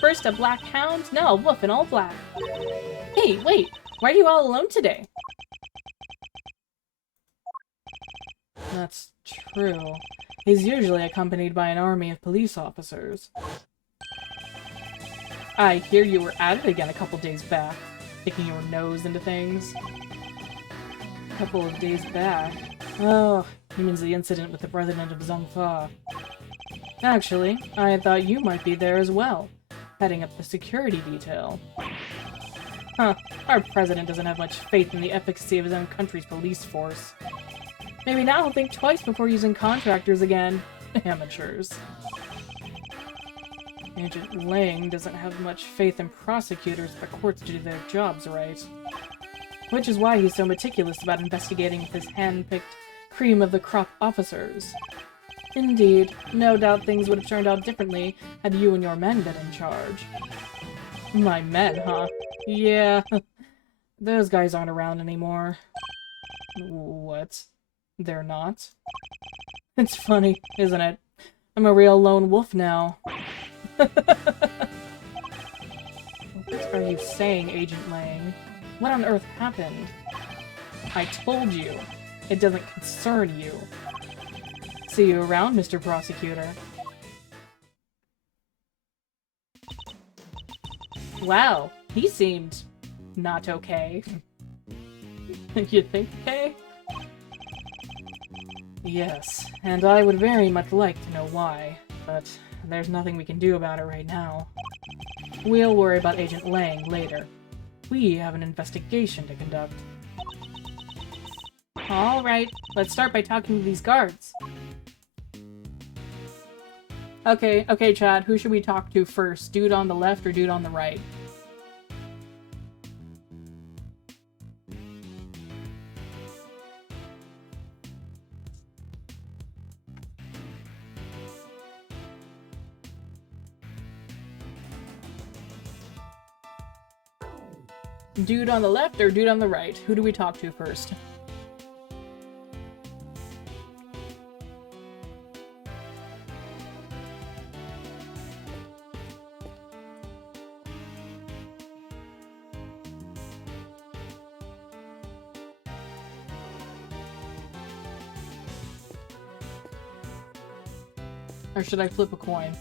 First a black hound, now a wolf in all black. Hey, wait! Why are you all alone today? That's true. He's usually accompanied by an army of police officers. I hear you were at it again a couple days back, sticking your nose into things. A couple of days back? Oh, he means the incident with the president of Zhongfa. Actually, I thought you might be there as well, heading up the security detail. Huh, our president doesn't have much faith in the efficacy of his own country's police force. Maybe now he'll think twice before using contractors again. Amateurs. Agent Lang doesn't have much faith in prosecutors if the courts do their jobs right. Which is why he's so meticulous about investigating with his hand-picked cream of the crop officers. Indeed, no doubt things would have turned out differently had you and your men been in charge. My men, huh? Yeah, those guys aren't around anymore. What? They're not? It's funny, isn't it? I'm a real lone wolf now. What are you saying, Agent Lang? What on earth happened? I told you. It doesn't concern you. See you around, Mr. Prosecutor. Wow, he seemed not okay. You think okay? Yes, and I would very much like to know why, but there's nothing we can do about it right now. We'll worry about Agent Lang later. We have an investigation to conduct. Alright, let's start by talking to these guards. Okay, Chad, who should we talk to first? Dude on the left or dude on the right? Dude on the left or dude on the right? Who do we talk to first? Or should I flip a coin?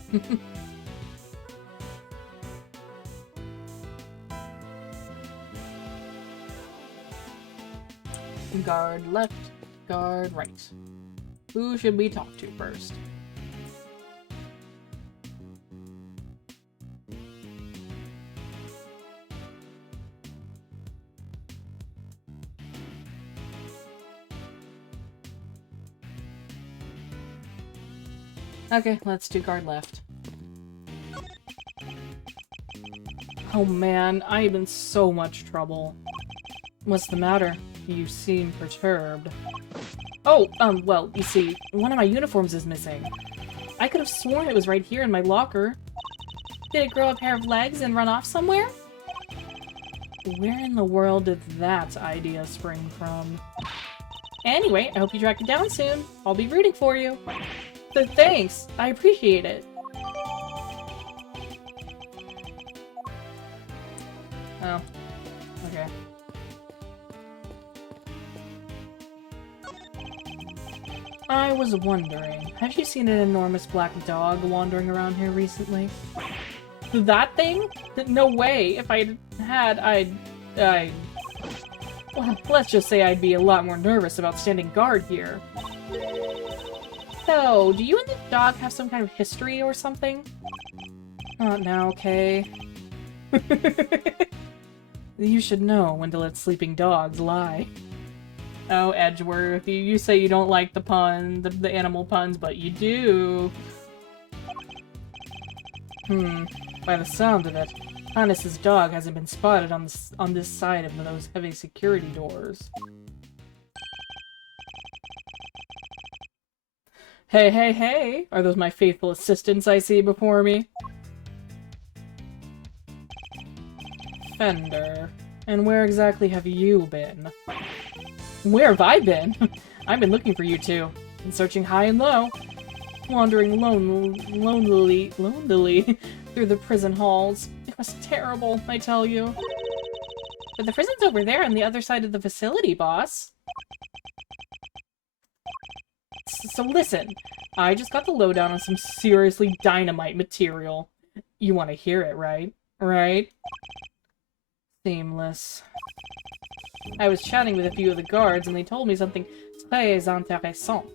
Guard left, guard right. Who should we talk to first? Okay, let's do guard left. Oh man, I am in so much trouble. What's the matter? You seem perturbed. Oh, well, you see, one of my uniforms is missing. I could have sworn it was right here in my locker. Did it grow a pair of legs and run off somewhere? Where in the world did that idea spring from? Anyway, I hope you track it down soon. I'll be rooting for you. But thanks, I appreciate it. Oh, okay. I was wondering, have you seen an enormous black dog wandering around here recently? That thing? No way. If I had, well, let's just say I'd be a lot more nervous about standing guard here. So, do you and the dog have some kind of history or something? Not now, okay? You should know when to let sleeping dogs lie. Oh, Edgeworth, you say you don't like the pun, the animal puns, but you do. By the sound of it, Hannes's dog hasn't been spotted on this side of those heavy security doors. Hey, hey, hey! Are those my faithful assistants I see before me? Fender. And where exactly have you been? Where have I been? I've been looking for you two. and searching high and low, wandering lonely through the prison halls. It was terrible, I tell you. But the prison's over there on the other side of the facility, boss. So listen, I just got the lowdown on some seriously dynamite material. You want to hear it, right? Right? Seamless. I was chatting with a few of the guards, and they told me something très intéressant.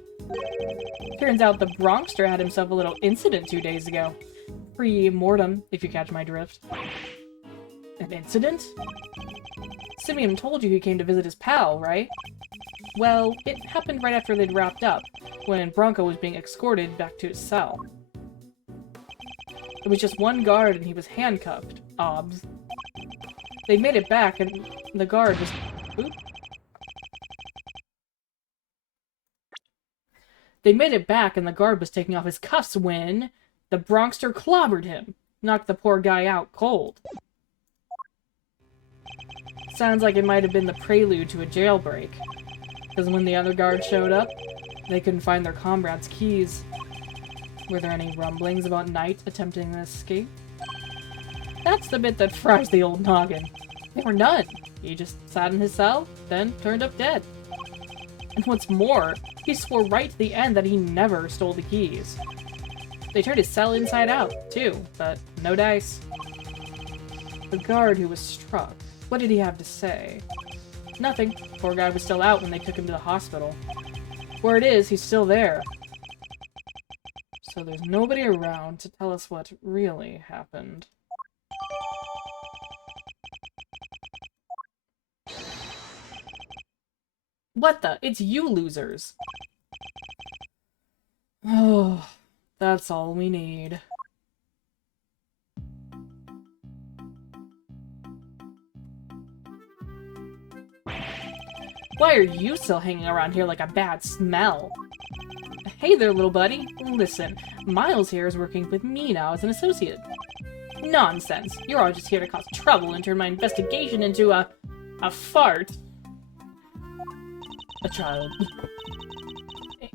Turns out the Bronxster had himself a little incident 2 days ago. Pre-mortem, if you catch my drift. An incident? Simeon told you he came to visit his pal, right? Well, it happened right after they'd wrapped up, when Bronco was being escorted back to his cell. It was just one guard and he was handcuffed, obs. They made it back and the guard was... Oop. They made it back and the guard was taking off his cuffs when the Bronxster clobbered him, knocked the poor guy out cold. Sounds like it might have been the prelude to a jailbreak. Because when the other guards showed up, they couldn't find their comrade's keys. Were there any rumblings about Knight attempting to escape? That's the bit that fries the old noggin. There were none. He just sat in his cell, then turned up dead. And what's more, he swore right to the end that he never stole the keys. They turned his cell inside out, too, but no dice. The guard who was struck, what did he have to say? Nothing. Poor guy was still out when they took him to the hospital. Word is, he's still there. So there's nobody around to tell us what really happened. What the? It's you losers! Oh, that's all we need. Why are you still hanging around here like a bad smell? Hey there, little buddy. Listen, Miles here is working with me now as an associate. Nonsense. You're all just here to cause trouble and turn my investigation into a fart. A child.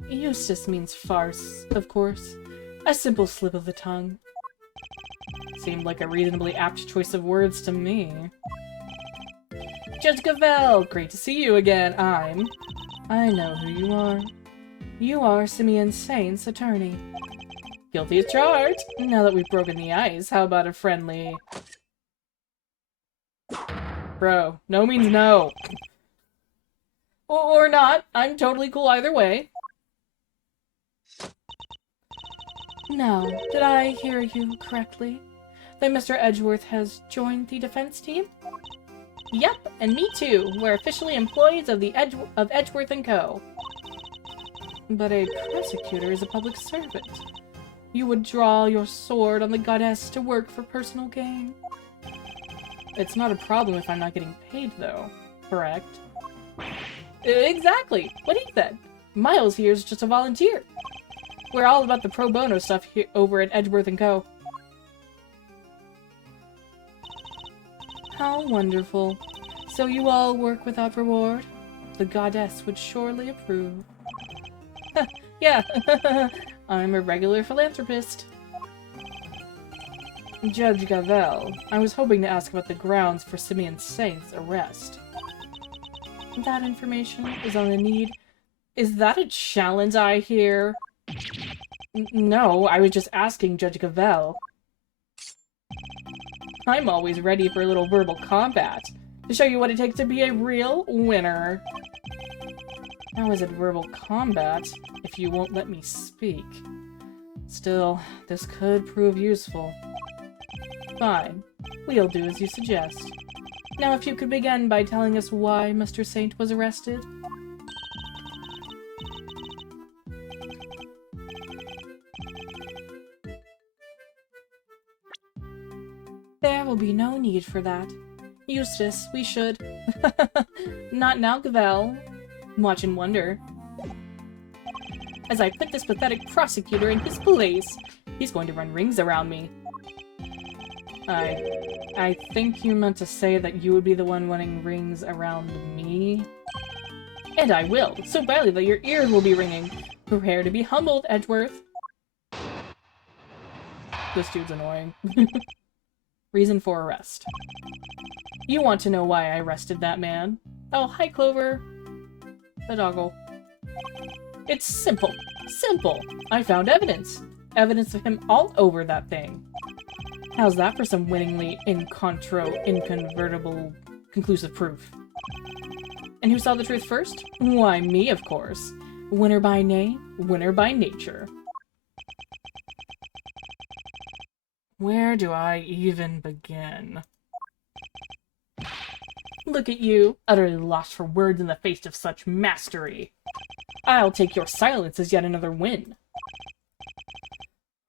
Eustace means farce, of course. A simple slip of the tongue. Seemed like a reasonably apt choice of words to me. Judge Gavel, great to see you again. I know who you are. You are Simeon Saint's attorney. Guilty as charged. Now that we've broken the ice, how about a friendly... Bro, no means no. Or not. I'm totally cool either way. Now, did I hear you correctly? That Mr. Edgeworth has joined the defense team? Yep, and me too. We're officially employees of the Edgeworth & Co. But a prosecutor is a public servant. You would draw your sword on the goddess to work for personal gain. It's not a problem if I'm not getting paid, though. Correct? Exactly! What he said. Miles here is just a volunteer. We're all about the pro bono stuff here over at Edgeworth & Co. How wonderful. So you all work without reward? The goddess would surely approve. Yeah, I'm a regular philanthropist. Judge Gavel, I was hoping to ask about the grounds for Simeon Saint's arrest. That information is on the need. Is that a challenge I hear? No, I was just asking Judge Gavel. I'm always ready for a little verbal combat, to show you what it takes to be a real winner. How is it verbal combat if you won't let me speak? Still, this could prove useful. Fine. We'll do as you suggest. Now if you could begin by telling us why Mr. Saint was arrested? There will be no need for that. Eustace, we should... Not now, Gavel. Watch and wonder. As I put this pathetic prosecutor in his place, he's going to run rings around me. I think you meant to say that you would be the one running rings around me? And I will, so badly that your ears will be ringing. Prepare to be humbled, Edgeworth. This dude's annoying. Reason for arrest. You want to know why I arrested that man? Oh, hi, Clover. The doggle. It's simple. Simple. I found evidence. Evidence of him all over that thing. How's that for some winningly incontrovertible, conclusive proof? And who saw the truth first? Why, me, of course. Winner by name, winner by nature. Where do I even begin? Look at you, utterly lost for words in the face of such mastery. I'll take your silence as yet another win.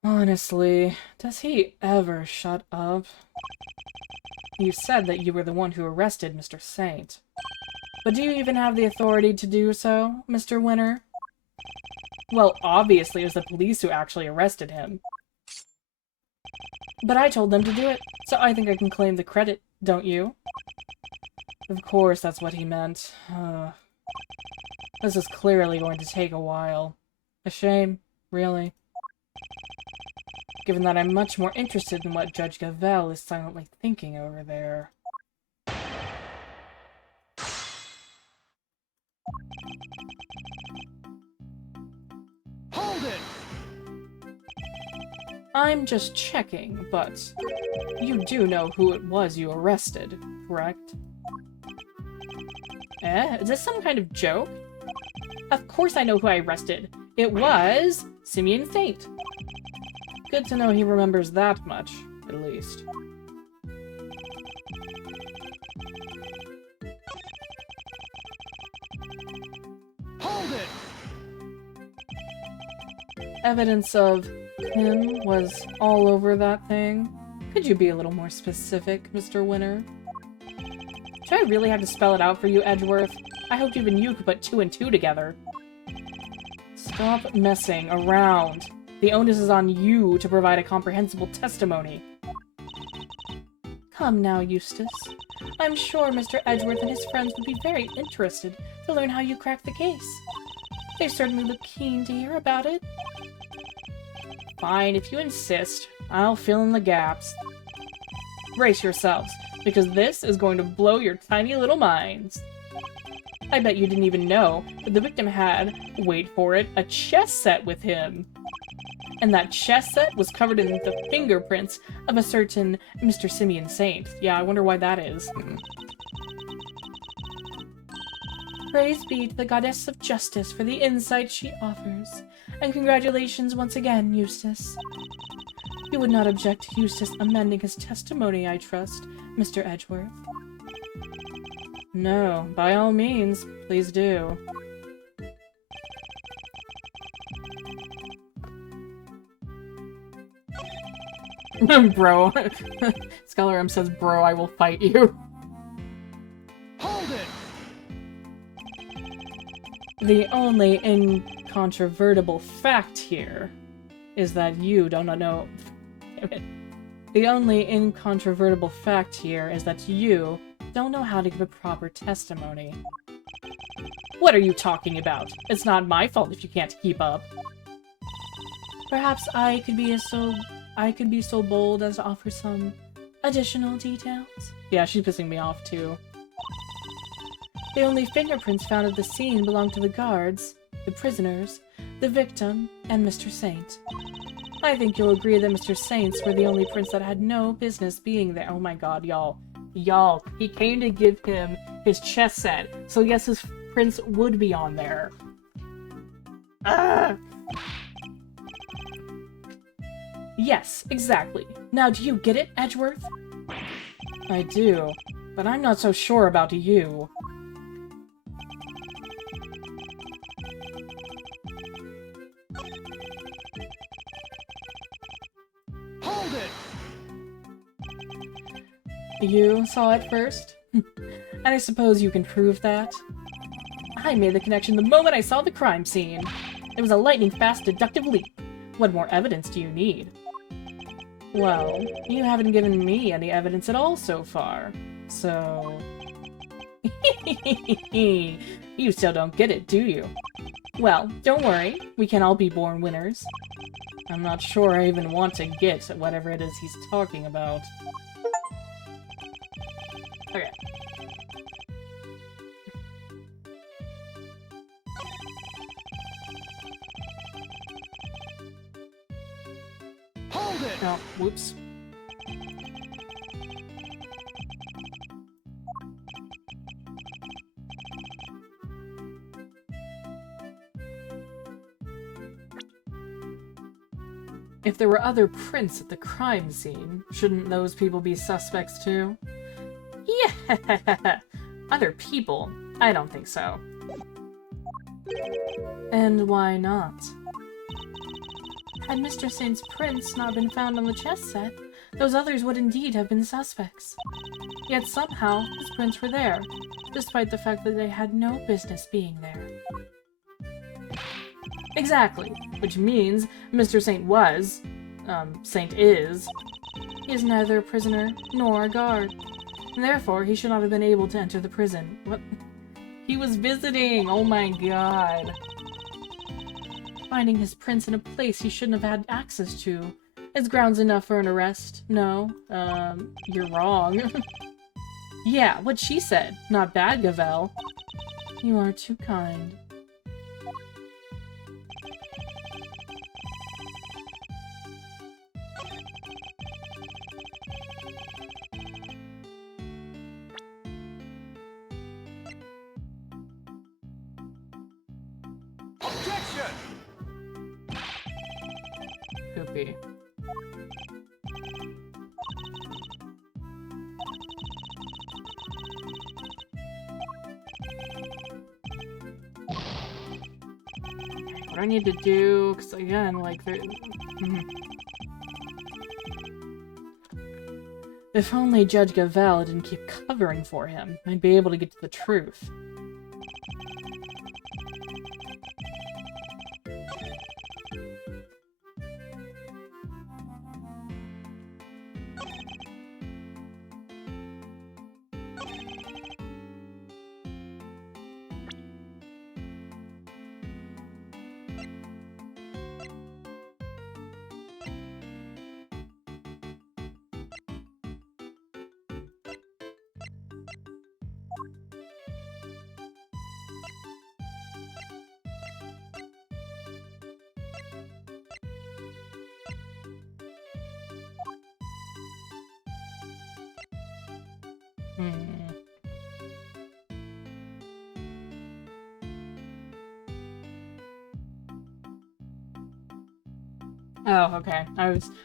Honestly, does he ever shut up? You said that you were the one who arrested Mr. Saint. But do you even have the authority to do so, Mr. Winner? Well, obviously it was the police who actually arrested him. But I told them to do it, so I think I can claim the credit, don't you? Of course that's what he meant. This is clearly going to take a while. A shame, really. Given that I'm much more interested in what Judge Gavel is silently thinking over there. Hold it! I'm just checking, but you do know who it was you arrested, correct? Is this some kind of joke? Of course I know who I arrested. It was Simeon Saint. Good to know he remembers that much, at least. Hold it! Evidence of him was all over that thing. Could you be a little more specific, Mr. Winner? Do I really have to spell it out for you, Edgeworth? I hoped even you could put 2 and 2 together. Stop messing around. The onus is on you to provide a comprehensible testimony. Come now, Eustace. I'm sure Mr. Edgeworth and his friends would be very interested to learn how you cracked the case. They certainly look keen to hear about it. Fine, if you insist, I'll fill in the gaps. Brace yourselves, because this is going to blow your tiny little minds. I bet you didn't even know that the victim had, wait for it, a chess set with him. And that chess set was covered in the fingerprints of a certain Mr. Simeon Saint. Yeah, I wonder why that is. Praise be to the Goddess of Justice for the insight she offers. And congratulations once again, Eustace. You would not object to Eustace amending his testimony, I trust, Mr. Edgeworth. No, by all means, please do. Bro. Scholar says, bro, I will fight you. Hold it! The only incontrovertible fact here is that you don't know... Damn it. The only incontrovertible fact here is that you don't know how to give a proper testimony. What are you talking about? It's not my fault if you can't keep up. Perhaps I could be so bold as to offer some additional details? Yeah, she's pissing me off too. The only fingerprints found at the scene belong to the guards, the prisoners, the victim, and Mr. Saint. I think you'll agree that Mr. Saint's were the only prints that had no business being there. Oh my god, y'all. Y'all, he came to give him his chess set, so yes, his prints would be on there. Ugh. Yes, exactly. Now do you get it, Edgeworth? I do, but I'm not so sure about you. Hold it! You saw it first? And I suppose you can prove that? I made the connection the moment I saw the crime scene. It was a lightning-fast deductive leap. What more evidence do you need? Well, you haven't given me any evidence at all so far, so... You still don't get it, do you? Well, don't worry. We can all be born winners. I'm not sure I even want to get at whatever it is he's talking about. Okay. Hold it! Oh, whoops. If there were other prints at the crime scene, shouldn't those people be suspects too? Yeah! Other people? I don't think so. And why not? Had Mr. Saint's prints not been found on the chess set, those others would indeed have been suspects. Yet somehow, his prints were there, despite the fact that they had no business being there. Exactly, which means Mr. Saint was, Saint is, he is neither a prisoner nor a guard, and therefore he should not have been able to enter the prison. What? He was visiting! Oh my god. Finding his prints in a place he shouldn't have had access to is grounds enough for an arrest. No, you're wrong. Yeah, what she said. Not bad, Gavel. You are too kind. Objection! Poopy. What do I need to do? Because again, like, there... If only Judge Gavel didn't keep covering for him, I'd be able to get to the truth. Oh, okay.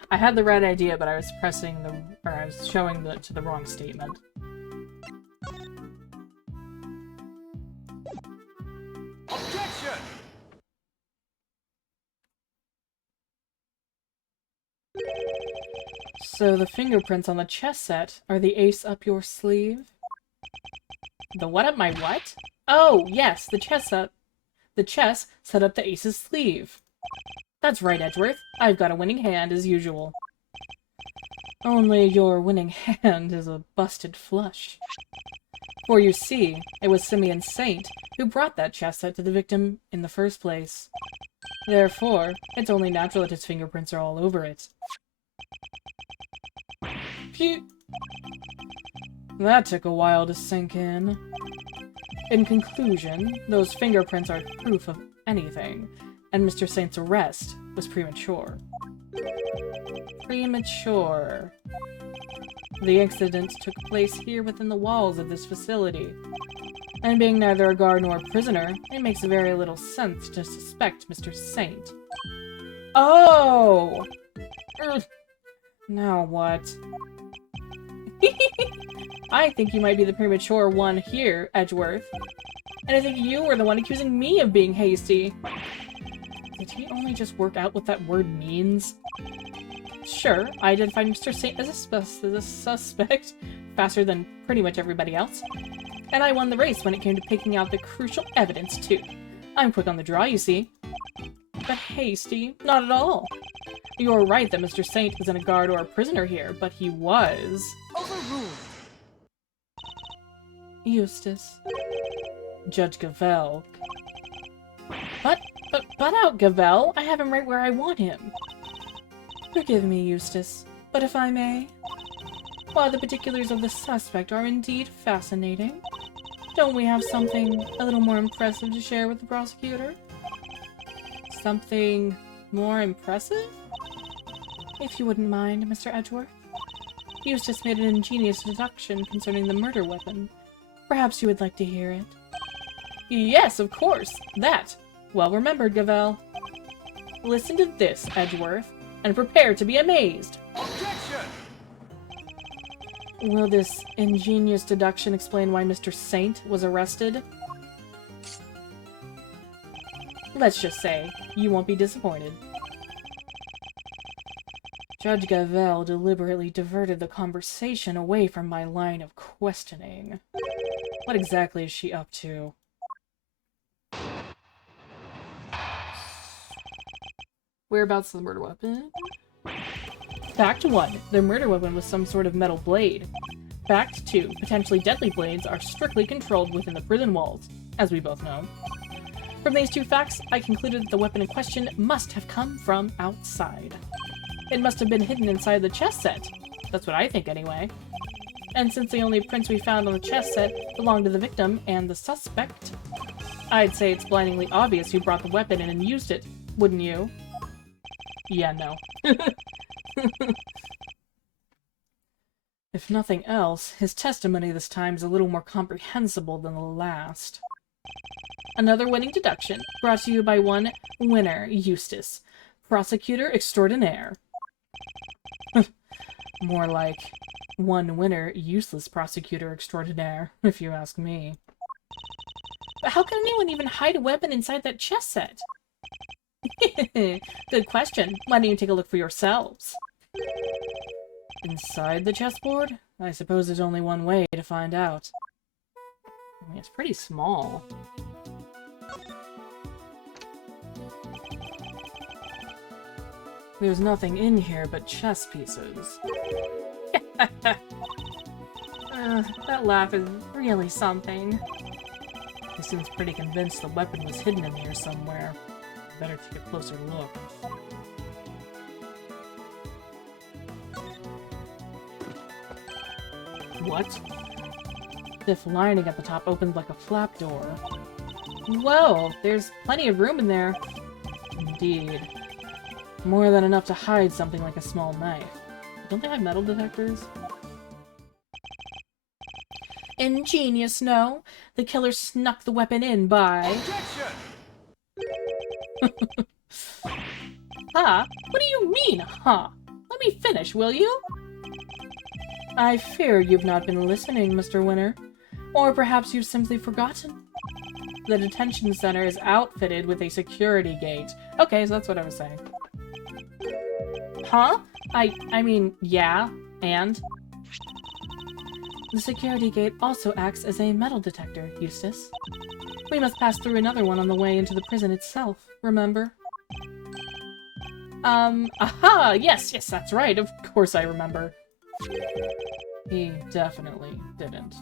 I had the right idea, but I was I was showing to the wrong statement. Objection! So the fingerprints on the chess set are the ace up your sleeve? The what up my what? Oh, yes, the chess set up the ace's sleeve. That's right, Edgeworth. I've got a winning hand, as usual. Only your winning hand is a busted flush. For you see, it was Simeon Saint who brought that chess set to the victim in the first place. Therefore, it's only natural that his fingerprints are all over it. Phew! That took a while to sink in. In conclusion, those fingerprints are proof of anything, and Mr. Saint's arrest was premature. Premature. The incident took place here within the walls of this facility. And being neither a guard nor a prisoner, it makes very little sense to suspect Mr. Saint. Oh! Now what? I think you might be the premature one here, Edgeworth. And I think you were the one accusing me of being hasty. Did he only just work out what that word means? Sure, I identified Mr. Saint as a suspect faster than pretty much everybody else. And I won the race when it came to picking out the crucial evidence, too. I'm quick on the draw, you see. But hasty? Not at all. You're right that Mr. Saint isn't a guard or a prisoner here, but he was. Overruled. Eustace. Judge Gavel. But out, Gavel! I have him right where I want him. Forgive me, Eustace, but if I may, while the particulars of the suspect are indeed fascinating, don't we have something a little more impressive to share with the prosecutor? Something more impressive? If you wouldn't mind, Mr. Edgeworth. Eustace made an ingenious deduction concerning the murder weapon. Perhaps you would like to hear it. Yes, of course! That! Well remembered, Gavel. Listen to this, Edgeworth, and prepare to be amazed! Objection! Will this ingenious deduction explain why Mr. Saint was arrested? Let's just say, you won't be disappointed. Judge Gavel deliberately diverted the conversation away from my line of questioning. What exactly is she up to? Whereabouts the murder weapon? Fact 1. The murder weapon was some sort of metal blade. Fact 2. Potentially deadly blades are strictly controlled within the prison walls, as we both know. From these two facts, I concluded that the weapon in question must have come from outside. It must have been hidden inside the chess set. That's what I think, anyway. And since the only prints we found on the chess set belonged to the victim and the suspect, I'd say it's blindingly obvious who brought the weapon in and used it, wouldn't you? Yeah, no. If nothing else, his testimony this time is a little more comprehensible than the last. Another winning deduction, brought to you by one winner, Eustace, prosecutor extraordinaire. More like one winner, useless prosecutor extraordinaire, if you ask me. But how can anyone even hide a weapon inside that chess set? Good question. Why don't you take a look for yourselves? Inside the chessboard? I suppose there's only one way to find out. I mean, it's pretty small. There's nothing in here but chess pieces. That laugh is really something. He seems pretty convinced the weapon was hidden in here somewhere. Better take a closer look. What? Stiff lining at the top opened like a flap door. Whoa, there's plenty of room in there. Indeed. More than enough to hide something like a small knife. Don't they have metal detectors? Ingenious, no? The killer snuck the weapon in by... Objection! Huh? What do you mean, huh? Let me finish, will you? I fear you've not been listening, Mr. Winner. Or perhaps you've simply forgotten. The detention center is outfitted with a security gate. Okay, so that's what I was saying. Huh? I mean, yeah, and? The security gate also acts as a metal detector, Eustace. We must pass through another one on the way into the prison itself, remember? Aha! Yes, that's right, of course I remember. He definitely didn't.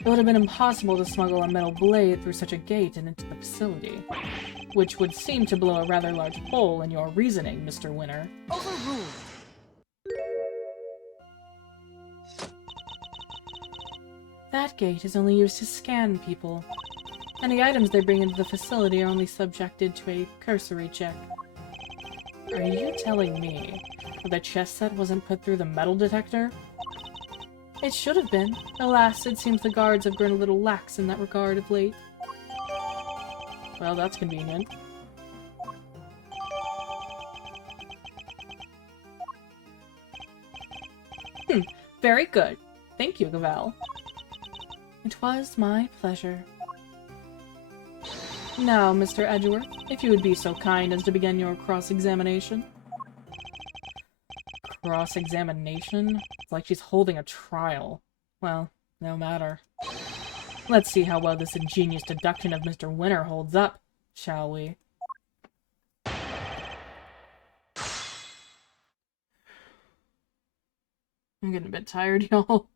It would have been impossible to smuggle a metal blade through such a gate and into the facility, which would seem to blow a rather large hole in your reasoning, Mr. Winner. Overruled. That gate is only used to scan people. Any items they bring into the facility are only subjected to a cursory check. Are you telling me that the chess set wasn't put through the metal detector? It should have been. Alas, it seems the guards have grown a little lax in that regard of late. Well, that's convenient. Very good. Thank you, Gavel. It was my pleasure. Now, Mr. Edgeworth, if you would be so kind as to begin your cross-examination. Cross-examination? It's like she's holding a trial. Well, no matter. Let's see how well this ingenious deduction of Mr. Winner holds up, shall we? I'm getting a bit tired, y'all.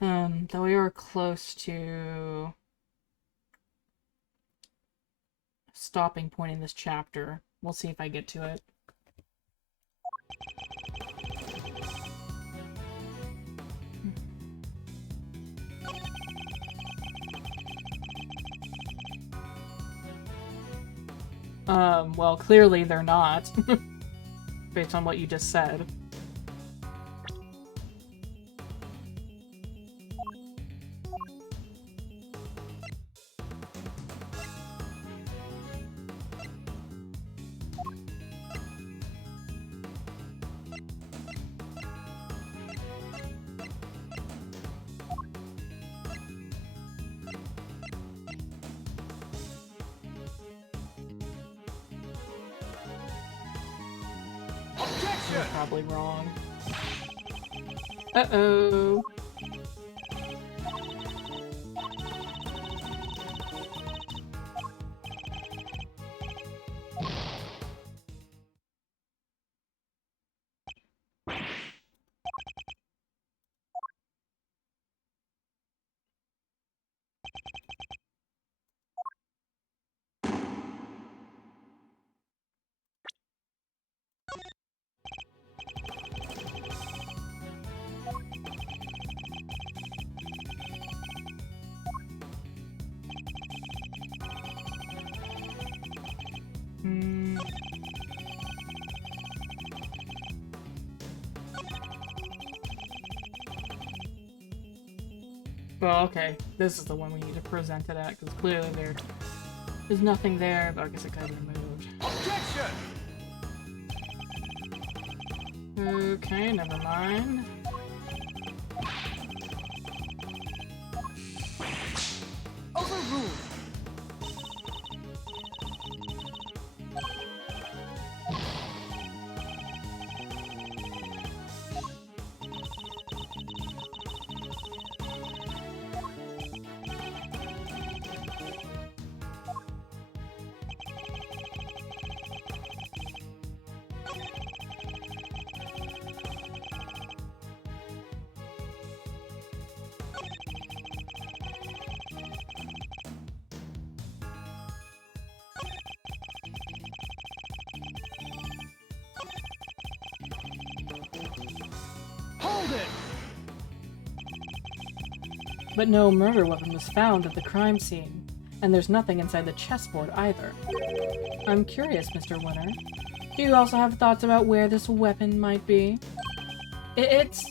Though we are close to stopping point in this chapter. We'll see if I get to it. Well, clearly they're not. Based on what you just said. You're probably wrong. Uh-oh. Well, okay. This is the one we need to present it at, because clearly there's nothing there, but I guess it could have been moved. Objection! Okay, never mind. Overruled! Hold it! But no murder weapon was found at the crime scene, and there's nothing inside the chessboard either. I'm curious, Mr. Winter. Do you also have thoughts about where this weapon might be?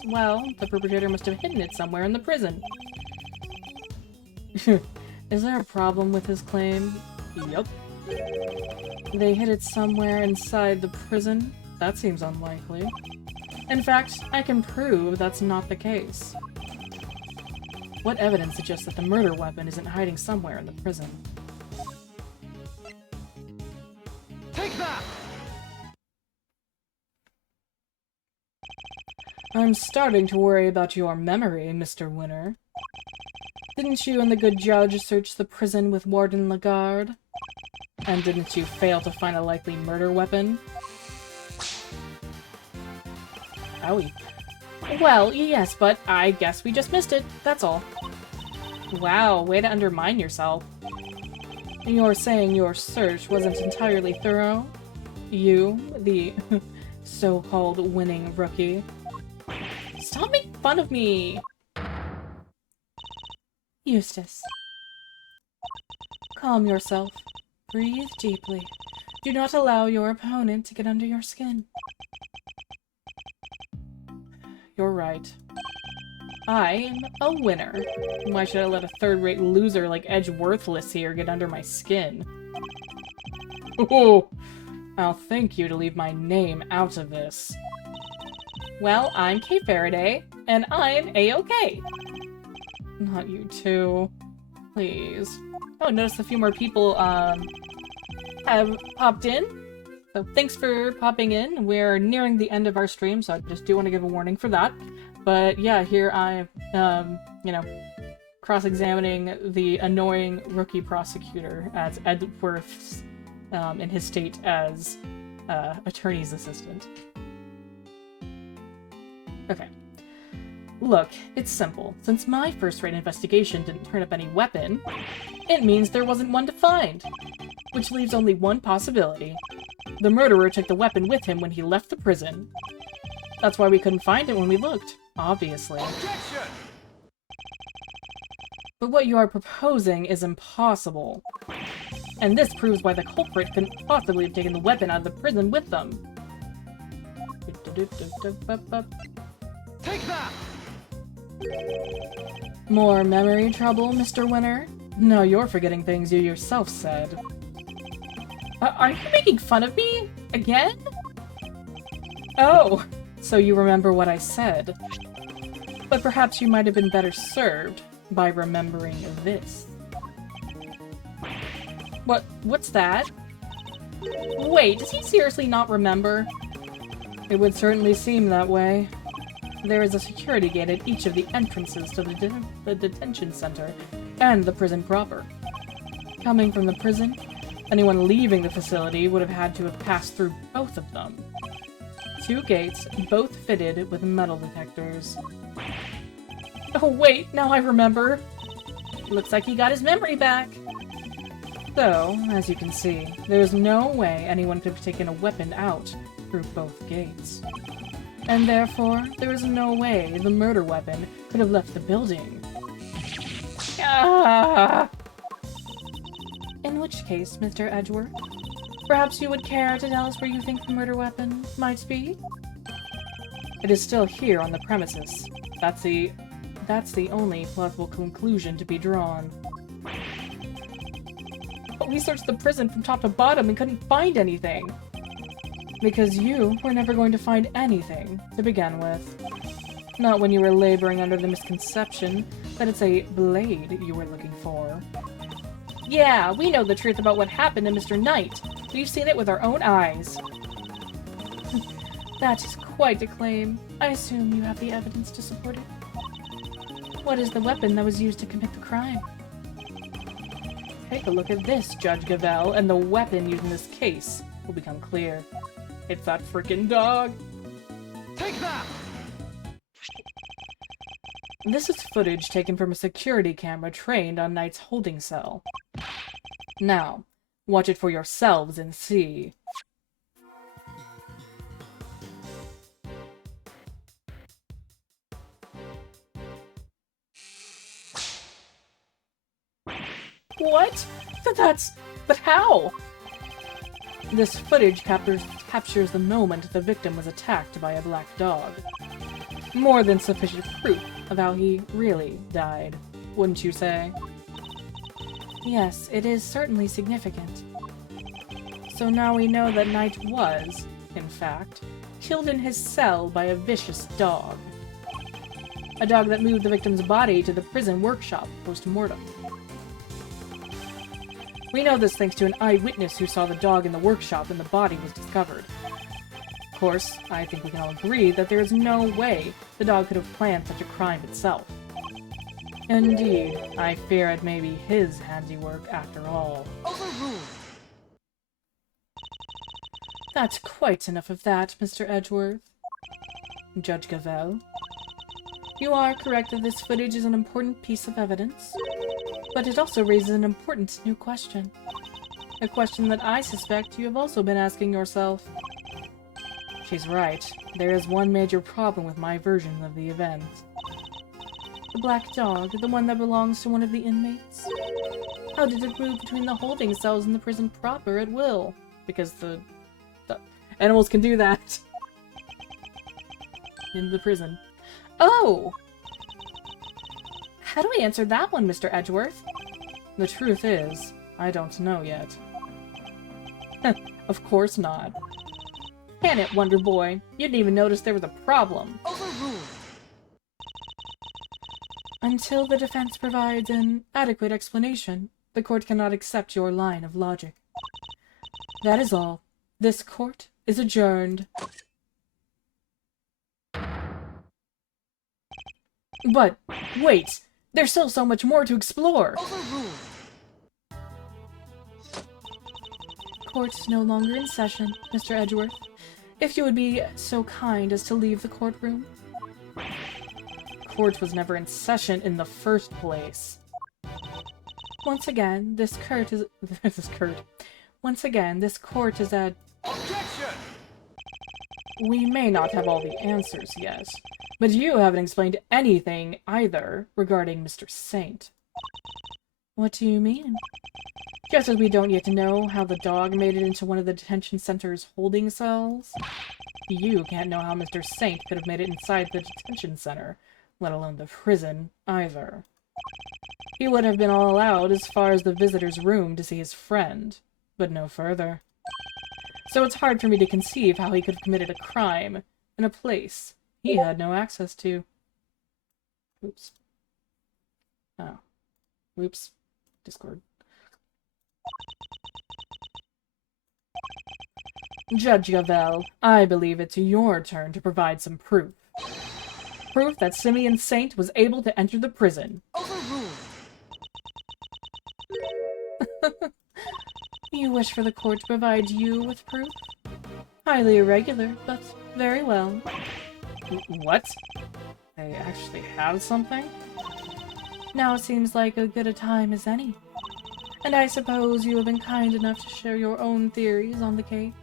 Well, the perpetrator must have hidden it somewhere in the prison. Is there a problem with his claim? Yup. They hid it somewhere inside the prison? That seems unlikely. In fact, I can prove that's not the case. What evidence suggests that the murder weapon isn't hiding somewhere in the prison? Take that! I'm starting to worry about your memory, Mr. Winter. Didn't you and the good judge search the prison with Warden Lagarde? And didn't you fail to find a likely murder weapon? Owie. Well, yes, but I guess we just missed it, that's all. Wow, way to undermine yourself. You're saying your search wasn't entirely thorough? You, the so-called winning rookie. Stop making fun of me! Eustace. Calm yourself. Breathe deeply. Do not allow your opponent to get under your skin. You're right. I'm a winner. Why should I let a third-rate loser like Edgeworthless here get under my skin? Oh, I'll thank you to leave my name out of this. Well, I'm Kay Faraday, and I'm A-OK. Not you two. Please. Oh, notice a few more people, have popped in. So thanks for popping in. We're nearing the end of our stream, so I just do want to give a warning for that. But yeah, here I, you know, cross-examining the annoying rookie prosecutor as Edgeworth's, in his state as, attorney's assistant. Okay. Look, it's simple. Since my first-rate investigation didn't turn up any weapon, it means there wasn't one to find. which leaves only one possibility. The murderer took the weapon with him when he left the prison. That's why we couldn't find it when we looked, obviously. Objection! But what you are proposing is impossible. And this proves why the culprit couldn't possibly have taken the weapon out of the prison with them. Take that! More memory trouble, Mr. Winner? No, you're forgetting things you yourself said. Are you making fun of me? Again? Oh, so you remember what I said. But perhaps you might have been better served by remembering this. What's that? Wait, does he seriously not remember? It would certainly seem that way. There is a security gate at each of the entrances to the detention center and the prison proper. Coming from the prison, anyone leaving the facility would have had to have passed through both of them. 2 gates, both fitted with metal detectors. Oh wait, now I remember! Looks like he got his memory back! So, as you can see, there is no way anyone could have taken a weapon out through both gates. And therefore, there is no way the murder weapon could have left the building. Ah! In which case, Mr. Edgeworth, perhaps you would care to tell us where you think the murder weapon might be? It is still here on the premises. That's the only plausible conclusion to be drawn. But we searched the prison from top to bottom and couldn't find anything. Because you were never going to find anything to begin with. Not when you were laboring under the misconception that it's a blade you were looking for. Yeah, we know the truth about what happened to Mr. Knight. We've seen it with our own eyes. That is quite a claim. I assume you have the evidence to support it. What is the weapon that was used to commit the crime? Take a look at this, Judge Gavel, and the weapon used in this case will become clear. It's that frickin' dog! Take that! This is footage taken from a security camera trained on Knight's holding cell. Now, watch it for yourselves and see. What? But how? This footage captures the moment the victim was attacked by a black dog. More than sufficient proof of how he really died, wouldn't you say? Yes, it is certainly significant. So now we know that Knight was, in fact, killed in his cell by a vicious dog. A dog that moved the victim's body to the prison workshop post-mortem. We know this thanks to an eyewitness who saw the dog in the workshop when the body was discovered. Of course, I think we can all agree that there is no way the dog could have planned such a crime itself. Indeed, I fear it may be his handiwork after all. Overruled! That's quite enough of that, Mr. Edgeworth. Judge Gavel. You are correct that this footage is an important piece of evidence, but it also raises an important new question. A question that I suspect you have also been asking yourself. She's right. There is one major problem with my version of the events. The black dog, the one that belongs to one of the inmates? How did it move between the holding cells in the prison proper at will? Because the animals can do that. In the prison. Oh! How do I answer that one, Mr. Edgeworth? The truth is, I don't know yet. Of course not. Can it, Wonder Boy? You didn't even notice there was a problem. Overruled! Until the defense provides an adequate explanation, the court cannot accept your line of logic. That is all. This court is adjourned. But, wait! There's still so much more to explore! Overruled! Court is no longer in session, Mr. Edgeworth. If you would be so kind as to leave the courtroom. Court was never in session in the first place. Once again, Once again, this court is at... Objection! We may not have all the answers yet, but you haven't explained anything either regarding Mr. Saint. What do you mean? Just as we don't yet know how the dog made it into one of the detention center's holding cells, you can't know how Mr. Saint could have made it inside the detention center, let alone the prison, either. He would have been allowed as far as the visitor's room to see his friend, but no further. So it's hard for me to conceive how he could have committed a crime in a place he had no access to. Oops. Oh. Oops. Discord. Judge Gavel, I believe it's your turn to provide some proof. Proof that Simeon Saint was able to enter the prison. Overruled. You wish for the court to provide you with proof? Highly irregular, but very well. What? They actually have something? Now seems like as good a time as any. And I suppose you have been kind enough to share your own theories on the case.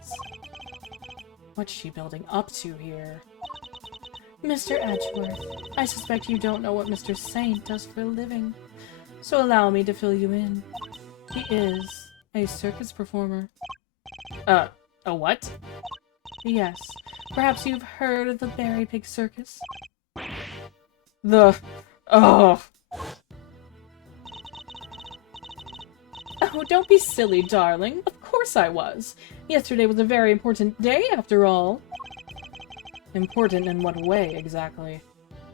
What's she building up to here? Mr. Edgeworth, I suspect you don't know what Mr. Saint does for a living, so allow me to fill you in. He is a circus performer. A what? Yes, perhaps you've heard of the Berry Pig Circus? Oh, don't be silly, darling. Of course I was. Yesterday was a very important day, after all. Important in what way, exactly?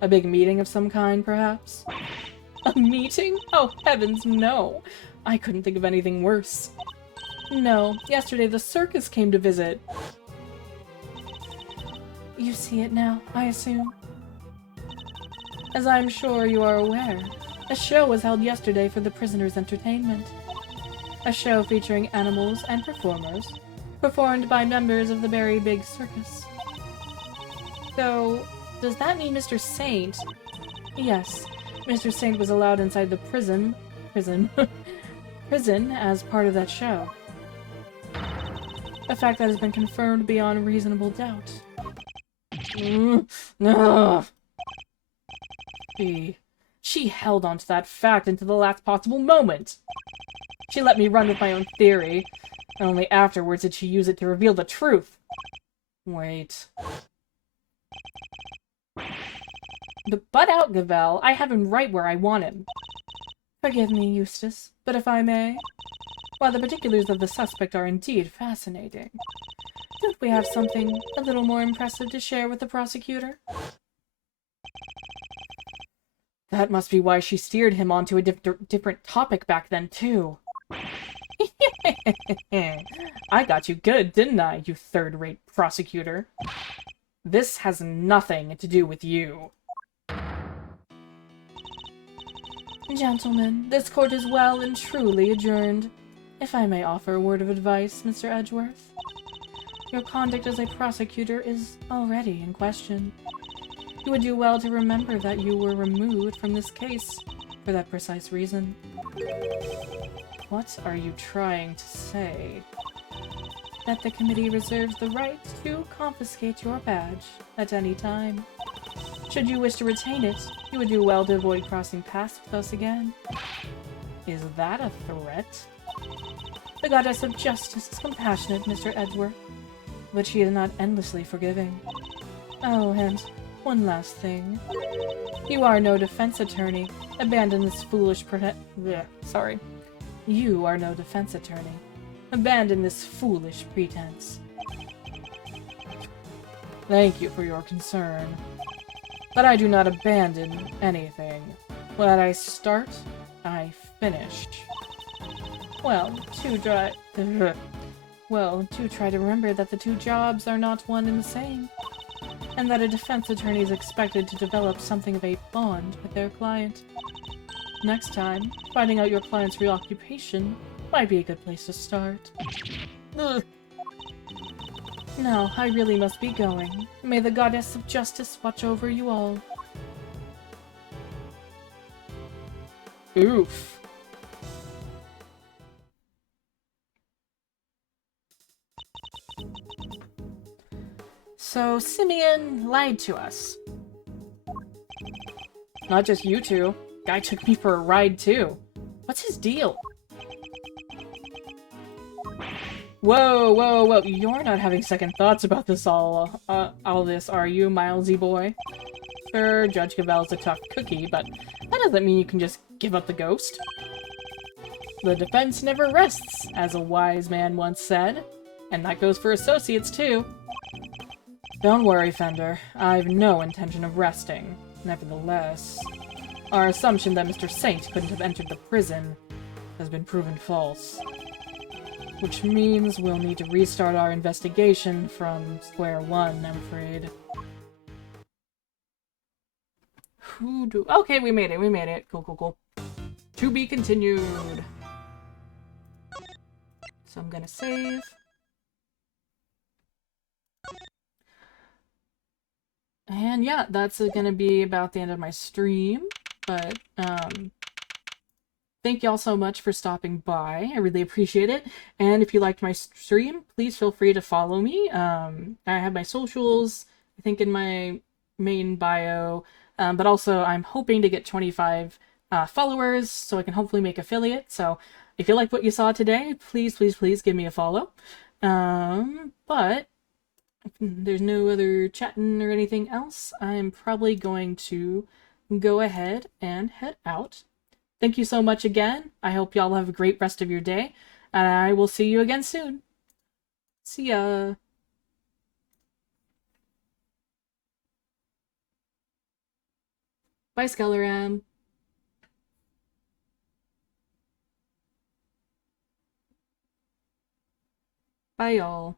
A big meeting of some kind, perhaps? A meeting? Oh, heavens, no. I couldn't think of anything worse. No, yesterday the circus came to visit. You see it now, I assume? As I'm sure you are aware, a show was held yesterday for the prisoners' entertainment. A show featuring animals and performers, performed by members of the Berry Pig Circus. So, does that mean Mr. Saint? Yes, Mr. Saint was allowed inside the prison as part of that show. A fact that has been confirmed beyond reasonable doubt. No. She held on to that fact until the last possible moment. She let me run with my own theory, and only afterwards did she use it to reveal the truth. Wait. Butt out, Gavel. I have him right where I want him. Forgive me, Eustace, but if I may, while the particulars of the suspect are indeed fascinating, don't we have something a little more impressive to share with the prosecutor? That must be why she steered him onto a different topic back then, too. I got you good, didn't I, you third-rate prosecutor? This has nothing to do with you. Gentlemen, this court is well and truly adjourned. If I may offer a word of advice, Mr. Edgeworth. Your conduct as a prosecutor is already in question. You would do well to remember that you were removed from this case for that precise reason. What are you trying to say? That the committee reserves the right to confiscate your badge at any time. Should you wish to retain it, you would do well to avoid crossing paths with us again. Is that a threat? The goddess of justice is compassionate, Mr. Edgeworth, but she is not endlessly forgiving. Oh, and one last thing. You are no defense attorney. Abandon this foolish You are no defense attorney. Abandon this foolish pretense. Thank you for your concern. But I do not abandon anything. What I start, I finish. Well, do try to remember that the two jobs are not one and the same, and that a defense attorney is expected to develop something of a bond with their client. Next time, finding out your client's real occupation might be a good place to start. Ugh. Now, I really must be going. May the goddess of justice watch over you all. Oof. So Simeon lied to us. Not just you two. Guy took me for a ride too. What's his deal? Whoa, whoa, whoa. You're not having second thoughts about this all this, are you, Milesy boy? Sure, Judge Cavell's a tough cookie, but that doesn't mean you can just give up the ghost. The defense never rests, as a wise man once said. And that goes for associates, too. Don't worry, Fender. I've no intention of resting. Nevertheless, our assumption that Mr. Saint couldn't have entered the prison has been proven false. Which means we'll need to restart our investigation from square one, I'm afraid. Okay, we made it. Cool, cool, cool. To be continued. So I'm gonna save. And yeah, that's gonna be about the end of my stream. But, thank y'all so much for stopping by. I really appreciate it. And if you liked my stream, please feel free to follow me. I have my socials, I think, in my main bio. But also, I'm hoping to get 25 followers so I can hopefully make affiliate. So if you like what you saw today, please, please, please give me a follow. But if there's no other chatting or anything else, I'm probably going to go ahead and head out. Thank you so much again. I hope y'all have a great rest of your day, and I will see you again soon. See ya. Bye, Skelleram. Bye, y'all.